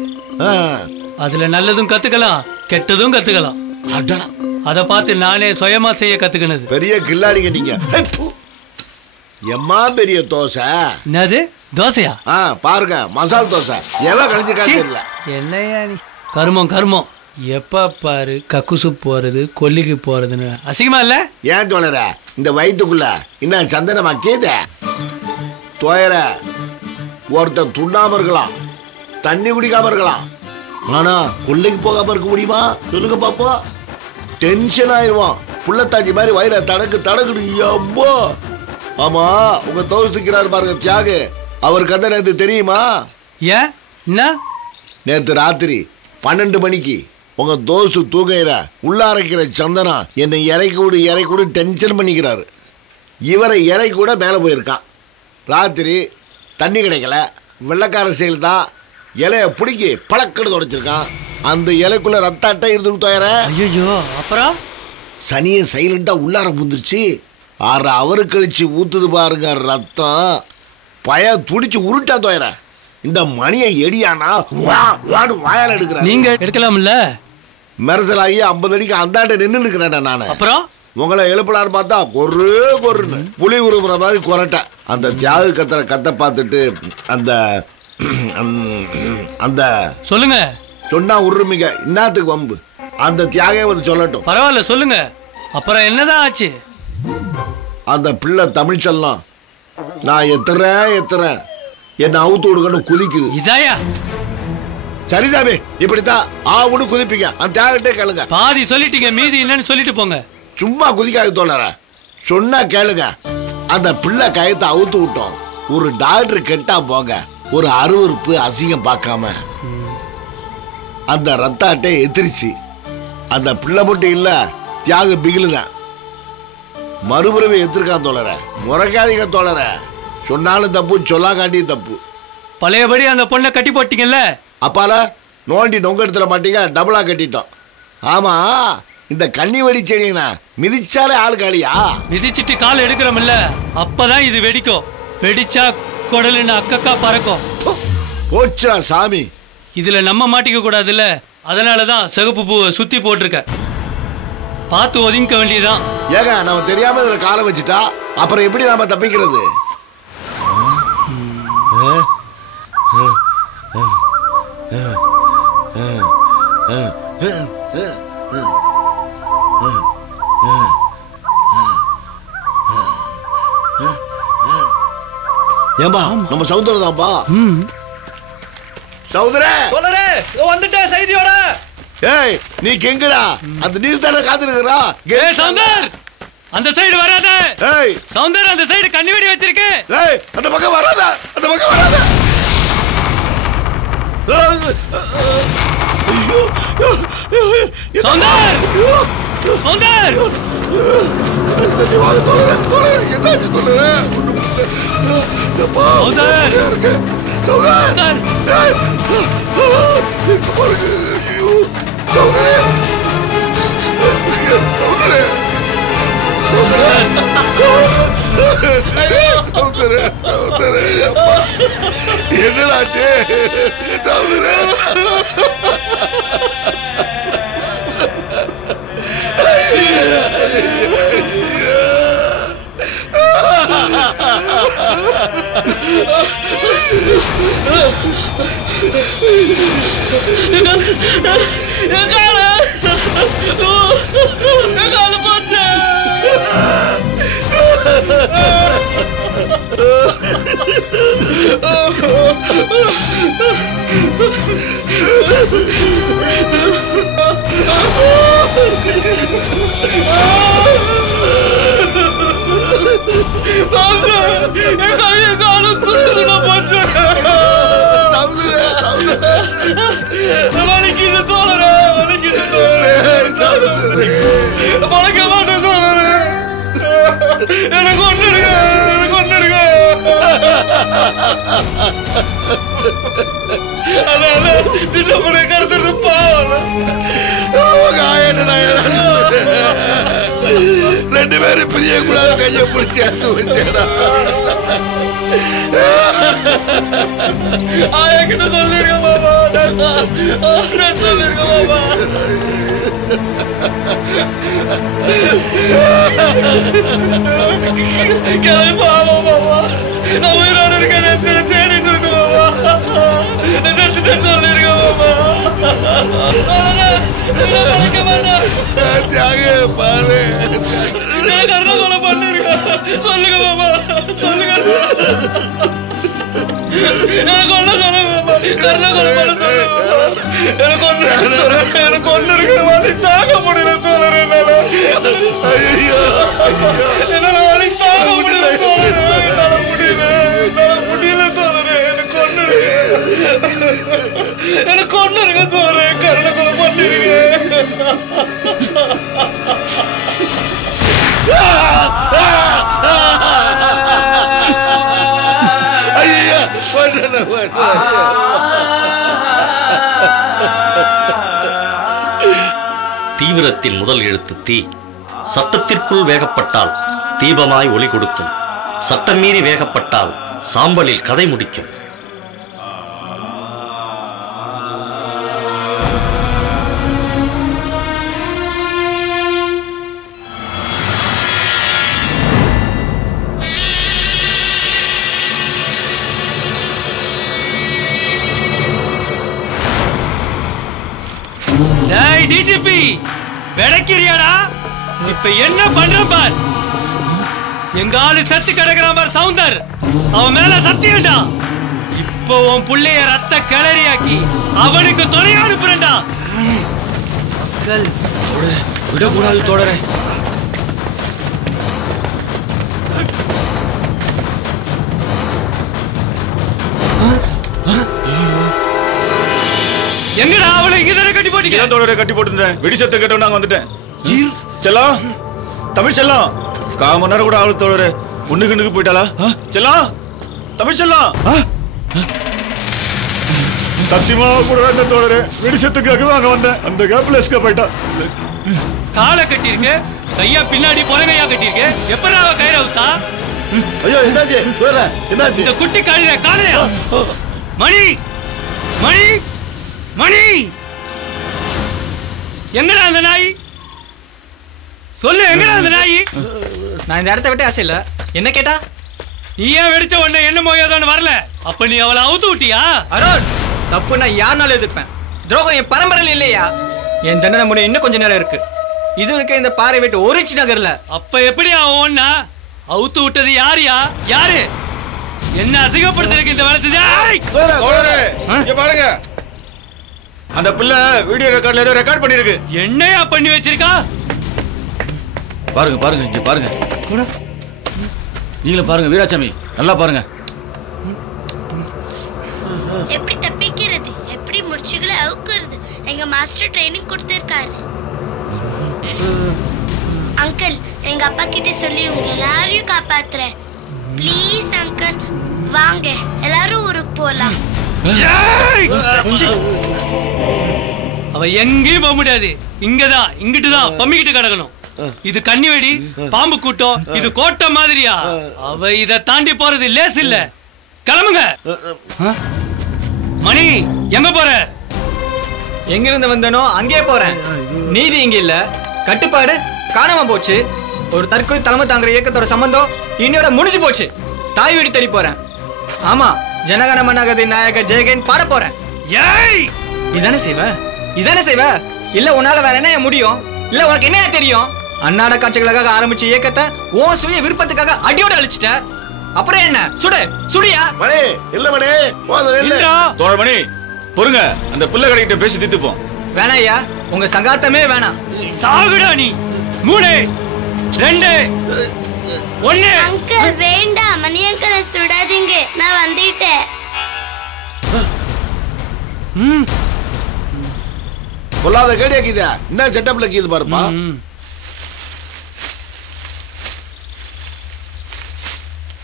அதுல நல்லதும் கத்துக்கலாம், கெட்டதும் கத்துக்கலாம். அத பார்த்து நானே சுயமா செய்ய கத்துக்கினது. பெரிய கில்லாடிங்க நீங்க. எம்மா பெரிய தோசை. என்னது தோசையா? பாருங்க மசால் தோசை. எவ்வளவு கழிச்சு காத்திரல. என்னையா நீ? கர்மம் கர்மம். எப்ப பாரு கக்குசு போறது கொல்லிக்கு போறதுன்னு அசிங்கமா இல்ல? ஏன் தோழர இந்த வயிற்றுக்குள்ள இன்னும் சந்தனமா கேத தோயர ஒருத்தர் துண்ணாம இருக்கலாம், தண்ணி குடிக்காம இருக்கலாம், ஆனா கொல்லைக்கு போகாம இருக்க முடியுமா? சொல்லுங்க பாப்போம். டென்ஷன் ஆயிடுவான். புள்ளத்தாச்சி மாதிரி வயிற தடக்கு தடக்குடு. ஆமா, உங்க தோஸ்துக்கிறாரு பாருங்க தியாகு, அவர் கதை நேற்று தெரியுமா? ஏன் என்ன? நேற்று ராத்திரி 12 மணிக்கு உங்க தோஸ்து தூங்குற உள்ளாரைக்கிற சந்தனா என்னை இறக்கி கூட டென்ஷன் பண்ணிக்கிறாரு. இவரை இறக்கி கூட மேலே போயிருக்கான். ராத்திரி தண்ணி கிடைக்கல, வெள்ளக்கார செயல் தான் இலைய பிடிக்கி பழக்கெடு தொடச்சிருக்கான். அந்த இலைக்குள்ள ரத்த அட்டை இருந்து தோயற. ஐயோ, அப்புறம் சனியை சைலண்டா உள்ளார புந்துருச்சு. 6 அவரு கழிச்சு ஊத்துது பாருங்க ரத்தம். பய துடிச்சு உருட்டா தோயற. இந்த மணியை எடியானா வாயால எடுக்கிற. நீங்க எடுக்கலாம்ல? மெரசலாகி 50 அடிக்கு அந்தாண்ட நின்று இருக்கிறேன் நானு. அப்புறம் உங்களை எழுப்பலான்னு பார்த்தா கொருன்னு புலி உருவுற மாதிரி கொரட்ட. அந்த தியாகு கத்துற கத்தை பார்த்துட்டு அந்த அந்த சொல்லுங்க சொன்னா உருமிங்க. இன்னத்துக்கு வம்பு? அந்த தியாகே வந்து சொல்லட்டும். பரவாயில்ல சொல்லுங்க. அப்புறம் என்னதான் ஆச்சு? அந்த பிள்ளை தமிழ் செல்லம் நான் எத்துறேன் என்ன அவுத்து விடுக்கணும் குதிக்குது. இதாயா? சரி சாமி, இப்படித்தான் ஆவுன்னு குதிப்பீங்க. அந்த தியாகிட்டே கேளுங்க. பாதி சொல்லிட்டீங்க, மீதி என்னன்னு சொல்லிட்டு போங்க. சும்மா குதிக்காது தோழர, சொன்னா கேளுங்க. அந்த பிள்ளை கயத்தை அவுத்து விட்டோம். ஒரு டாக்டர் கெட்டா போங்க, ஒரு அருவருப்பு அசிங்கம் பார்க்காம அந்த ரத்த அட்டை எத்திரிச்சு. அந்த பிள்ளை மட்டும் இல்ல, தியாக பிகிலுதான் மறுபுறவை எத்திருக்கான் தோழர. முறைக்காதீங்க தோழர, சொன்னாலும் தப்பு, சொல்லா காட்டியும் தப்பு. பழையபடி அந்த பொண்ணை கட்டி போட்டீங்கல்ல? அப்பால நோண்டி நொங்க எடுத்துட மாட்டீங்க, டபுளா கட்டிட்டோம். ஆமா, இந்த கன்னி வெடி செடிங்கண்ணா மிதிச்சாலே ஆள் காலியா? மிதிச்சிட்டு கால் எடுக்கிறோம்ல, அப்பதான் இது வெடிக்கும். வெடிச்சா குடலுன்னு அக்கக்கா பறக்கும். போச்சுடா சாமி. இதுல நம்ம மாட்டிக்க கூடாதுல்ல, அதனாலதான் சிகப்பு பூவை சுத்தி போட்டிருக்க. பார்த்து ஒதுங்க வேண்டியதுதான். ஏங்க நம்ம தெரியாம இதுல காலை வச்சுட்டா அப்புறம் எப்படி நாம தப்பிக்கிறது? ஏம்பா நம்ம சௌந்தரம் தான்ப்பா. சௌந்தரே வந்துட்டேன் செய்தியோட. ஏய் நீ கெங்கடா, அந்த நியூஸ் தானே காத்துருக்குறா. ஏய் சௌந்தர், அந்த சைடு வராத. ஏய் சௌந்தர், அந்த சைடு கண்ணி வெடி வச்சிருக்கு. ஏய் அந்த பக்கம் வராத, அந்த பக்கம் வராத. சௌந்தர், சௌந்தர், என்னடாச்சு? ரெண்டு பேரும் பிரிய கூடாது, கையை பிடிச்சி அத்து வச்சேடா. கிட்ட சொல்லிருக்க மாமா, சொல்லிருக்க மாமா. கிளம்பி பாவா மாமா, நான் உயிரோடு இருக்கேன், தேடிட்டு இருக்க மாமா. செத்துட்டேன்னு சொல்லிருக்க மாமா. பழைக்க மாட்டேன், பாரு கருணை கொலை பண்ணிருக்க. சொல்லுங்க மாமா, சொல்லுங்க. எனக்கு ஒண்ணு சொல்லுங்க மாமா, கருணை கொலை பண்ண சொல்லுங்க மாமா. எனக்கு ஒண்ணு சொல்லுங்க, எனக்கு ஒண்ணு இருக்கு வலி தாங்க முடியல தோழர். என்னால வலி தாங்க முடியல தோழர், என்னால முடியல தோழர். எனக்கு ஒண்ணு இருக்கு தோழர், கருணை கொலை பண்ணிருக்க. தீவிரத்தின் முதல் எழுத்து தீ. சட்டத்திற்குள் வேகப்பட்டால் தீபமாய் ஒளி கொடுக்கும். சட்டம் மீறி வேகப்பட்டால் சாம்பலில் கதை முடிக்கும். டிஜிபி வெடக்கிறியாடா? இப்ப என்ன பண்ற பார். எங்க ஆளு செத்து கிடக்குறான் பார் சௌந்தர், அவன் மேல சத்தியம்டா. இப்போ உன் புள்ளைய ரத்த கிளறியாக்கி அவனுக்கு துணையா அனுப்புறேன்டா. விடக்கூடாது தோழரே. எங்கடா அவளை இங்க தானே கட்டி போட்டீங்க? தோழரே கட்டி போட்டுருந்தேன். வெடி சத்தம் கேட்டோம் நாங்க வந்துட்டேன். செல்லம், தமிழ் செல்லம், 1/4 மணி நேரம் கூட ஆளு தோழரே. ஒண்ணுக்கு போயிட்டாளா? செல்லம், தமிழ் செல்லம், சத்தியமா கூட வேண்டாம் தோழரே. வெடி சத்துக்காகவே அங்க வந்தேன். அந்த கேப்ல எஸ்கேப் ஆயிட்டா. காலை கட்டிருக்கு, கையா பின்னாடி புறங்கையா கட்டிருக்கு. எப்படா அவ கயிறு அவுத்தா? ஐயோ என்னாச்சு? என்னாச்சு? இந்த குட்டி கழுதை காலையா? மணி மணி மணி எங்கடா அந்த நாய்? சொல்லு, எங்கடா அந்த நாய்? நான் இந்த இடத்த விட்டு ஆசை இல்ல. என்ன கேட்டா? நீ ஏன் வெடிச்ச உடனே என்ன மோயாதான்னு வரல? அப்ப நீ அவளை அவுத்து விட்டியா? அருண், தப்பு நான் யாருனாலும் எதிர்ப்பேன். துரோகம் என் பரம்பரையில் இல்லையா? என் தண்டனை முடிய இன்னும் கொஞ்ச நேரம் இருக்கு. இது இருக்க இந்த பாறை விட்டு ஒரு இன்ச் நகர்ல. அப்ப எப்படி அவன்னா அவுத்து விட்டது யாரியா? யாரு என்ன அசிங்கப்படுத்திருக்கு இந்த வேலை? பாருங்க, அந்த பிள்ளை வீடியோ ரெக்கார்ட்ல ஏதோ ரெக்கார்ட் பண்ணிருக்கு. என்னையா பண்ணி வச்சிருக்கா? பாருங்க பாருங்க, இங்க பாருங்க. நீங்களும் பாருங்க வீராசாமி, நல்லா பாருங்க. எப்படி தப்பிக்கிறது, எப்படி முடிச்சுகளை அவுக்குறது, எங்க மாஸ்டர் ட்ரைனிங் கொடுத்திருக்காரு. அங்கிள், எங்க அப்பா கிட்ட சொல்லி உங்க எல்லாரையும் காப்பாத்துறேன். ப்ளீஸ் அங்கிள், வாங்க எல்லாரும் ஊருக்கு போலாம். அவ எங்கேயும் போக முடியாது. இங்கதான், இங்கிட்டுதான் பம்மிக்கிட்டு கிடக்கணும். இது கன்னி வெடி, பாம்பு கூட்டம், இது கோட்டை மாதிரியா? அவ இத தாண்டி போறது லேஸ் இல்ல. கிளம்புங்க. மணி, எங்க போற? எங்கிருந்து வந்தனோ அங்கே போறேன். நீதி இங்க இல்ல, கட்டுப்பாடு காணாம போச்சு. ஒரு தற்கொலை தலைமை தாங்குற இயக்கத்தோட சம்பந்தம் இன்னையோட முடிஞ்சு போச்சு. தாய் வீடு தேடி போறேன். ஆமா, ஜனகன மனகதி நாயக ஜெயகன் பாட போறேன். ஏய், இதானே செய்வ? இல்ல உன்னால வேற என்ன முடியும்? இல்ல உனக்கு என்ன தெரியும்? அன்னாட காட்சிகளுக்காக ஆரம்பிச்ச இயக்கத்தை உன் சுய விருப்பத்துக்காக அடியோட அழிச்சிட்ட. அப்புறம் என்ன? சுடியா? மணி இல்ல மணி, தோழர் மணி பொறுங்க, அந்த பிள்ளை கடைக்கிட்ட பேசி தீர்த்துப்போம். வேணாம் ஐயா, உங்க சங்காத்தமே வேணாம். சாகுடா நீ. 3 2 1. அங்கிள் வேண்டாம், மணி அங்கிள் சுடாதீங்க, நான் வந்துட்டேன். பொல்லாத கேடியாக்கிதா, என்ன செட்டப்ல கீது பாருப்பா.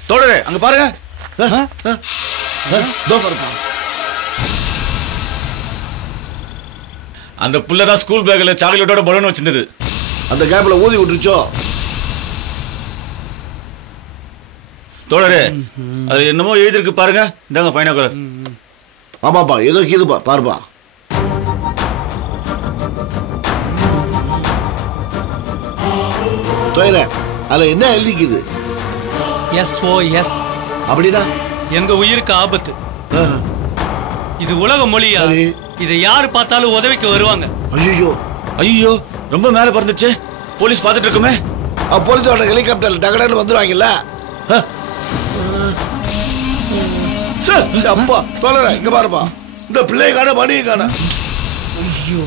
தோழரே அங்க பாருங்க. அந்த புள்ளதான் ஸ்கூல் பேக்ல சாக்லேட்டோட பலூன் வச்சிருந்தது. அந்த கேப்ல ஊதி விட்டுருச்சோ? தோழரே, அது என்னமோ எழுதிருக்கு பாருங்க. இந்தாங்க பைனாக்குலர். ஆமாப்பா, ஏதோ கீதுப்பா, பாருப்பா. தோழரே, அதுல என்ன எழுதிக்குது? SOS. அப்படின்னா எங்க உயிருக்கு ஆபத்து. இது உலக மொழியா? இதை யாரு பார்த்தாலும் உதவிக்கு வருவாங்க. ஐயோ ஐயோ, ரொம்ப மேல பறந்துச்சு. போலீஸ் பார்த்துட்டு இருக்குமே. போலீஸோட ஹெலிகாப்டர் டகடன்னு வந்துருவாங்கல்ல. அப்பா தோழரே, இங்க பாருப்பா, இந்த பிள்ளையை காண, மணியை காண. ஐயோ,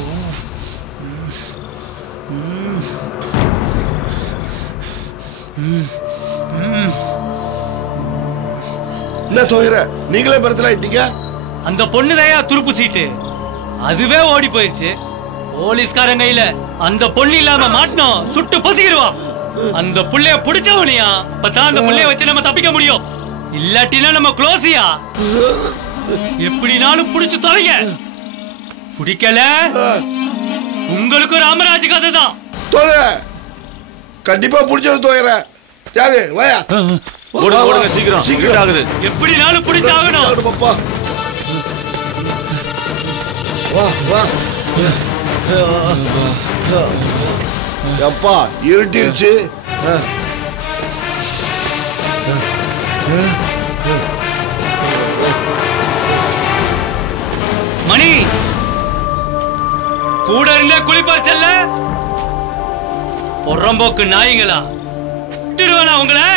என்ன தோழரே, நீங்களே பரத்துல ஆயிட்டீங்க? அந்த பொண்ணுதையா துருப்பு சீட்டு, அதுவே ஓடி போயிடுச்சு. போலீஸ்காரங்க கையில அந்த பொண்ணு இல்லாம மாட்டணும், சுட்டு பொசிக்கிடுவான். அந்த புள்ளைய பிடிச்சவனியா, அப்பதான் அந்த புள்ளைய வச்சு நம்ம தப்பிக்க முடியும். இல்லாட்டினா நம்ம க்ளோஸியா. எப்படினாலும் பிடிச்சு தொலைங்க. பிடிக்கல உங்களுக்கு ராமராஜ் கதை தான். தோழரே, கண்டிப்பா பிடிச்சது தோழரே. யாரு வாயா, ஓடுங்க சீக்கிரம், சீக்கிரம் ஆகுது. எப்படினாலும் பிடிச்சாகணும். வா வா. அப்பா இருட்டிருச்சு. மணி கூட இருந்தே குளிப்பார் செல்ல. பொறம்போக்கு நாய்களா, விட்டுடுவானா உங்களை?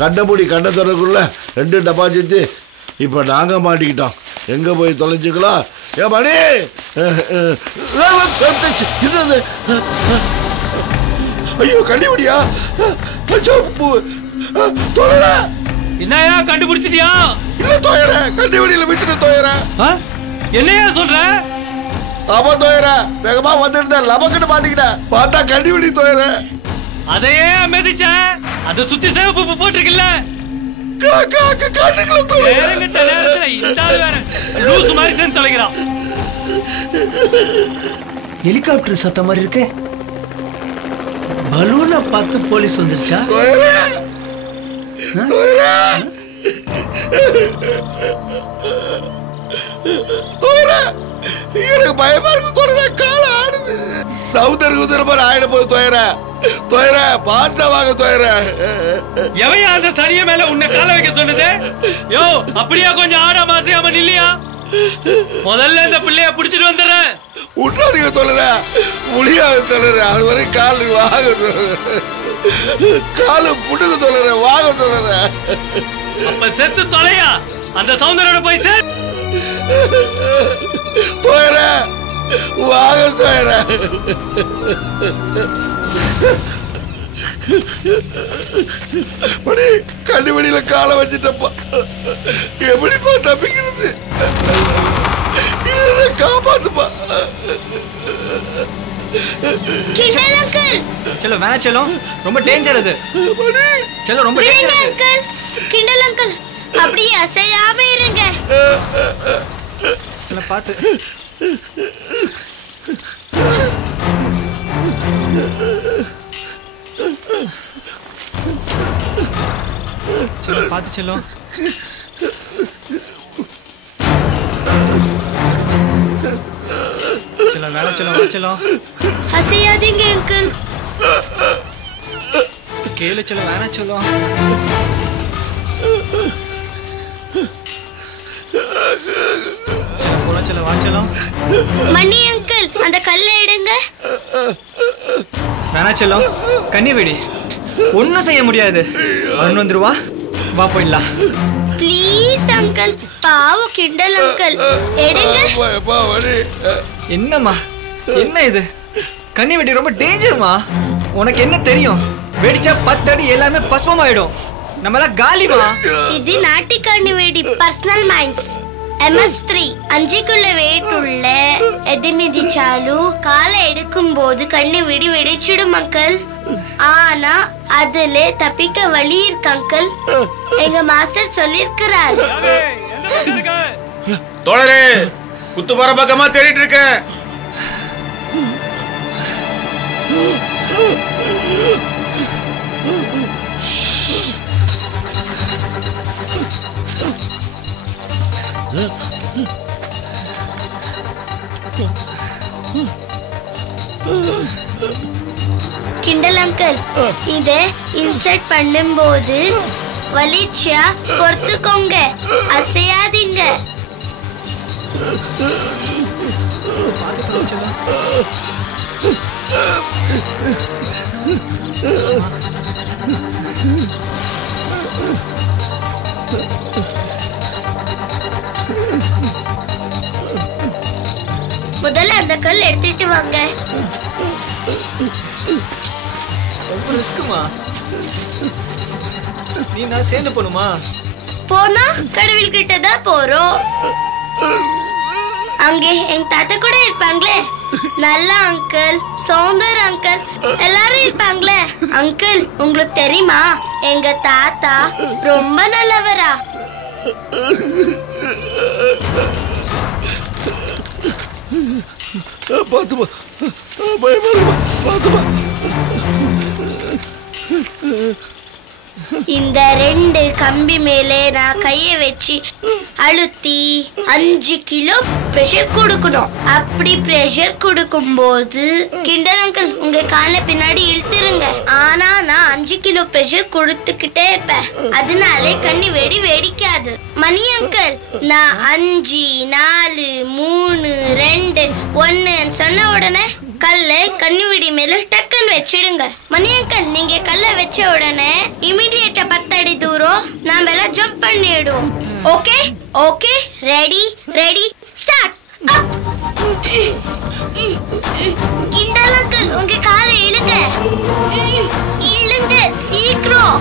கண்ணபுடி கண்ண தொடக்குள்ள 2 டெபாசிட். இப்ப நாங்க மாட்டிக்கிட்டோம். எங்க போய் தொலைஞ்சுக்கலாம்? ஏ மணி, ஐயோ கண்ணிபடியா? என்னையா கண்டுபிடிச்சிட்டியா? இல்ல தோயர, கண்டுபிடியில மிச்சிட்டு தோயர. என்னையா சொல்ற? ஆமா தோயர, வேகமா வந்துட்டு லபக்கட்டு மாட்டிக்கிட்ட. பார்த்தா கண்டுபிடி தோயர. அதையே மிதிச்ச, அதை சுத்தி சேவப்பு போட்டிருக்கில்ல. நேரங்கிட்ட நேரத்துல இந்த ஆள் வேற லூசு மாதிரி சேர்ந்து தொலைகிறான். ஹெலிகாப்டர் சத்தம் மாதிரி இருக்கு. பலூனை பார்த்து போலீஸ் வந்துருச்சா? எனக்கு பயமா இருக்கு தோயர. கால ஆடுது. சவுதர் குதிரை மாதிரி ஆயிட போகுது தோயர. தோயர பார்த்தா வாங்க தோயர. எவையா அந்த சரிய மேல உன்னை கால வைக்க சொன்னது? யோ அப்படியா கொஞ்சம் ஆடாம அசையாம நில்லையா? முதல்ல இந்த பிள்ளைய பிடிச்சிட்டு வந்துடுறேன். விட்டுறாதீங்க தோழர, முடியாது தோழர. அது வரை கால் வாங்க தோழர. காலு புடுங்க தோழர, வாங்க தோழர. அப்ப செத்து தொலையா, அந்த சௌந்தரோட போய் சேர். தோழர வாங்க தோழர. மணி கண்டுபிடியில காலை வச்சுட்டப்பா. எப்படிப்பா தப்பிக்கிறது? காப்பாத்துப்பா. செல்லோ வேணா செல்லோ, ரொம்ப டேஞ்சர் அது. செல்லோ ரொம்ப டேஞ்சர் அங்கிள். கிண்டல் அங்கிள், அப்படியே அசையாம இருங்க. செல்லோ பாத்து. செல்லோ பாத்து செல்லோ. செல்லோ வேணா செல்லோ, வா செல்லோ. அசையாதீங்க அங்கிள். கேளு செல்லோ, வேணா செல்லோ. செல்லோ போலாம் செல்லோ, வா செல்லோ. மணி அங்கிள், அந்த கல்லை எடுங்க. வேணா செல்லோ, கண்ணி வெடி. ஒன்னும் செய்ய முடியாது. அருண் வந்துருவா, வா போயிடலாம். ப்ளீஸ் அங்கிள், பாவம் கிண்டல் அங்கிள், எடுங்க. என்னம்மா என்ன இது? கண்ணி வெடி ரொம்ப டேஞ்சர்மா. உனக்கு என்ன தெரியும்? வெடிச்சா 10 அடி எல்லாமே பஸ்மமாயிடும். நம்மளாம் காலிமா. இது நாட்டி கண்ணி வெடி, பர்சனல் மைன்ஸ். MS3 5 வெயிட் உள்ள எது மிதிச்சாலும் காலை எடுக்கும் போது கண்ணு வெடி வெடிச்சிடும் அங்கிள். ஆனா அதுல தப்பிக்க வழி இருக்கு அங்கிள். எங்க மாஸ்டர் சொல்லிருக்கிறார். தோழரே, குத்து போற பக்கமா தேடிட்டு இருக்க. கிண்டல் அங்கிள், இத இன்சர்ட் பண்ணும்போது வலிச்சா பொறுத்துக்கோங்க, அசையாதீங்க. முதல்ல அந்த கல் எடுத்துட்டு வாங்க. ரொம்ப ரிஸ்க்குமா. நீ நான் சேர்ந்து போணுமா? போனா கடவுள் கிட்ட தான் போறோம். அங்கே எங்க தாத்தா கூட இருப்பாங்களே, நல்ல அங்கிள், சௌந்தர் அங்கிள் எல்லாரும் இருப்பாங்களே. அங்கிள், உங்களுக்கு தெரியுமா எங்க தாத்தா ரொம்ப நல்லவரா? பாத்துமா, பயமா இருக்குமா? பாத்துமா. இந்த 2 கம்பி மேலே நான் கையை வச்சு அழுத்தி 5 கிலோ பிரஷர் கொடுக்கணும். அப்படி பிரஷர் கொடுக்கும் போது கிண்டல் அங்கிள் உங்க காலை பின்னாடி இழுத்துருங்க. ஆனா நான் 5 கிலோ பிரஷர் கொடுத்துக்கிட்டே இருப்பேன், அதனாலே கண்ணி வெடி வெடிக்காது. மணி அங்கிள், நான் 5 4 3 2 1 சொன்ன உடனே கல்லை கண்ணி வெடி மேல டக்குன்னு வச்சிடுங்க. மணி அங்கிள், நீங்க கல்லை வச்ச உடனே இமிடியேட்டா 10 அடி தூரம் நாம எல்லாம் ஜம்ப் பண்ணிடுவோம். Okay okay, ready ready start. கிண்டல் அங்கிள், உங்க காலை இழுங்க, இழுங்க சீக்கிரம்.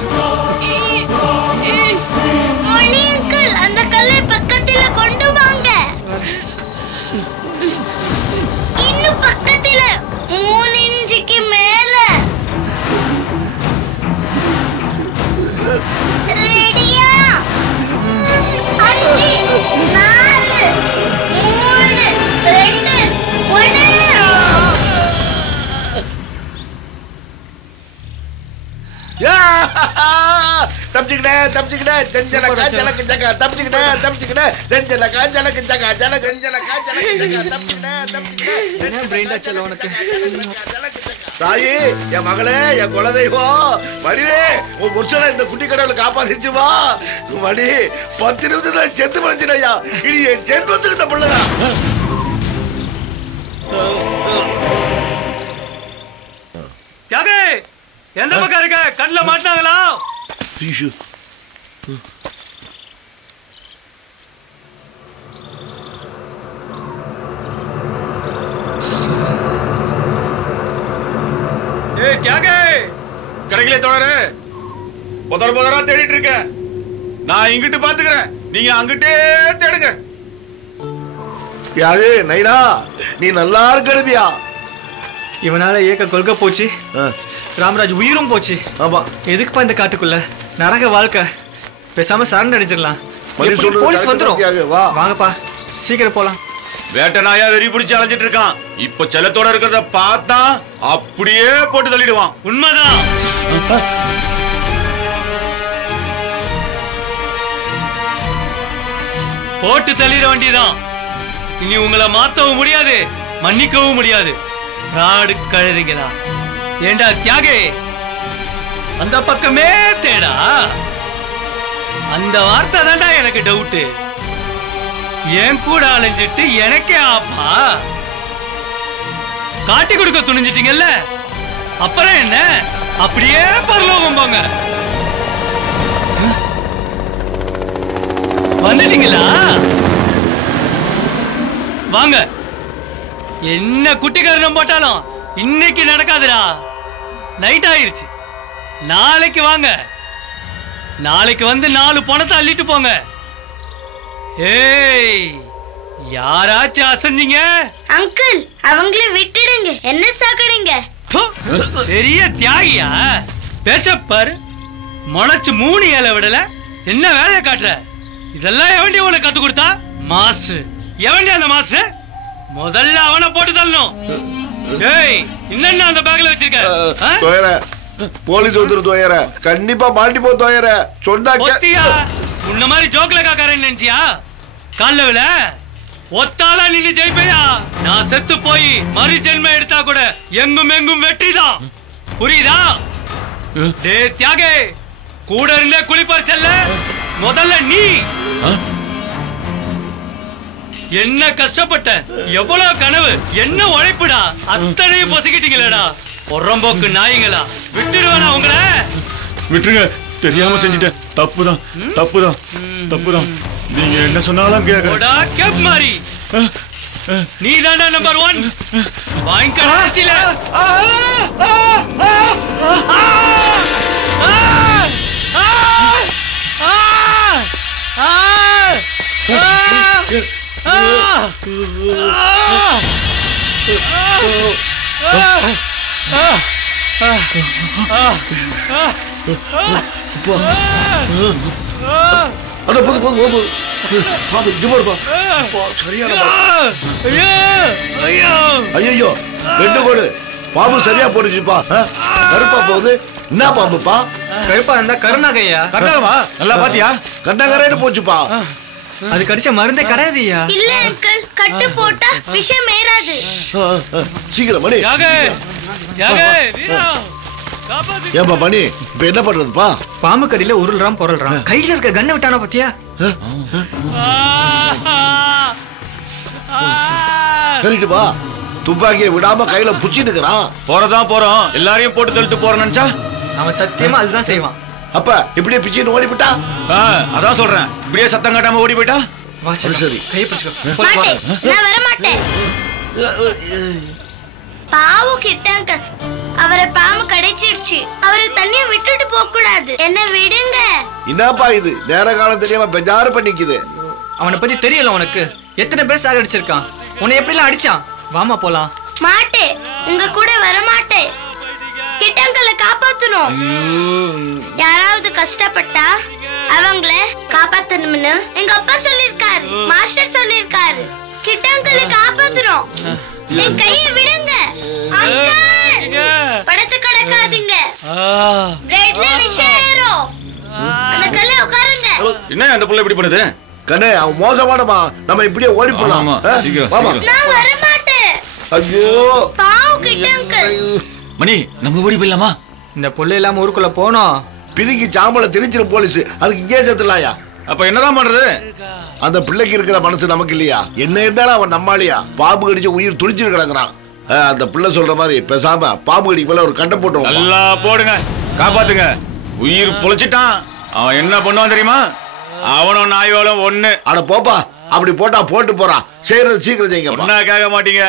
தப்பிச்சுக்கிட்டேன் ஜஞ்சனக்கா ஜனக்கு ஜக்கா தப்பிச்சுக்கிட்டேன் தப்பிச்சுக்கிட்டேன் ஜஞ்சனக்கா ஜனக்கு ஜக்கா ஜன ஜஞ்சனக்கா ஜனக்கு ஜக்கா தப்பிச்சுக்கிட்டேன் பிரெயின் டச் உனக்கு தாயி என் மகளே என் குலதெய்வம் மடிவே உன் புருஷனை இந்த குட்டி கடவுளை காப்பாத்திச்சுமா மடி 10 நிமிஷத்துல செத்து பழச்சிடையா இனி என் ஜென்மத்துக்கு இந்த பிள்ளைடா தியாகே எந்த பக்கம் இருக்க கண்ணுல மாட்டினாங்களா ஏய் தியாகே கிடைக்கல தோழரே புதரா தேடிட்டு இருக்கேன் நான் இங்கிட்டு பாத்துக்கிறேன் நீங்க அங்கிட்டே தேடுங்க தியாகே நைனா நீ நல்லா இருக்கணுமியா இவனால ஏக்க கொள்கை போச்சு ராமராஜ் உயிரும் போச்சு ஆமா எதுக்குப்பா இந்த காட்டுக்குள்ள நரக வாழ்க்கை பேசாம சரண் அடிச்சிடலாம் போலீஸ் வந்துரும் வாங்கப்பா சீக்கிரம் போலாம் வேட்டை நாயா வெறி பிடிச்சு அலைஞ்சிட்டு இருக்கான் இப்ப செல்லத்தோட இருக்கிறத பார்த்தா அப்படியே போட்டு தள்ளிடுவான் உண்மைதான் போட்டு தள்ளிட வேண்டியதான் இனி உங்களை மாத்தவும் முடியாது மன்னிக்கவும் முடியாது நாடு கழுதுங்களா ஏண்டா தியாகே அந்த பக்கமே தேடா அந்த வார்த்தை தான்டா எனக்கு டவுட்டு என் கூட அலைஞ்சிட்டு எனக்கே ஆப்பா காட்டி கொடுக்க துணிஞ்சிட்டீங்கல்ல அப்புறம் என்ன அப்படியே பரலோகம் போங்க வந்துட்டீங்களா வாங்க என்ன குட்டி கருணம் போட்டாலும் இன்னைக்கு நடக்காதுடா நைட் ஆயிருச்சு நாளைக்கு வாங்க நாளைக்கு வந்து 4 பணத்தை அள்ளிட்டு போங்க ஏய் யாராச்சும் அசஞ்சிங்க அங்கிள் அவங்கள விட்டுடுங்க என்ன சாக்கடுங்க பெரிய தியாகியா பேச்சப்பாரு முளைச்சு 3 ஏழை விடல என்ன வேலையை காட்டுற இதெல்லாம் எவண்டி உனக்கு கத்து கொடுத்தா மாஸ்டர் எவண்டி அந்த மாஸ்டர் முதல்ல அவனை போட்டு தள்ளணும் ஏய் என்னென்ன அந்த பேக்ல வச்சிருக்க தோயற போலீஸ் வந்துரும் தோயற கண்டிப்பா மாட்டி போ தோயற சொன்னா ஒத்தியா உன்ன மாதிரி ஜோக்ல காக்காரன்னு நினைச்சியா கால்ல ஒத்தால நின்னு ஜெயிப்பையா நான் செத்து போய் மறு ஜென்மம் எடுத்தா கூட எங்கும் வெற்றிதான் புரியுதா டே தியாகே கூட இருந்தே குளிப்பார் செல்ல முதல்ல நீ என்ன கஷ்டப்பட்ட எவ்வளவு கனவு என்ன உழைப்புடா அத்தனையும் பொசிக்கிட்டீங்களேடா பொறம்போக்கு நாய்ங்களா விட்டுடுவேனா உங்களை விட்டுருங்க தெரியாம செஞ்சுட்டேன் தப்புதான் நீங்க என்ன சொன்னாலும் கேப் மாதிரி நீ தாண்டா நம்பர் 1 வாங்கிக்கல அட போது பாபு ஜுமர்பா சரியான ஐயோ ரெண்டு கோடு பாபு சரியா போடுச்சுப்பா கருப்பா போகுது என்ன பாம்புப்பா கருப்பா இருந்தா கருணாகையா கருணாகமா நல்லா பாத்தியா கண்ணாகரேன்னு போச்சுப்பா அது கடிச்ச மருந்தே கிடையாதுயா இல்ல அங்கிள் கட்டு போட்டா விஷம் ஏறாது சீக்கிரம் மணி ஏன்பா மணி இப்ப என்ன பண்றதுப்பா பாம்பு கடியில உருள்றான் பொருள்றான் கையில இருக்க கண்ணை விட்டானா பாத்தியா கரெக்டுப்பா துப்பாக்கியை விடாம கையில புடிச்சிட்டு இருக்கிறான் போறோம் எல்லாரையும் போட்டு தள்ளிட்டு போறேன்னு நினைச்சா அவன் சத்தியமா அதுதான் செய்வான் அப்ப இப்படியே பிச்சின்னு ஓடி போட்டா அதான் சொல்றேன் இப்படியே சத்தம் காட்டாம ஓடி போயிட்டா சரி கையை பிடிச்சுக்கோ நான் வர மாட்டேன் பாவு கிட்டாங்க அவரை பாம்பு கடிச்சிடுச்சு அவரை தண்ணிய விட்டுட்டு போக கூடாது என்ன விடுங்க என்னப்பா இது நேர காலம் தெரியாம பெஜாரு பண்ணிக்குது அவனை பத்தி தெரியல உனக்கு எத்தனை பேர் சாகடிச்சிருக்கான் உன்னை எப்படிலாம் அடிச்சான் வாமா போலாம் மாட்டே உங்க கூட வர மாட்டேன் கிட்டாங்கல காப்பாத்தணும் யாராவது கஷ்டப்பட்டா அவங்கள காப்பாத்தணும்னு எங்க அப்பா சொல்லிருக்காரு மாஸ்டர் சொல்லிருக்காரு கிட்டாங்கல காப்பாத்தணும் என் கையை விடுங்க அங்கிள் படத்து கடக்காதீங்க பிளேட்ல விஷம் ஏறும் அந்த கல்ல உட்காருங்க. என்ன அந்த புள்ள இப்படி பண்ணுது? கண்ணே அவன் மோசமானமா, நம்ம இப்படியே ஓடி போலாம். சீக்கிரம். நான் வர மாட்டேன். ஐயோ பாவம் கிட்ட அங்கிள். மணி நம்ம ஓடி போயிடலாமா? இந்த புள்ள இல்லாம ஊருக்குள்ள போனோம். பிதிக்கு சாம்பல திணிச்சிரும் போலீஸ். அதுக்கு இங்கே சேர்த்துலாயா? அப்ப என்னதான் பண்றது? அந்த பிள்ளைக்கு இருக்கிற மனசு நமக்கு இல்லையா? என்ன இருந்தாலும் அவன் நம்மாலியா? பாம்பு கடிச்சு உயிர் துடிச்சிட்டு கிடக்குறான். அந்த பிள்ளை சொல்ற மாதிரி பேசாம பாம்பு கடிக்கு மேல ஒரு கட்டை போட்டு நல்லா போடுங்க, காப்பாத்துங்க. உயிர் பொழைச்சிட்டான். அவன் என்ன பண்ணுவான் தெரியுமா? அவனும் நாயோலும் ஒண்ணு. அட போப்பா, அப்படி போட்டா போட்டு போறான். செய்யறது சீக்கிரம் செய்யுங்க. ஒன்னா கேட்க மாட்டீங்க.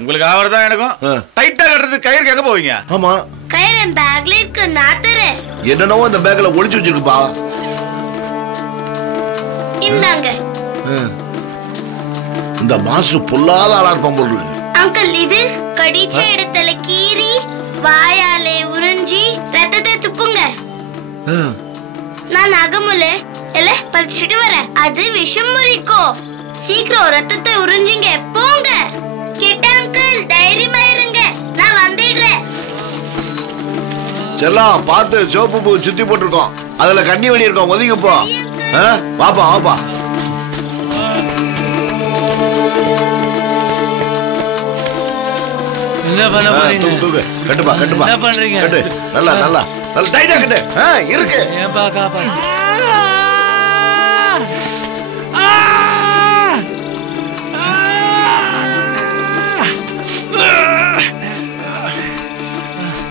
உங்களுக்கு ஆவறதா எனக்கும். டைட்டா கட்டுறது கயிறு கேட்க போவீங்க. ஆமா, கயிறு என் பேக்ல இருக்கு, நான் தரேன். என்னனோ அந்த பேக்ல ஒளிச்சு வச்சிருக்குப்பா. இந்தாங்க. இந்த மாஸ்டர் பொல்லாத ஆளா இருப்பான் போல இருக்கு. அங்கிள், இது கடிச்ச இடத்துல கீறி வாயாலே உறிஞ்சி ரத்தத்தை துப்புங்க. நான் நகமுல எல்லாம் பறிச்சுட்டு வரேன். அது விஷம் முறிக்கும். சீக்கிரம் ரத்தத்தை உறிஞ்சிங்க, போங்க. கிட்ட அங்கிள், தைரியமா இருங்க, நான் வந்துடுறேன். செல்லாம் பார்த்து சோப்பு பூ சுத்தி போட்டிருக்கோம். அதுல கண்ணி வடி இருக்கோம், ஒதுங்கி போ. வாப்பா வாப்பா. என்ன பண்ண போறீங்க? தூக்கு கட்டுப்பா கட்டுப்பா. என்ன பண்றீங்க? கட்டு நல்லா நல்லா நல்லா டைட்டா கட்டு. இருக்கு. ஏன்பா காப்பா?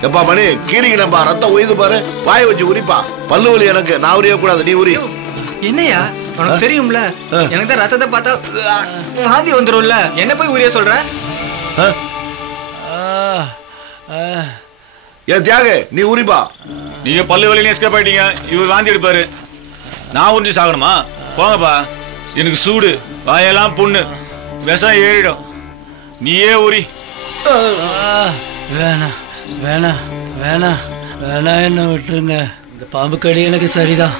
எப்பா மணி கீரிங்கப்பா, ரத்தம் உயிது பாரு. வாய வச்சு உரிப்பா. பல்லு வலி எனக்கு, நான் உரிய கூடாது, நீ உரி. என்னையா உனக்கு தெரியும்ல, எனக்கு தான் ரத்தத்தை பார்த்தா வாந்தி வந்துரும்ல, என்ன போய் உரிய சொல்ற? ஏன் தியாக, நீ உரிப்பா. நீங்க பல்லு வலின்னு எஸ்கேப் ஆயிட்டீங்க. இவர் வாந்தி எடுப்பாரு. நான் உறிஞ்சி சாகணுமா? போங்கப்பா. எனக்கு சூடு, வாயெல்லாம் புண்ணு, விஷம் ஏறிடும். நீயே உரி. வேணாம் வேணாம் வேணாம் வேணாம், என்ன விட்டுருங்க. இந்த பாம்பு கடி எனக்கு சரிதான்.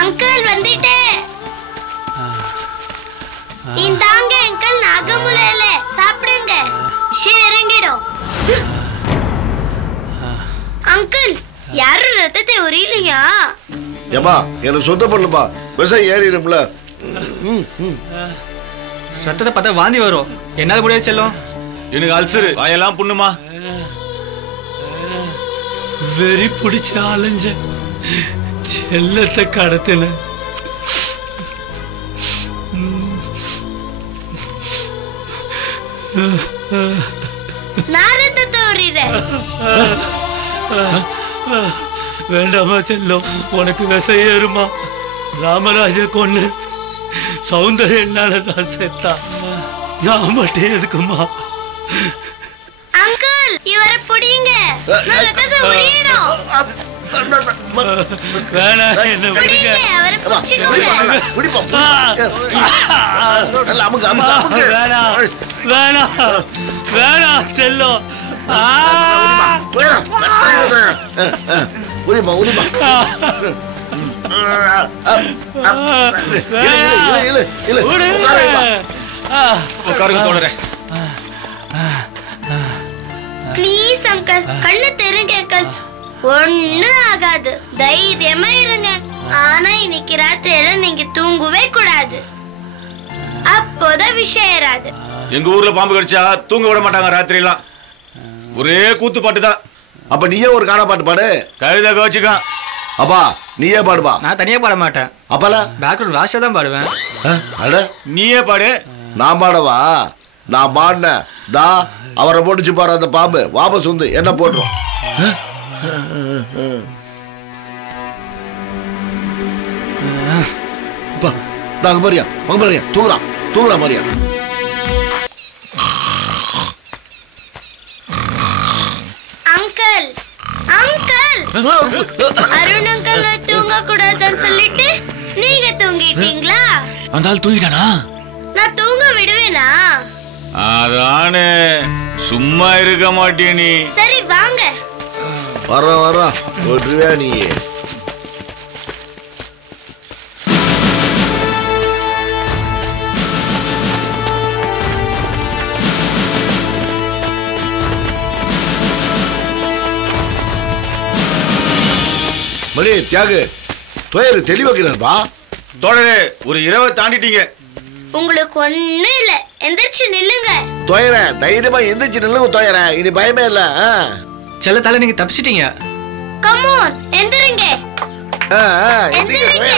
அங்கிள் வந்துட்டேன். இந்தாங்க அங்கிள், நாகமுலையில சாப்பிடுங்க, இறங்கிடும். அங்கிள், யாரும் ரத்தத்தை உரியலையா? ஏமா எனக்கு சுத்தம் பண்ணுப்பா, விஷம் ஏறிடும்ல. ரத்தத்தை பார்த்தா வாந்தி வரும், என்னால முடியாது செல்லும். எனக்கு அல்சரு, வாயெல்லாம் புண்ணுமா. வெறி பிடிச்ச அலைஞ்ச செல்லத்தை கடத்தின. நான் ரத்தத்தை உரியறேன். வேண்டாமா செல்லம், உனக்கு விஷம் ஏறுமா? ராமராஜ கொன்னு சௌந்தர்யம் என்னாலதான் செத்தா, நான் மட்டும் எதுக்குமா? அங்கிள், இவரை புடிங்க, நான் ரத்தத்தை உரியணும். வேணாம், என்ன விடுங்க. அவரை புடிச்சுக்கோங்க. வேணாம் வேணாம் வேணாம் செல்லம். உரிமா உரிமா. உட்காருங்க தோழரே. ப்ளீஸ் அங்கிள், கண்ணு தெரிங்க அங்கிள், ஒண்ணும் ஆகாது, தைரியமா இருங்க. ஆனா இன்னைக்கு ராத்திரியில நீங்க தூங்கவே கூடாது, அப்போதான் விஷயம் ஏறாது. எங்க ஊர்ல பாம்பு கடிச்சா தூங்க விட மாட்டாங்க ராத்திரிலாம். ஒரே கூத்து பாட்டு தான். அப்ப நீயே ஒரு காண பாட்டு பாடு. கவிதை கவச்சுக்கா. அப்பா நீயே பாடுப்பா. நான் தனியா பாட மாட்டேன். அப்பல பேக்ரவுண்ட் லாஸ்டா தான் பாடுவேன். அட நீயே பாடு. நான் பாடவா? நான் பாடினேன் தா அவரை போட்டுச்சு பாரு அந்த பாம்பு, வாபஸ் வந்து என்ன போட்டுரும். மரியா மரியா தூங்குறான் தூங்குறான் Maria. Uncle uncle, Arun uncle தூங்க கூடாதுன்னு சொல்லிட்டு நீங்க தூங்கிட்டீங்களா? அந்த ஆள் தூங்கிட்டானா? நான் தூங்க விடுவேனா? அதானே, சும்மா இருக்க மாட்டிய நீ. சரி வாங்க. வர விட்டுருவியா நீ? மணி தியாகு, துயர் தெளிவாக்குறாருப்பா. தோழரே ஒரு இரவை தாண்டிட்டீங்க. உங்களுக்கு ஒண்ணும் இல்ல, எந்திரிச்சு நில்லுங்க. துயர தைரியமா எந்திரிச்சு நில்லுங்க துயர, இனி பயமே இல்ல. செல்லத்தால நீங்க தப்பிச்சிட்டீங்க. கம் ஆன், எந்திரிங்க. எந்திரிங்க.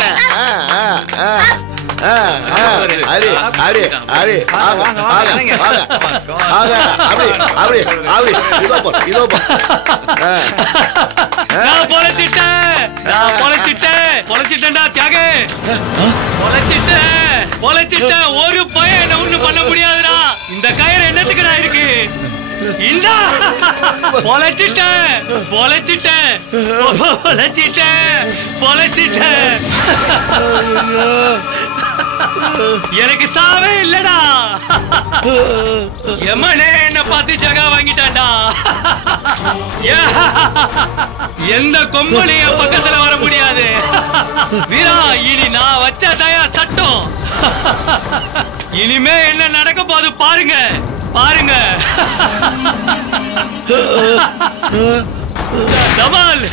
அடி அடி அடி நான் பொழைச்சிட்டேன்டா தியாகே. பொழைச்சிட்டேன். ஒரு பையன் என்ன ஒண்ணும் பண்ண முடியாதுடா. இந்த கயிறு என்னத்துக்குடா இருக்கு? இந்தா பொழைச்சிட்டேன். எனக்கு சாவே இல்லடா. எமனே என்ன பார்த்து ஜகா வாங்கிட்டான்டா. எந்த கொம்பனையும் பக்கத்துல வர முடியாது. வீரா, இனி நான் வச்ச தயா சட்டம். இனிமே என்ன நடக்க போது பாருங்க. டமால்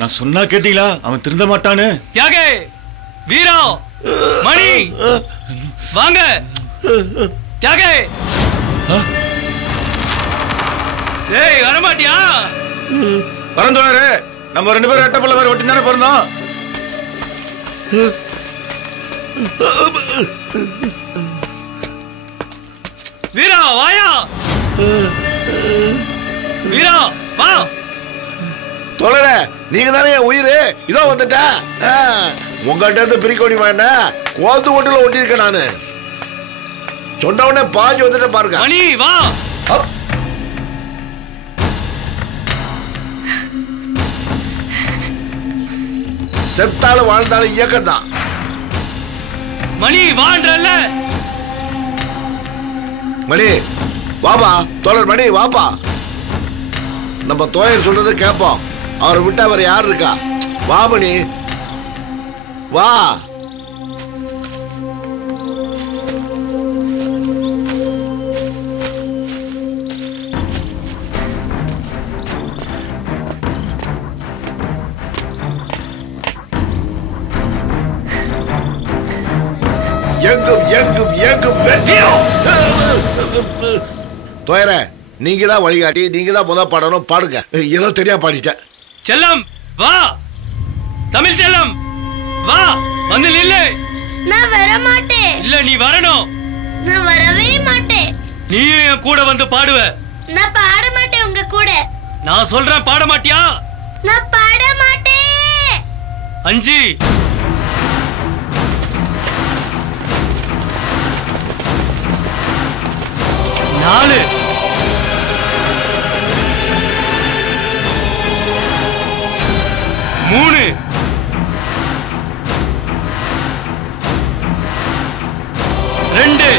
நான் சொன்னா கேட்டீங்களா? அவன் திருந்த மாட்டானு. தியாகே, வீரா, மணி வாங்க. தியாகே, ஏய் வரமாட்டியா? பரந்தோழரே, நம்ம 2 பேரும் ரெட்டப்பள்ள வேற ஒட்டி தானே பிறந்தோம். வீரா வாயா. வீரா வா. தோழர, நீங்க தானே என் உயிர். இதோ வந்துட்டா. உங்கள்கிட்ட இருந்து பிரிக்க முடியுமா? என்ன கோத்து ஓட்டுல ஒட்டி இருக்கேன் நானு. சொன்ன உடனே பாஞ்சு வந்துட்டு பாருங்க. மணி வா. செத்தாலும் வாழ்ந்தாலும் இயக்கம் தான். மணி வான்றல்ல. மணி வாப்பா. தோழர் மணி வாப்பா. நம்ம தோயர் சொல்றது கேட்போம். அவரை விட்டா வேற யார் இருக்கா? வா மணி வா. எங்கும் வெற்றியும். தோயர, நீங்க தான் வழிகாட்டி, நீங்க தான் முதல் பாடணும். பாடுங்க. ஏதோ தெரியா பாடிட்டேன். செல்லம் வா. தமிழ் செல்லம் வா. வந்து நில்லு. நான் வர மாட்டேன். இல்ல, நீ வரணும். நான் வரவே மாட்டேன். நீ என் கூட வந்து பாடுவ. நான் பாட மாட்டேன் உங்க கூட. நான் சொல்றேன், பாட மாட்டியா? நான் பாட மாட்டேன். 5 4 3 2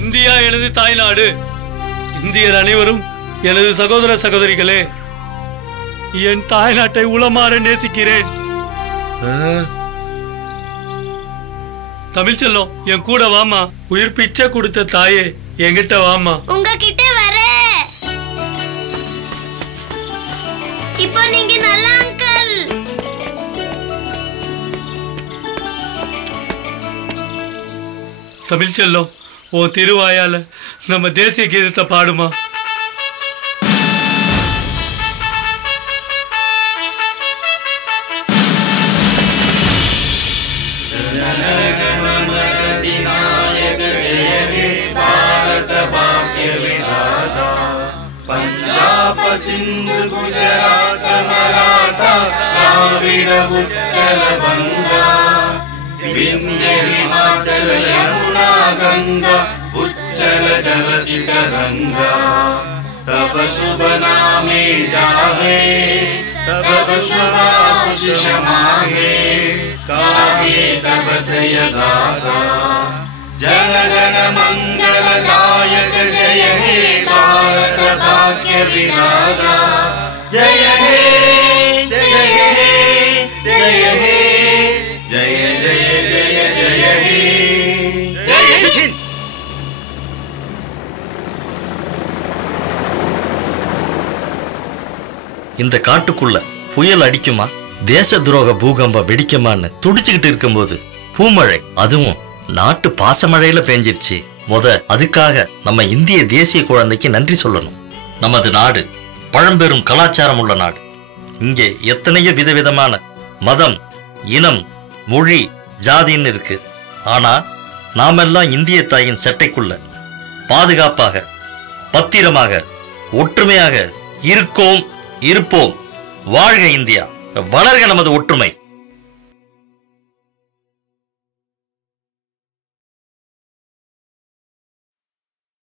இந்தியா எனது தாய்நாடு. இந்தியர் அனைவரும் எனது சகோதர சகோதரிகளே, என் தாய்நாட்டை உளமாற நேசிக்கிறேன். தமிழ் செல்லம், என் கூட வாமா. உயிர் பிச்சை கொடுத்த தாயே, என்கிட்ட வாமா. உங்ககிட்ட வர. இப்போ நீங்க நல்ல அங்கிள். தமிழ் செல்லம், உன் திருவாயால நம்ம தேசிய கீதத்தை பாடுமா. सिंधु गुजरात मराठा द्राविड उत्कल बंगा विंध्य हिमाचल यमुना गंगा उच्चल जलसि तरंगा तब शुभ नामे जाहे तब शुभाशिष माहे काहे तब जय दाता जन गण मंगल गायक जय हे भारत भाग्य विधाता। जय हे जय हे जय हे जय जय जय जय हे जय हिंद। இந்த காட்டுக்குள்ள புயல் அடிக்குமா, தேச துரோக பூகம்பம் வெடிக்குமான்னு துடிச்சுக்கிட்டு இருக்கும்போது பூமழை, அதுவும் நாட்டு பாசமழையில பெஞ்சிருச்சு. அதுக்காக நம்ம இந்திய தேசிய குழந்தைக்கு நன்றி சொல்லணும். நமது நாடு பழம்பெரும் கலாச்சாரம் உள்ள நாடு. இங்கே எத்தனையோ விதவிதமான மதம், இனம், மொழி, ஜாதின்னு இருக்கு. ஆனா நாமெல்லாம் இந்திய தாயின் சட்டைக்குள்ள பாதுகாப்பாக, பத்திரமாக, ஒற்றுமையாக இருக்கோம், இருப்போம். வாழ்க இந்தியா, வளர்க நமது ஒற்றுமை.